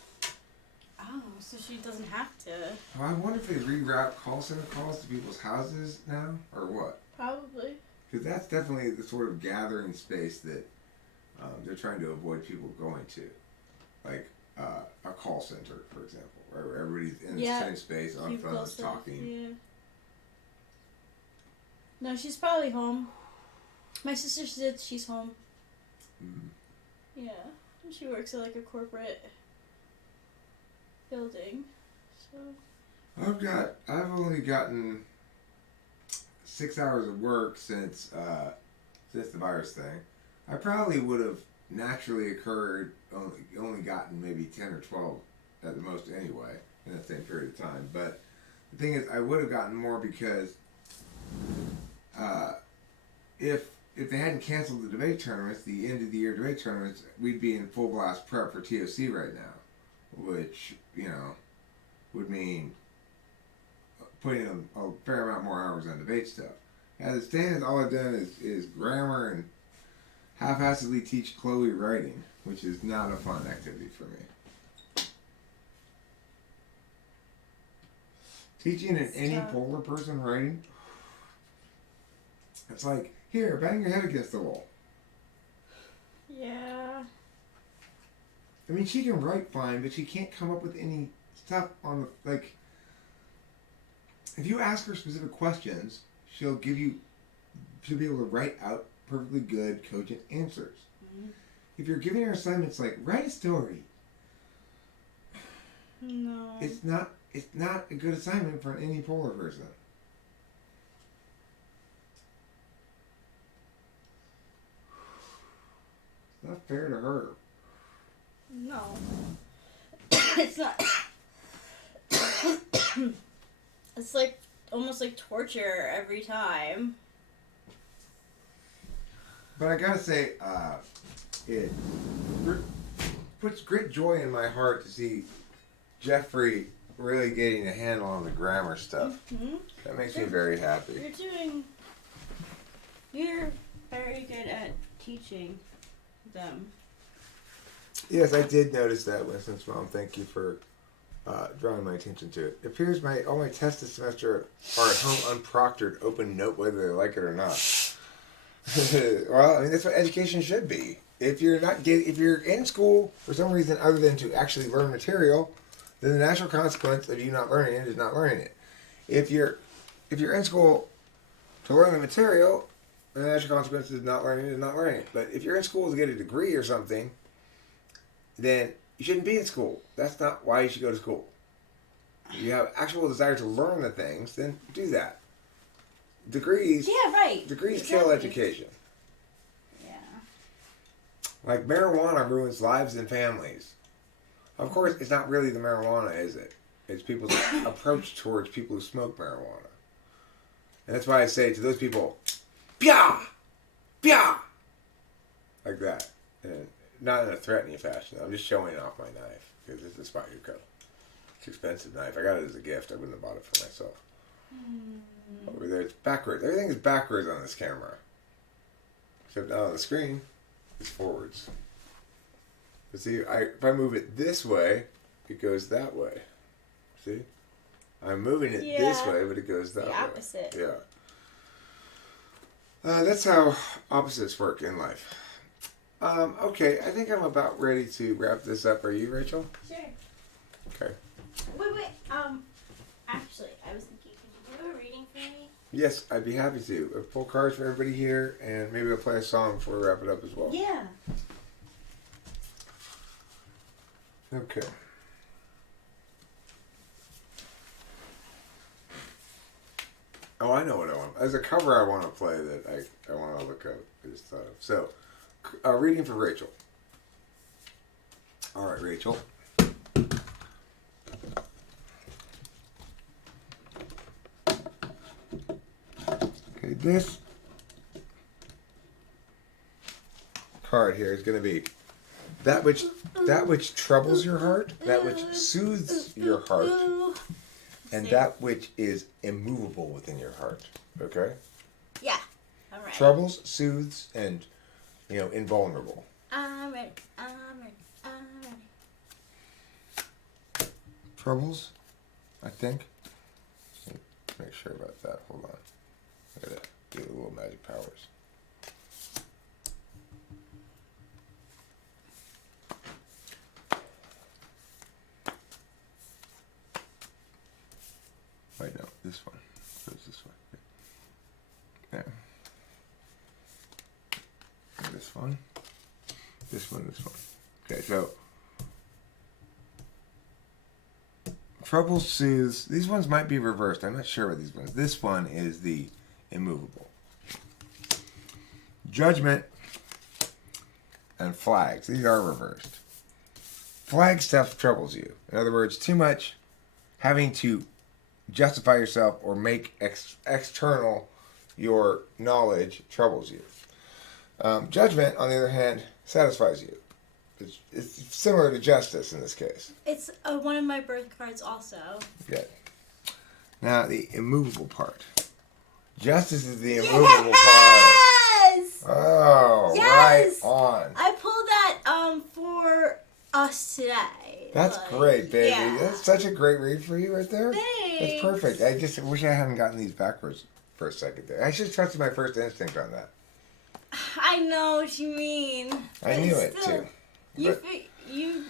Oh, so she doesn't have to. I wonder if they reroute call center calls to people's houses now, or what? Probably. Because that's definitely the sort of gathering space that they're trying to avoid people going to. Like a call center, for example, right, where everybody's in the same space on phones talking. Yeah. No, she's probably home. My sister said she's home. Mm-hmm. Yeah. She works at like a corporate building. So I've only gotten 6 hours of work since the virus thing. I probably would have naturally only gotten maybe 10 or 12 at the most anyway in that same period of time. But the thing is, I would have gotten more because if they hadn't canceled the debate tournaments, the end of the year debate tournaments, we'd be in full blast prep for TOC right now, which, you know, would mean putting a fair amount more hours on debate stuff. As it stands, all I've done is grammar and half-assedly teach Chloe writing, which is not a fun activity for me. Teaching any polar person writing, it's like, here, bang your head against the wall. yeah. I mean, she can write fine, but she can't come up with any stuff on the, like, if you ask her specific questions, she'll be able to write out perfectly good, cogent answers. Mm-hmm. If you're giving her assignments like, write a story, no. It's not a good assignment for any polar person. It's not fair to her. No. It's not. It's like almost like torture every time. But I gotta say, it puts great joy in my heart to see Jeffrey really getting a handle on the grammar stuff. Mm-hmm. That makes me very happy. You're very good at teaching them. Yes, I did notice that, Winston's mom. Thank you for drawing my attention to it. It appears all my tests this semester are at home unproctored, open note whether they like it or not. Well, I mean, that's what education should be. If you're in school for some reason other than to actually learn material, then the natural consequence of you not learning it is not learning it. If you're in school to learn the material, then the natural consequence is not learning it is not learning it. But if you're in school to get a degree or something, then you shouldn't be in school. That's not why you should go to school. If you have actual desire to learn the things, then do that. Degrees. Yeah, right. Degrees kill education. Yeah. Like marijuana ruins lives and families. Of course, it's not really the marijuana, is it? It's people's approach towards people who smoke marijuana. And that's why I say to those people, "Pia! Pia!" Like that. And not in a threatening fashion. I'm just showing off my knife. Because it's a Spyderco. It's an expensive knife. I got it as a gift. I wouldn't have bought it for myself. Over there, it's backwards. Everything is backwards on this camera. Except on the screen, it's forwards. But see, if I move it this way, it goes that way. See? I'm moving it this way, but it goes that way. The opposite. Yeah. That's how opposites work in life. Okay, I think I'm about ready to wrap this up. Are you, Rachel? Sure. Okay. Wait. Actually, I was thinking, can you do a reading for me? Yes, I'd be happy to. I'll pull cards for everybody here, and maybe I'll play a song before we wrap it up as well. Yeah. Okay. Oh, I know what I want. As a cover, I want to play that I want to look up. I just thought of. So, reading for Rachel. All right, Rachel. Okay, this card here is going to be that which troubles your heart, that which soothes your heart, and that which is immovable within your heart. Okay? Yeah. All right. Troubles, soothes, and, invulnerable. I'm ready. Troubles, I think. Make sure about that. Hold on. I gotta do the little magic powers. Wait, no, this one. Goes this way. Yeah. And this one. This one, this one. Okay, so trouble soothes. These ones might be reversed. I'm not sure about these ones. This one is the immovable. Judgment and flags. These are reversed. Flag stuff troubles you. In other words, too much having to justify yourself or make external your knowledge troubles you. Judgment, on the other hand, satisfies you. It's similar to justice in this case. It's one of my birth cards also. Good. Now, the immovable part. Justice is the immovable part. Yes! Oh, yes! right on. I pulled that for us today. That's great, baby. Yeah. That's such a great read for you right there. Thanks. That's perfect. I just wish I hadn't gotten these backwards for a second there. I should have trusted my first instinct on that. I know what you mean. I knew it, too. You.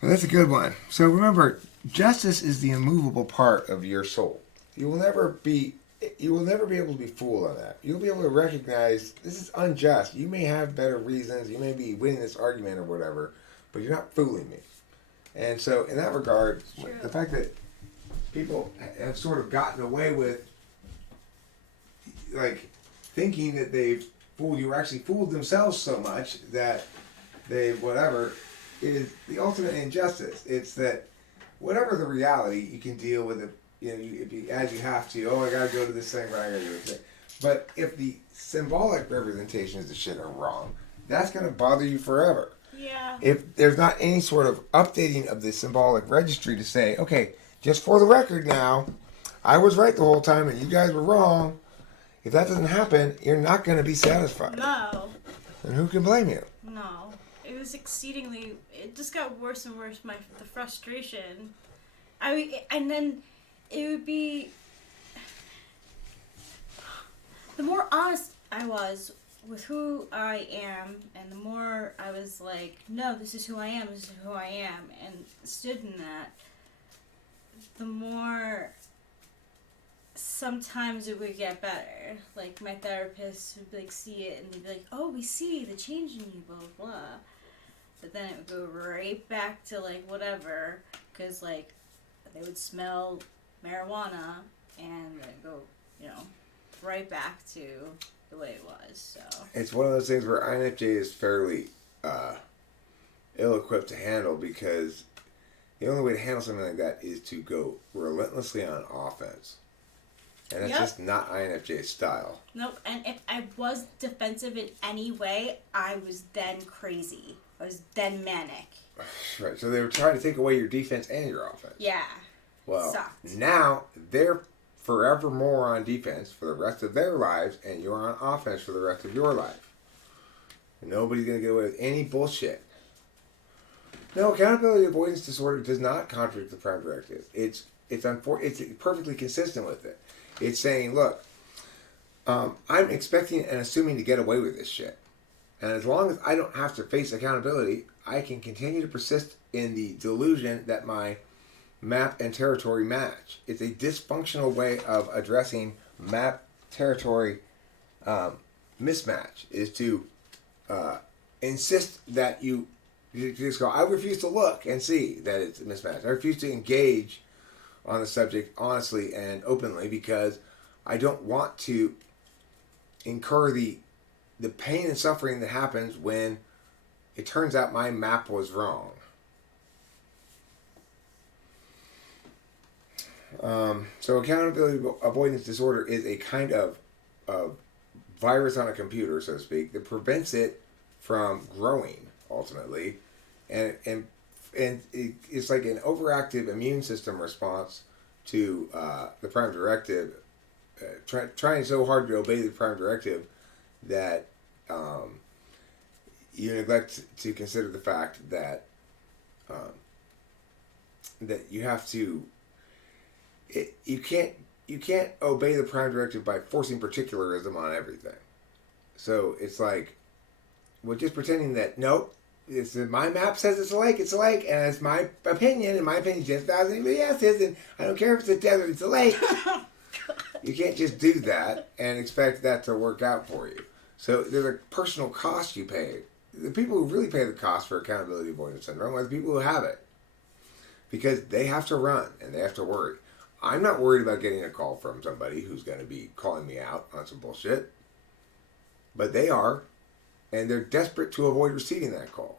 Well, that's a good one. So remember, justice is the immovable part of your soul. You will never be able to be fooled on that. You'll be able to recognize this is unjust. You may have better reasons. You may be winning this argument or whatever, but you're not fooling me. And so, in that regard, the fact that people have sort of gotten away with, like, thinking that they've fooled you, or actually fooled themselves so much that they whatever, is the ultimate injustice. It's that whatever the reality, you can deal with it, as you have to. Oh, I gotta go to this thing, but I gotta go to this thing. But if the symbolic representations of the shit are wrong, that's gonna bother you forever. Yeah. If there's not any sort of updating of the symbolic registry to say, okay, just for the record now, I was right the whole time and you guys were wrong. If that doesn't happen, you're not going to be satisfied. No. And who can blame you? No. It was exceedingly. It just got worse and worse. The frustration. And then it would be. The more honest I was with who I am, and the more I was like, no, this is who I am. This is who I am, and stood in that. The more. Sometimes it would get better. Like, my therapist would, like, see it and they'd be like, oh, we see the change in you, blah, blah, blah. But then it would go right back to, like, whatever. Because, like, they would smell marijuana and then go, right back to the way it was, so. It's one of those things where INFJ is fairly ill-equipped to handle because the only way to handle something like that is to go relentlessly on offense. And that's just not INFJ's style. Nope, and if I was defensive in any way, I was then crazy. I was then manic. Right, so they were trying to take away your defense and your offense. Yeah. Well, sucked. Now they're forever more on defense for the rest of their lives, and you're on offense for the rest of your life. And nobody's going to get away with any bullshit. No, accountability avoidance disorder does not contradict the Prime Directive. It's perfectly consistent with it. It's saying, look, I'm expecting and assuming to get away with this shit. And as long as I don't have to face accountability, I can continue to persist in the delusion that my map and territory match. It's a dysfunctional way of addressing map-territory mismatch, is to insist that you just go, I refuse to look and see that it's a mismatch. I refuse to engage on the subject honestly and openly because I don't want to incur the pain and suffering that happens when it turns out my map was wrong. So accountability avoidance disorder is a kind of virus on a computer, so to speak, that prevents it from growing ultimately, and it's like an overactive immune system response to the prime directive, trying so hard to obey the prime directive that you neglect to consider the fact that that you have to. You can't obey the prime directive by forcing particularism on everything. So it's like, well, just pretending that nope, my map says it's a lake, and it's my opinion, and my opinion just as anybody else's, and I don't care if it's a desert, it's a lake. You can't just do that and expect that to work out for you. So there's a personal cost you pay. The people who really pay the cost for accountability avoidance syndrome are the people who have it, because they have to run and they have to worry. I'm not worried about getting a call from somebody who's going to be calling me out on some bullshit, but they are, and they're desperate to avoid receiving that call.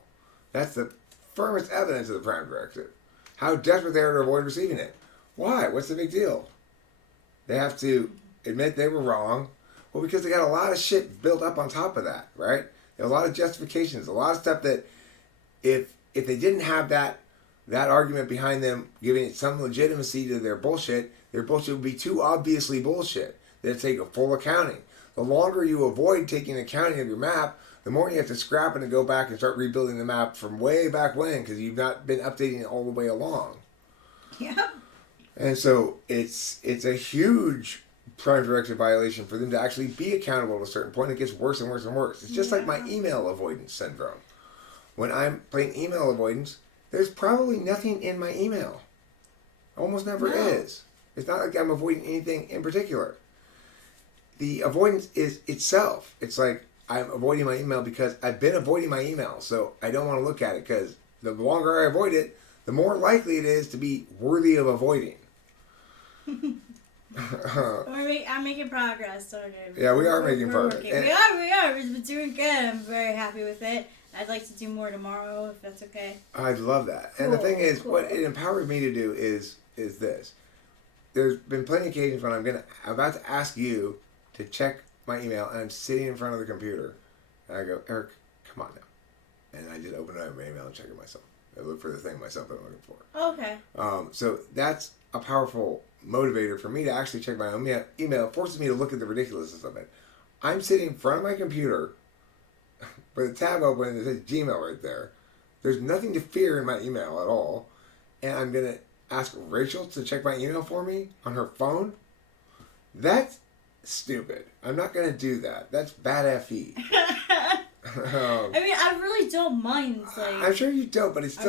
That's the firmest evidence of the prime directive. How desperate they are to avoid receiving it. Why? What's the big deal? They have to admit they were wrong. Well, because they got a lot of shit built up on top of that, right? There are a lot of justifications, a lot of stuff that if they didn't have that argument behind them giving it some legitimacy to their bullshit would be too obviously bullshit. They'd take a full accounting. The longer you avoid taking accounting of your map, the more you have to scrap it and go back and start rebuilding the map from way back when, because you've not been updating it all the way along. Yeah. And so it's a huge prime directive violation for them to actually be accountable at a certain point. It gets worse and worse and worse. It's just like my email avoidance syndrome. When I'm playing email avoidance, there's probably nothing in my email. Almost never is. It's not like I'm avoiding anything in particular. The avoidance is itself. It's like I'm avoiding my email because I've been avoiding my email, so I don't want to look at it, because the longer I avoid it, the more likely it is to be worthy of avoiding. I'm making progress. So yeah, we are making progress. We are. We're doing good. I'm very happy with it. I'd like to do more tomorrow, if that's okay. I'd love that. Cool, and the thing is, what it empowers me to do is this. There's been plenty of occasions when I'm about to ask you to check my email, and I'm sitting in front of the computer, and I go, Eric, come on now. And I just open up my email and check it myself. I look for the thing myself that I'm looking for. Okay. So that's a powerful motivator for me to actually check my own email. It forces me to look at the ridiculousness of it. I'm sitting in front of my computer with a tab open and it says Gmail right there. There's nothing to fear in my email at all. And I'm going to ask Rachel to check my email for me on her phone? That's stupid. I'm not going to do that. That's bad FE. I mean, I really don't mind. I'm sure you don't, but it's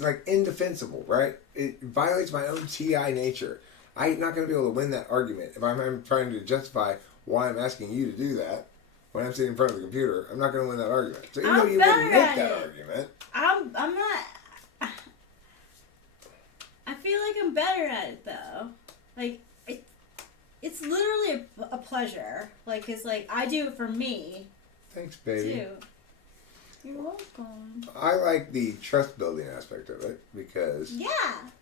like indefensible, right? It violates my own TI nature. I'm not going to be able to win that argument if I'm trying to justify why I'm asking you to do that when I'm sitting in front of the computer. I'm not going to win that argument. So even though you wouldn't make that argument, I'm not. I feel like I'm better at it though. Like it's literally a pleasure. Like it's like I do it for me. Thanks, baby. Too. You're welcome. I like the trust building aspect of it because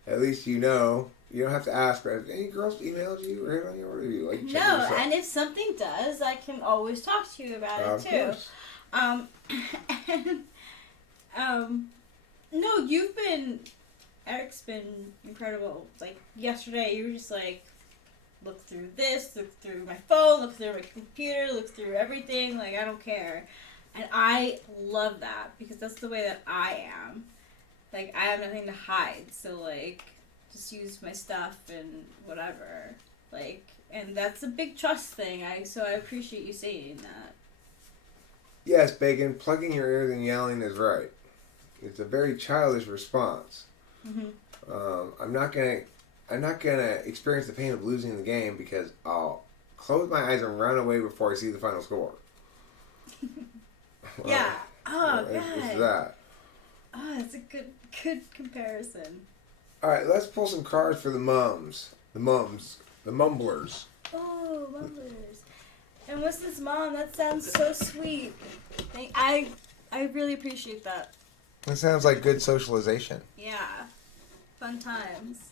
at least you don't have to ask. Any girls emailed you or hit on you or you like? No, and if something does, I can always talk to you about it too. No, Eric's been incredible. Like yesterday, you were just like, look through this, look through my phone, look through my computer, look through everything. Like, I don't care. And I love that because that's the way that I am. Like, I have nothing to hide. So, like, just use my stuff and whatever. Like, and that's a big trust thing. So I appreciate you saying that. Yes, Bacon, plugging your ears and yelling is right. It's a very childish response. Mm-hmm. I'm not gonna experience the pain of losing the game because I'll close my eyes and run away before I see the final score. Yeah. Oh, God. It's that. Oh, that's a good comparison. All right, let's pull some cards for the mums. The mumblers. Oh, mumblers. And what's this, Mom? That sounds so sweet. I really appreciate that. That sounds like good socialization. Yeah. Fun times.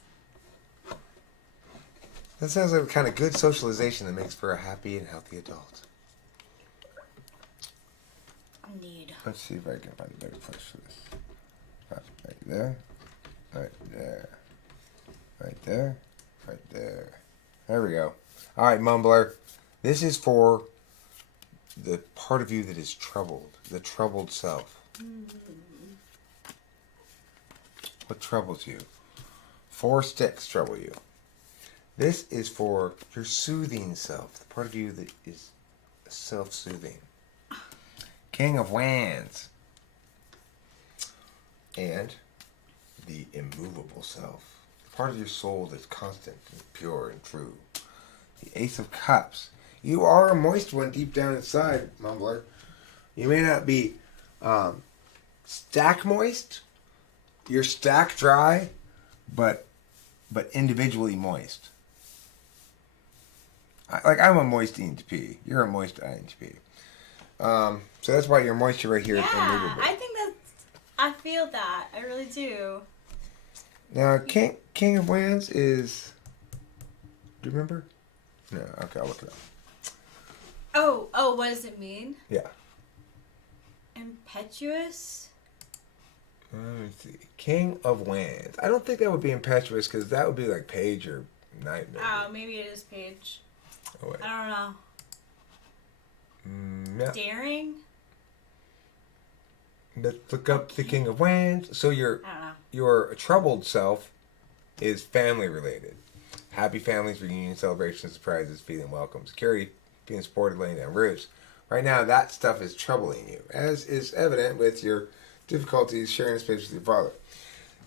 That sounds like the kind of good socialization that makes for a happy and healthy adult. Need. Let's see if I can find a better place for this. Right there. Right there. Right there. Right there. There we go. All right, Mumbler. This is for the part of you that is troubled. The troubled self. What troubles you? 4 sticks trouble you. This is for your soothing self. The part of you that is self-soothing. King of Wands. And the immovable self. The part of your soul that's constant and pure and true. The Ace of Cups. You are a moist one deep down inside, Mumbler. You may not be stack moist. You're stack dry, but individually moist. I'm a moist ENTP. You're a moist INTP. So that's why your moisture right here is immovable. I think I feel that. I really do. Now, King of Wands is... Do you remember? No, okay, I'll look it up. Oh, what does it mean? Yeah. Impetuous? Let me see. King of Wands. I don't think that would be impetuous because that would be like Page or Knight. Maybe. Oh, maybe it is Page. Oh, wait. I don't know. Yeah. Daring? Let's look up the King of Wands. So I don't know. your troubled self is family related. Happy families, reunion, celebrations, surprises, feeling welcome, security, being supported, laying down roots. Right now, that stuff is troubling you, as is evident with your difficulties sharing space with your father.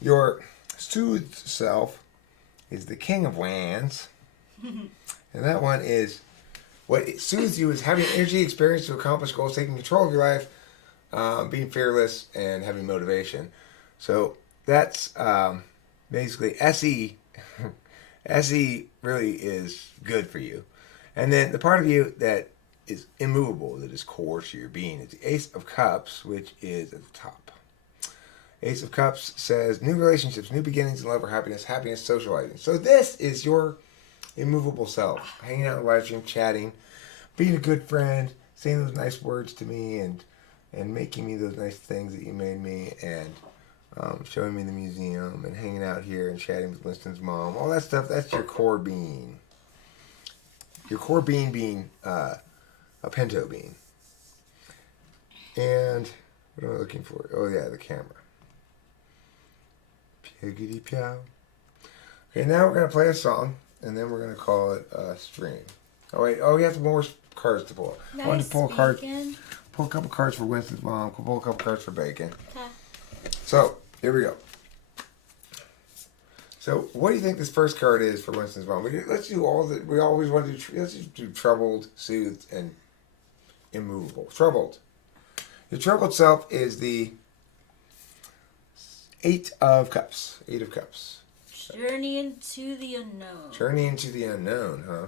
Your soothed self is the King of Wands. And that one is what it soothes you is having energy, experience to accomplish goals, taking control of your life, being fearless, and having motivation. So that's basically SE. SE really is good for you. And then the part of you that is immovable, that is core to your being, is the Ace of Cups, which is at the top. Ace of Cups says new relationships, new beginnings in love or happiness, socializing. So this is your immovable self, hanging out in the live stream, chatting, being a good friend, saying those nice words to me, and making me those nice things that you made me, and showing me the museum, and hanging out here and chatting with Winston's mom. All that stuff, that's your core being. Your core being a pinto bean. And what am I looking for? Oh yeah, the camera. Piggity pow. Okay, now we're gonna play a song, and then we're gonna call it a stream. Oh wait, we have more cards to pull. Nice. I wanted to pull a card. Pull a couple cards for Winston's mom. Pull a couple cards for Bacon. Okay. So here we go. So what do you think this first card is for Winston's mom? Let's do all that. We always want to do. Let's just do troubled, soothed, and immovable. Troubled. Your troubled self is the 8 of Cups. 8 of Cups. Journey into the unknown. Journey into the unknown, huh?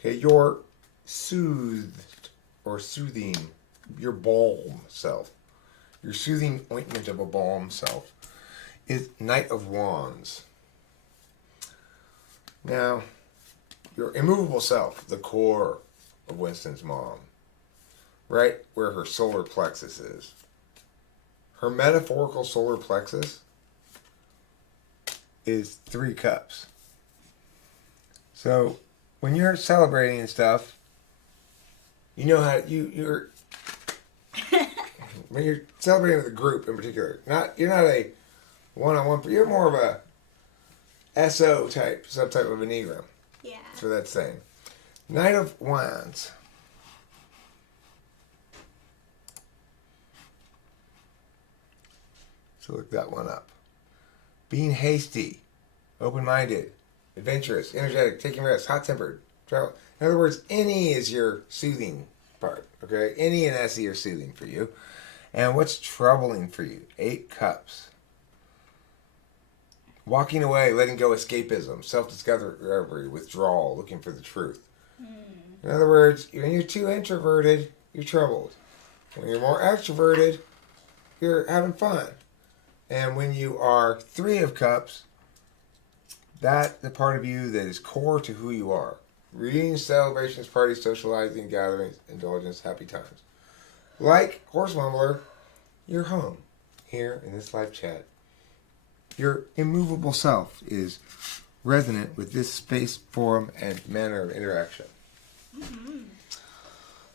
Okay, your soothed or soothing, your balm self, your soothing ointment of a balm self is Knight of Wands. Now, your immovable self, the core of Winston's mom, right where her solar plexus is. Her metaphorical solar plexus is 3 cups. So when you're celebrating and stuff, you know how you're when you're celebrating with a group in particular. You're not a one-on-one. You're more of a SO type, subtype of Enneagram. Yeah. So that's saying. Knight of Wands. So look that one up. Being hasty, open-minded, adventurous, energetic, taking risks, hot-tempered, travel. In other words, any is your soothing part, okay? Any and SE are soothing for you. And what's troubling for you? 8 cups. Walking away, letting go, escapism, self-discovery, withdrawal, looking for the truth. In other words, when you're too introverted, you're troubled. When you're more extroverted, you're having fun. And when you are 3 of Cups, that's the part of you that is core to who you are. Reading, celebrations, parties, socializing, gatherings, indulgence, happy times. like Horse Mumbler, you're home here in this live chat. Your immovable self is resonant with this space, form, and manner of interaction. Mm-hmm.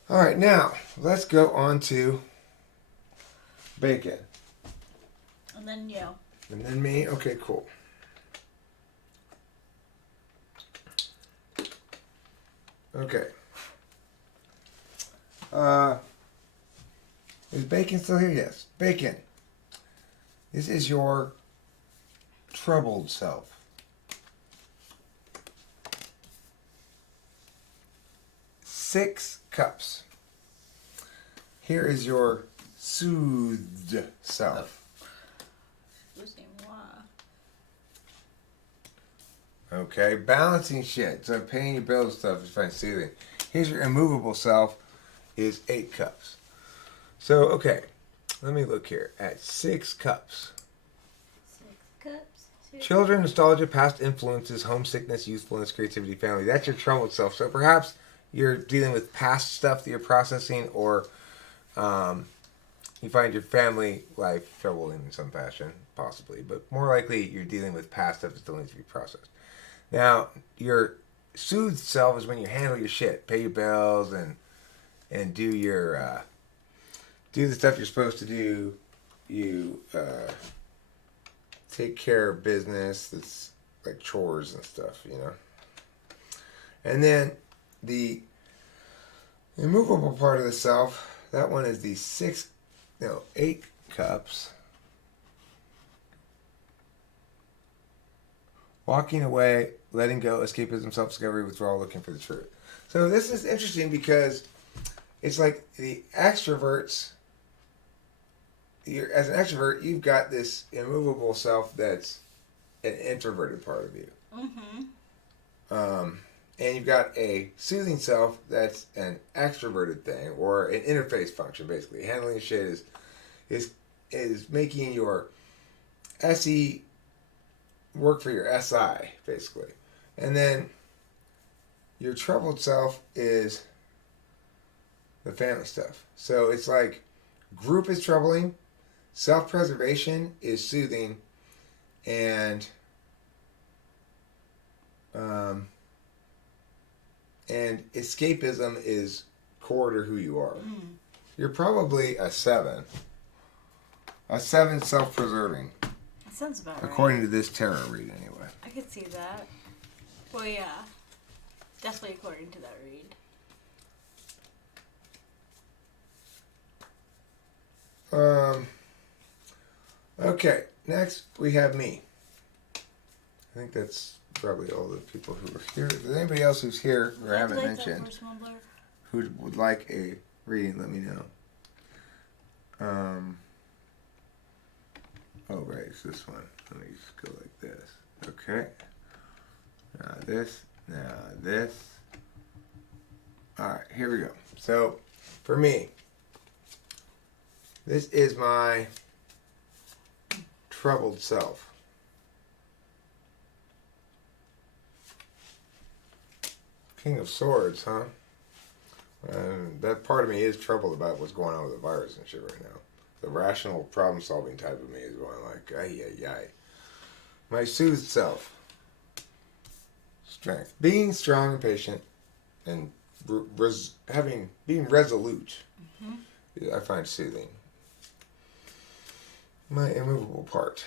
All right, now let's go on to Bacon. And then you. And then me? Okay, cool. Okay. Is Bacon still here? Yes. Bacon. This is your troubled self. Six cups. Here is your soothed self. Okay, balancing shit. So paying your bills and stuff is fine, soothing. Here's your immovable self is 8 cups. So, okay, let me look here at 6 cups. 6 cups. Children, nostalgia, past influences, homesickness, youthfulness, creativity, family. That's your troubled self. So perhaps you're dealing with past stuff that you're processing, or you find your family life troubling in some fashion, possibly. But more likely, you're dealing with past stuff that still needs to be processed. Now, your soothed self is when you handle your shit, pay your bills, and do your do the stuff you're supposed to do. You take care of business that's like chores and stuff, you know. And then the immovable part of the self, that one is the 8 cups. Walking away, letting go, escapism, self-discovery, withdrawal, looking for the truth. So this is interesting because it's like the extroverts, as an extrovert, you've got this immovable self that's an introverted part of you. Mm-hmm. And you've got a soothing self that's an extroverted thing, or an interface function, basically. Handling shit is making your SE work for your SI, basically. And then your troubled self is the family stuff. So it's like group is troubling, self-preservation is soothing, and escapism is core to who you are. Mm. You're probably a 7. A 7 self-preserving. That sounds about right. According to this tarot read, anyway. I could see that. Well, yeah. Definitely according to that read. Okay, next we have me. I think that's probably all the people who are here. If there's anybody else who's here or I haven't mentioned who would like a reading, let me know. Oh, right, it's this one. Let me just go like this. Okay. Now this. Alright, here we go. So, for me, this is my troubled self. King of Swords, huh? That part of me is troubled about what's going on with the virus and shit right now. The rational problem-solving type of me is going like, ay, ay, ay. My soothed self. Strength. Being strong and patient and being resolute, I find soothing. My immovable part.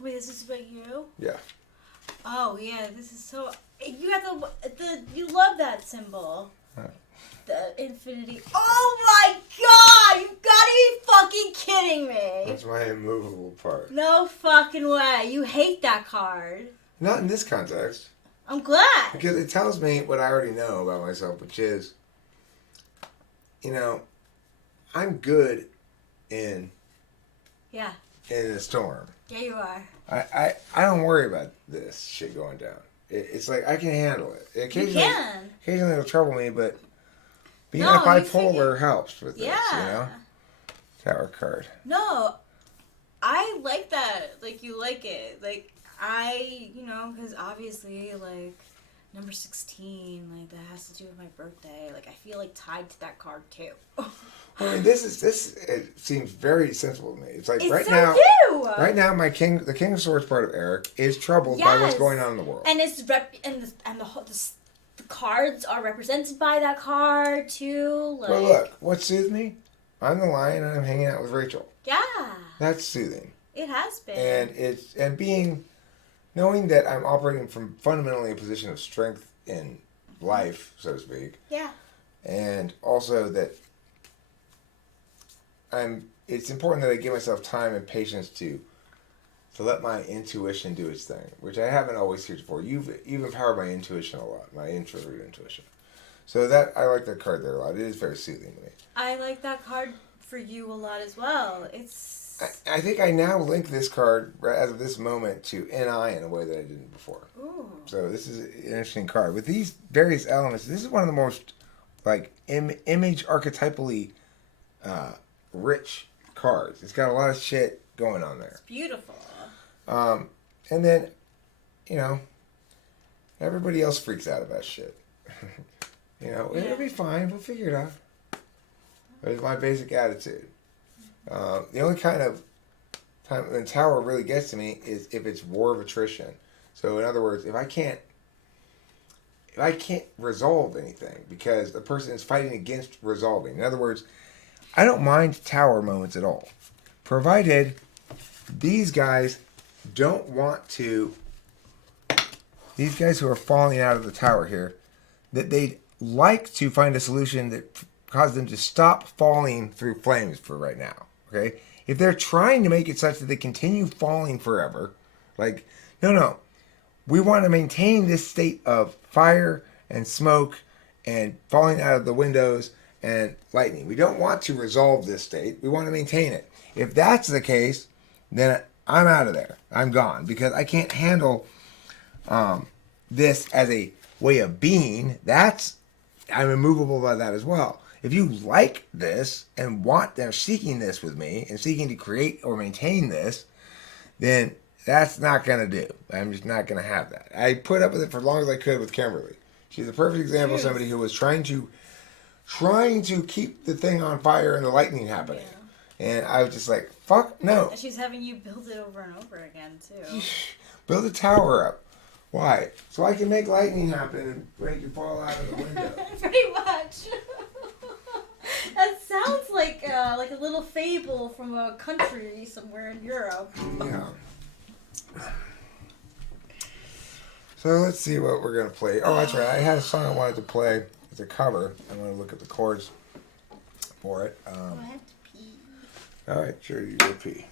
Wait, this is about you? Yeah. Oh, yeah, this is so... You have the you love that symbol. Huh. The infinity. Oh my god! You've got to be fucking kidding me! That's my immovable part. No fucking way. You hate that card. Not in this context. I'm glad. Because it tells me what I already know about myself, which is, you know, I'm good in a storm. Yeah, you are. I don't worry about this shit going down. It's like I can handle it. Occasionally it'll trouble me, but being bipolar helps with this, you know? Tower card. No, I like that. Like, you like it. Like, because obviously, like, number 16, like that has to do with my birthday. Like I feel like tied to that card too. I mean, it seems very sensible to me. It's like it's right so now, you. right now, the King of Swords part of Eric is troubled by what's going on in the world, and it's the cards are represented by that card too. Like, well, look, what soothes me? I'm the lion, and I'm hanging out with Rachel. Yeah, that's soothing. It has been, and knowing that I'm operating from fundamentally a position of strength in life, so to speak. Yeah, and also that it's important that I give myself time and patience to let my intuition do its thing, which I haven't always heretofore. You've empowered my intuition a lot, my introvert intuition. So that I like that card there a lot. It is very soothing to me. I like that card for you a lot as well. I think I now link this card as of this moment to NI in a way that I didn't before. Ooh. So this is an interesting card with these various elements. This is one of the most like image archetypally rich cards. It's got a lot of shit going on there. It's beautiful. And then, everybody else freaks out about shit. It'll be fine. We'll figure it out. It's my basic attitude. The only kind of time when Tower really gets to me is if it's war of attrition. So in other words, if I can't resolve anything because the person is fighting against resolving. In other words, I don't mind Tower moments at all, provided these guys don't want to. These guys who are falling out of the tower here, that they'd like to find a solution that causes them to stop falling through flames for right now. Okay, if they're trying to make it such that they continue falling forever, like no, we want to maintain this state of fire and smoke and falling out of the windows and lightning. We don't want to resolve this state. We want to maintain it. If that's the case, then I'm out of there. I'm gone because I can't handle this as a way of being. I'm immovable by that as well. If you like this and they're seeking this with me and seeking to create or maintain this, then that's not going to do. I'm just not going to have that. I put up with it for as long as I could with Kimberly. She's a perfect example of somebody who was trying to keep the thing on fire and the lightning happening. Yeah. And I was just like, fuck no. And she's having you build it over and over again, too. Build a tower up. Why? So I can make lightning happen and make you fall out of the window. Pretty much. That sounds like a little fable from a country somewhere in Europe. Yeah. So let's see what we're going to play. Oh, that's right. I had a song I wanted to play as a cover. I'm going to look at the chords for it. I have to pee. All right, sure, you go pee.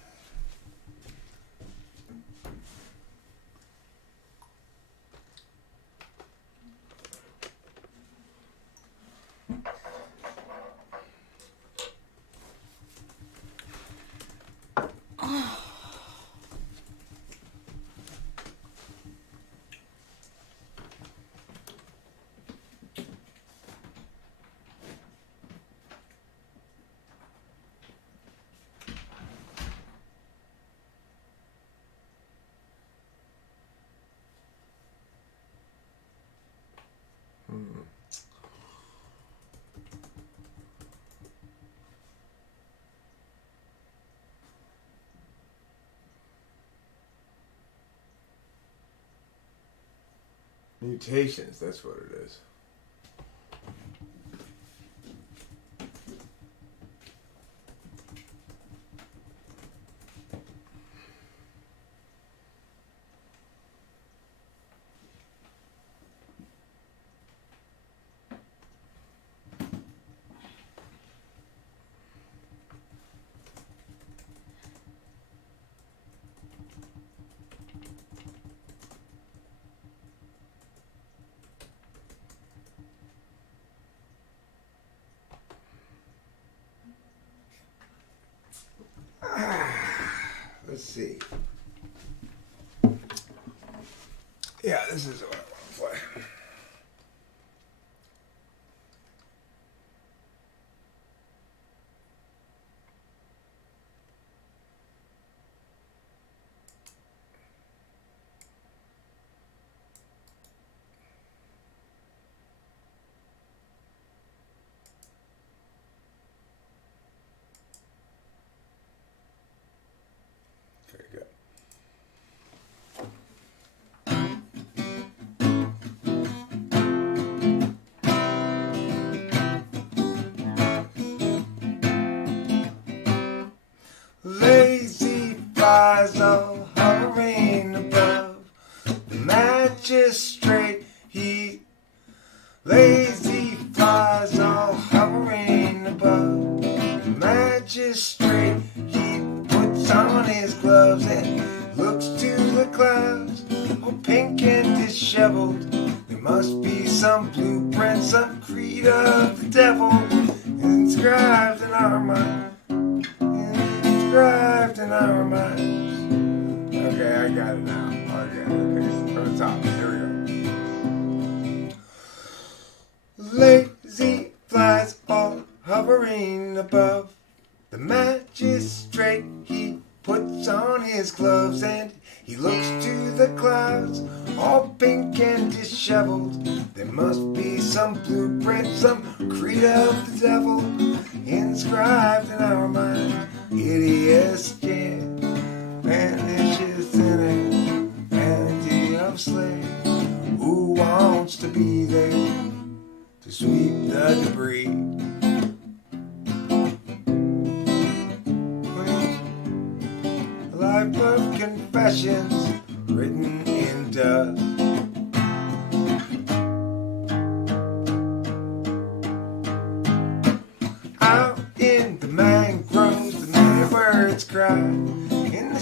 Mutations, that's what it is. Let's see. Yeah, this is what I want to play. flies all hovering above the magistrate. He lazy flies all hovering above the magistrate. He puts on his gloves and looks to the clouds, all pink and disheveled. There must be some blueprint, some creed of the devil, inscribed in our mind, inscribed in our minds. Okay, I got it now. Okay, from the top. Here we go. Lazy flies all hovering above the magistrate. He puts on his gloves and he looks to the clouds, all pink and disheveled. There must be some blueprint, some creed of the devil, inscribed in our mind. Hideous jam, pernicious sinner, vanity of slave. Who wants to be there to sweep the debris? Life of confessions written in dust. Out in the mangroves, the many birds cry. In the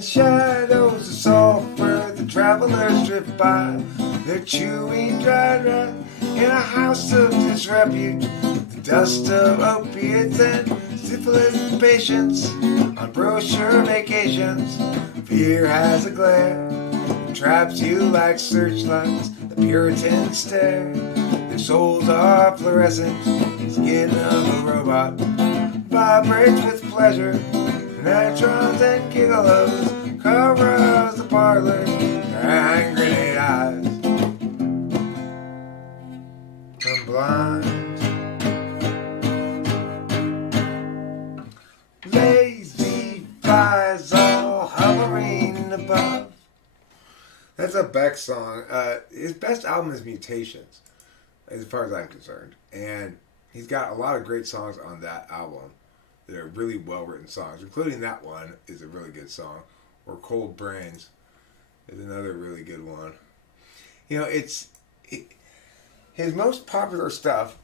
shadows of sulfur, the travelers drift by. They're chewing dry rot in a house of disrepute. The dust of opiates and syphilis patients on brochure vacations. Fear has a glare, it traps you like searchlights. The Puritans stare, their souls are fluorescent. Skin of a robot vibrates with pleasure. Nitrons and gigolos corrodes the parlor. Their hand grenade eyes I'm blind. Lazy flies all hovering above. That's a Beck song. His best album is Mutations, as far as I'm concerned. And he's got a lot of great songs on that album that are really well-written songs, including that one is a really good song. Or Cold Brains is another really good one. You know, his most popular stuff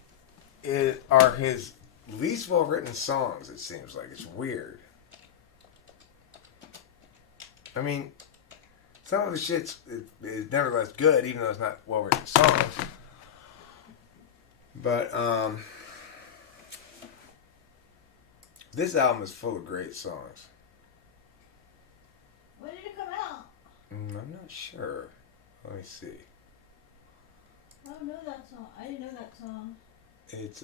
are his least well-written songs, it seems like. It's weird. I mean, some of the shit's is nevertheless good, even though it's not well-written songs. But, this album is full of great songs. When did it come out? I'm not sure. Let me see. I don't know that song. I didn't know that song. It's,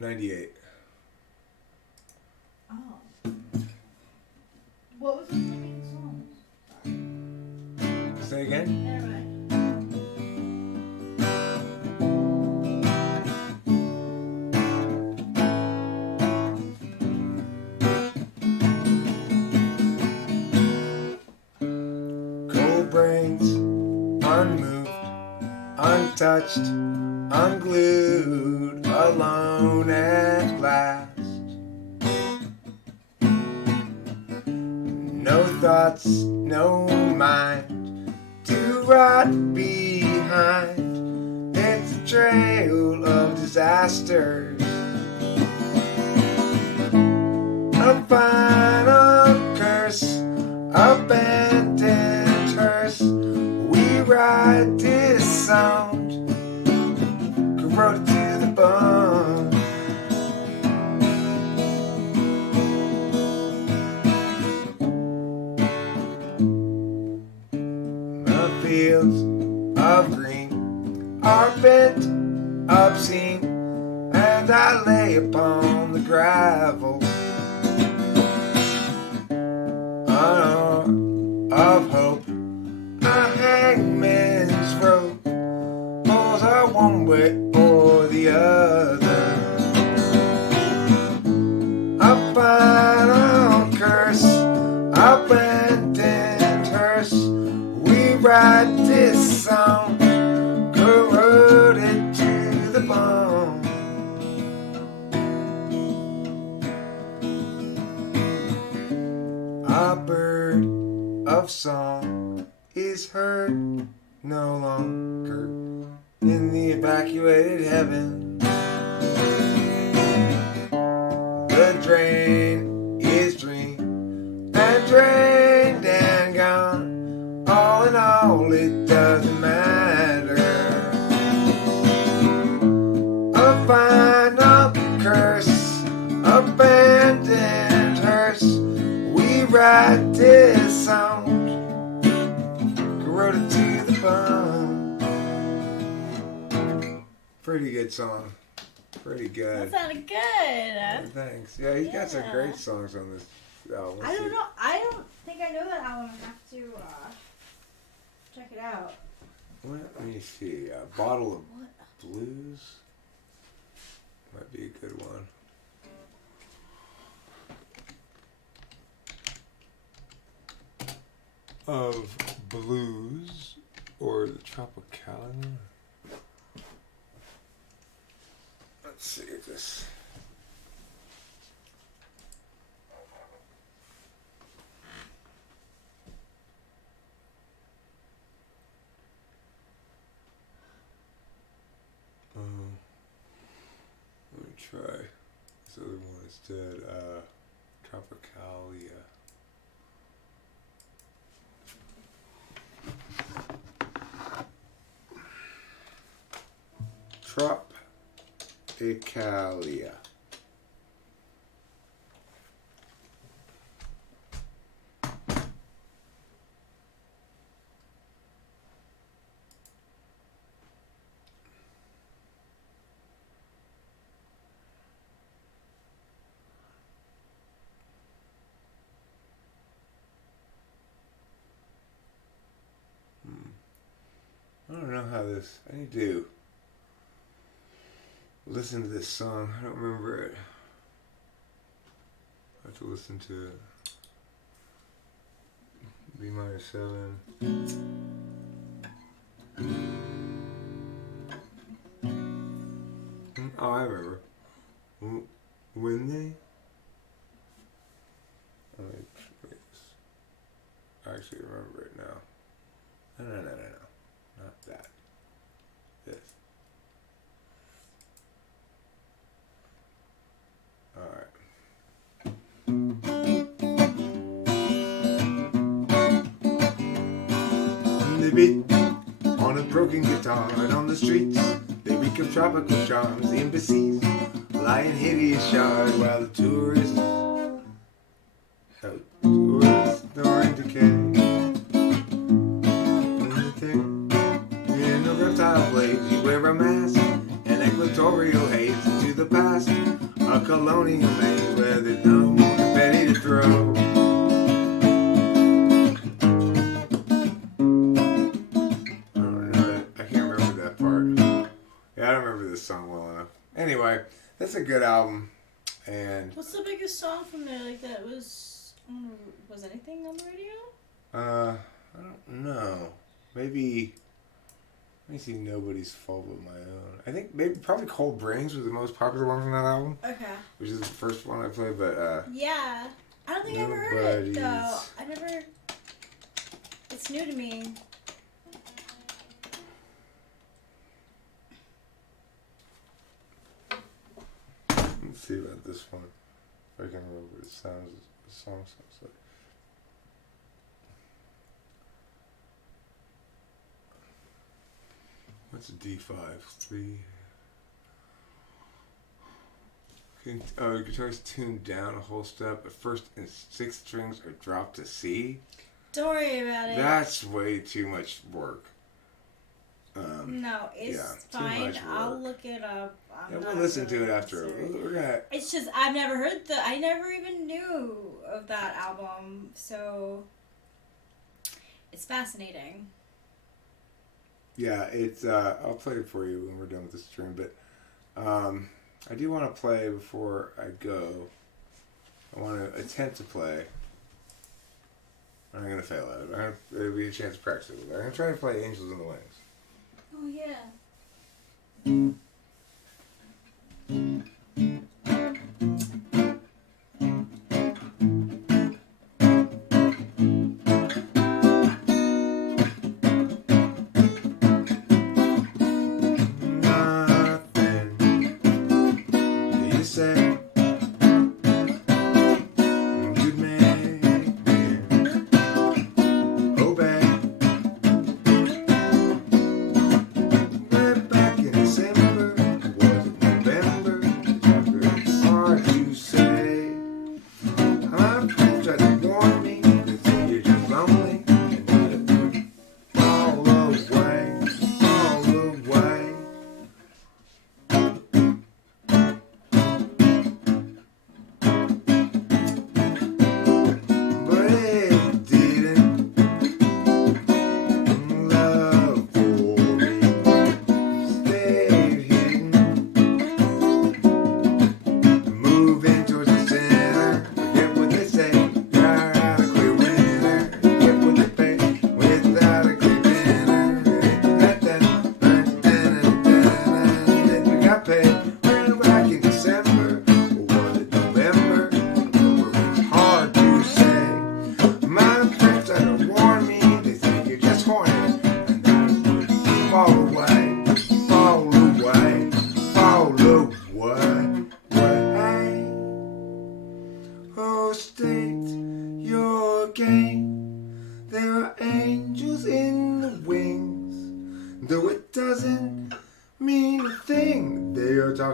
98. Oh. What was the name of the songs? Say again? Never mind. Cold brains, unmoved, untouched, unglued, alone at last. No thoughts, no mind to rot behind. It's a trail of disasters, a final curse, abandoned hearse. We ride this sound, corroded to the bone. The fields of green are bent, obscene, and I lay upon the gravel, unarmed of hope. A hangman's rope pulls her one way or the other. A final curse, abandoned hearse. We ride this sound, corroded to the bone. love song is heard no longer in the evacuated heaven. The drain is drained and drained and gone. All in all, it doesn't matter. A final curse, abandoned hearse. We write this song, wrote it to the bone. Pretty good song. Pretty good. That sounded good. Thanks. Yeah, he's got some great songs on this album. I don't know. I don't think I know that album. I have to check it out. Let me see. Bottle of Blues might be a good one. Of Blues or the Tropicana. Let's see if this. Let me try this other one instead. Tropicalia. Tropicalia. I don't know how this. I need to listen to this song. I don't remember it. I have to listen to it. B minor 7. Oh, I remember. When they. I actually remember it now. No. Not that. This. Alright. They beat on a broken guitar and on the streets they become tropical charms. The embassies lie in hideous shards while the tourists are in decay. In a reptile blaze, you wear a mask, an equatorial haze into the past, a colonial maze where there's no more confetti to throw. I can't remember that part. Yeah, I don't remember this song well enough. Anyway, that's a good album. And what's the biggest song from there? Like that was anything on the radio? I don't know. Maybe. Let me see. Nobody's Fault But My Own. I think maybe probably Cold Brains was the most popular one from that album. Okay. Which is the first one I played, but yeah. I don't think I ever heard it though. I never. It's new to me. Let's see about this one. If I can remember what the song sounds like. What's a D5? 3. Guitar's tuned down a whole step. At first and 6th strings are dropped to C. Don't worry about it. That's way too much work. No, it's fine. I'll look it up. We'll listen to it after. It's just I never even knew of that album, so it's fascinating. Yeah, it's. I'll play it for you when we're done with this stream, but I do want to play before I go. I want to attempt to play. I'm going to fail at it. There'll be a chance to practice it. I'm going to try to play Angels in the Wings. Oh, yeah.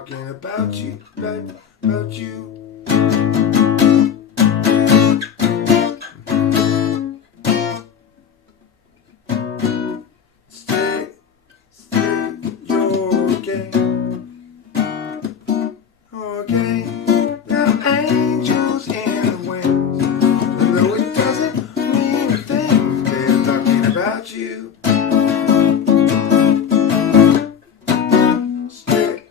talking about you, about you. Stay your game. Okay, now angels in the wind. And though it doesn't mean a thing, they're talking about you. Stay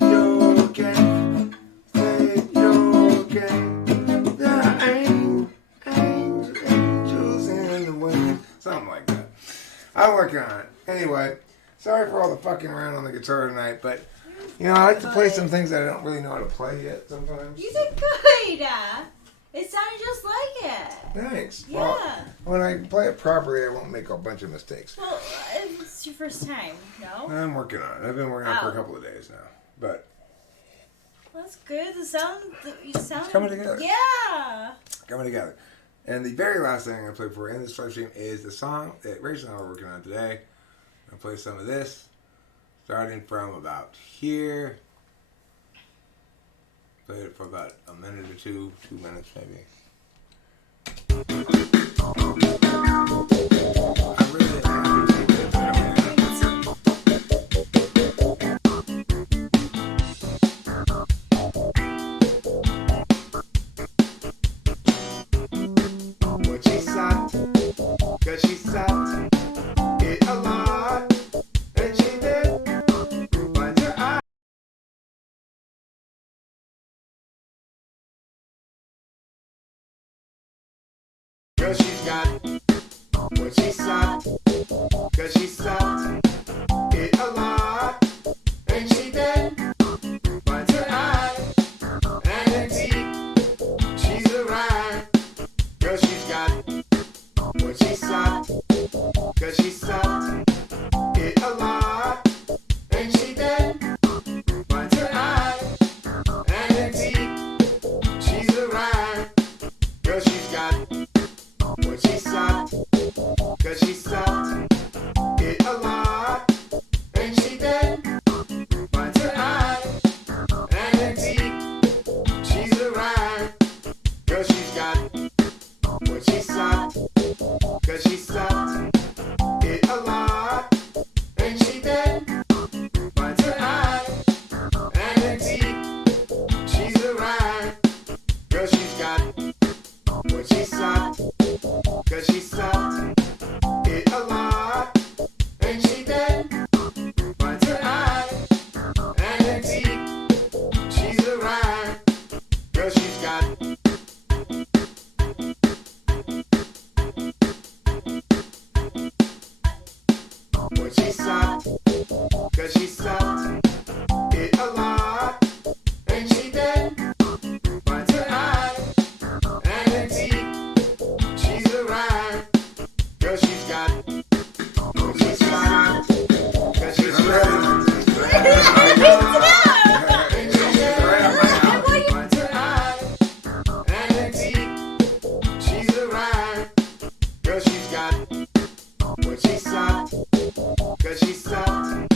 your game. Stay your game. There ain't angels in the wind. Something like that. I'm working on it. Anyway, sorry for all the fucking around on the guitar tonight, but you know, I like to play some things that I don't really know how to play yet sometimes. You did good. It sounded just like it. Thanks. Yeah. Well, when I play it properly, I won't make a bunch of mistakes. Well, it's your first time, no? I'm working on it. I've been working on it for a couple of days now, but that's good. You sound. it's coming together. Yeah. Coming together. And the very last thing I'm going to play for in this live stream is the song that Rachel and I are working on today. I'm going to play some of this, starting from about here. Play it for about a minute or 2 minutes maybe. I'm really happy to do What she sucked, 'cause she sucked it a lot, and she did find her eye. Cause she's got what she sucked, 'cause she sucked it a lot, and she did find her eye, and indeed she's a rhyme. Cause she's got what she sucked, 'cause she sucked it a lot, and she did find her eye, and indeed she's a rhyme. Cause she's got what she sucked, 'cause she sucked it a lot, and she did find her eye, and indeed she's a rhyme. Cause she's got what she sucked, 'cause she sucked it a lot, and she did find her eye, and indeed she's a rhyme. Cause she's got what she sucked, 'cause she sucked it a lot, and she did find her eye, and indeed she's a rhyme. Cause she's got what she sucked, 'cause she sucked it a lot, and she did find her eye, and indeed she's a rhyme. Cause she's got what she sucked, 'cause she sucked and she did find her eye, and indeed she's a rhyme. Cause she's got what she sucked, 'cause she sucked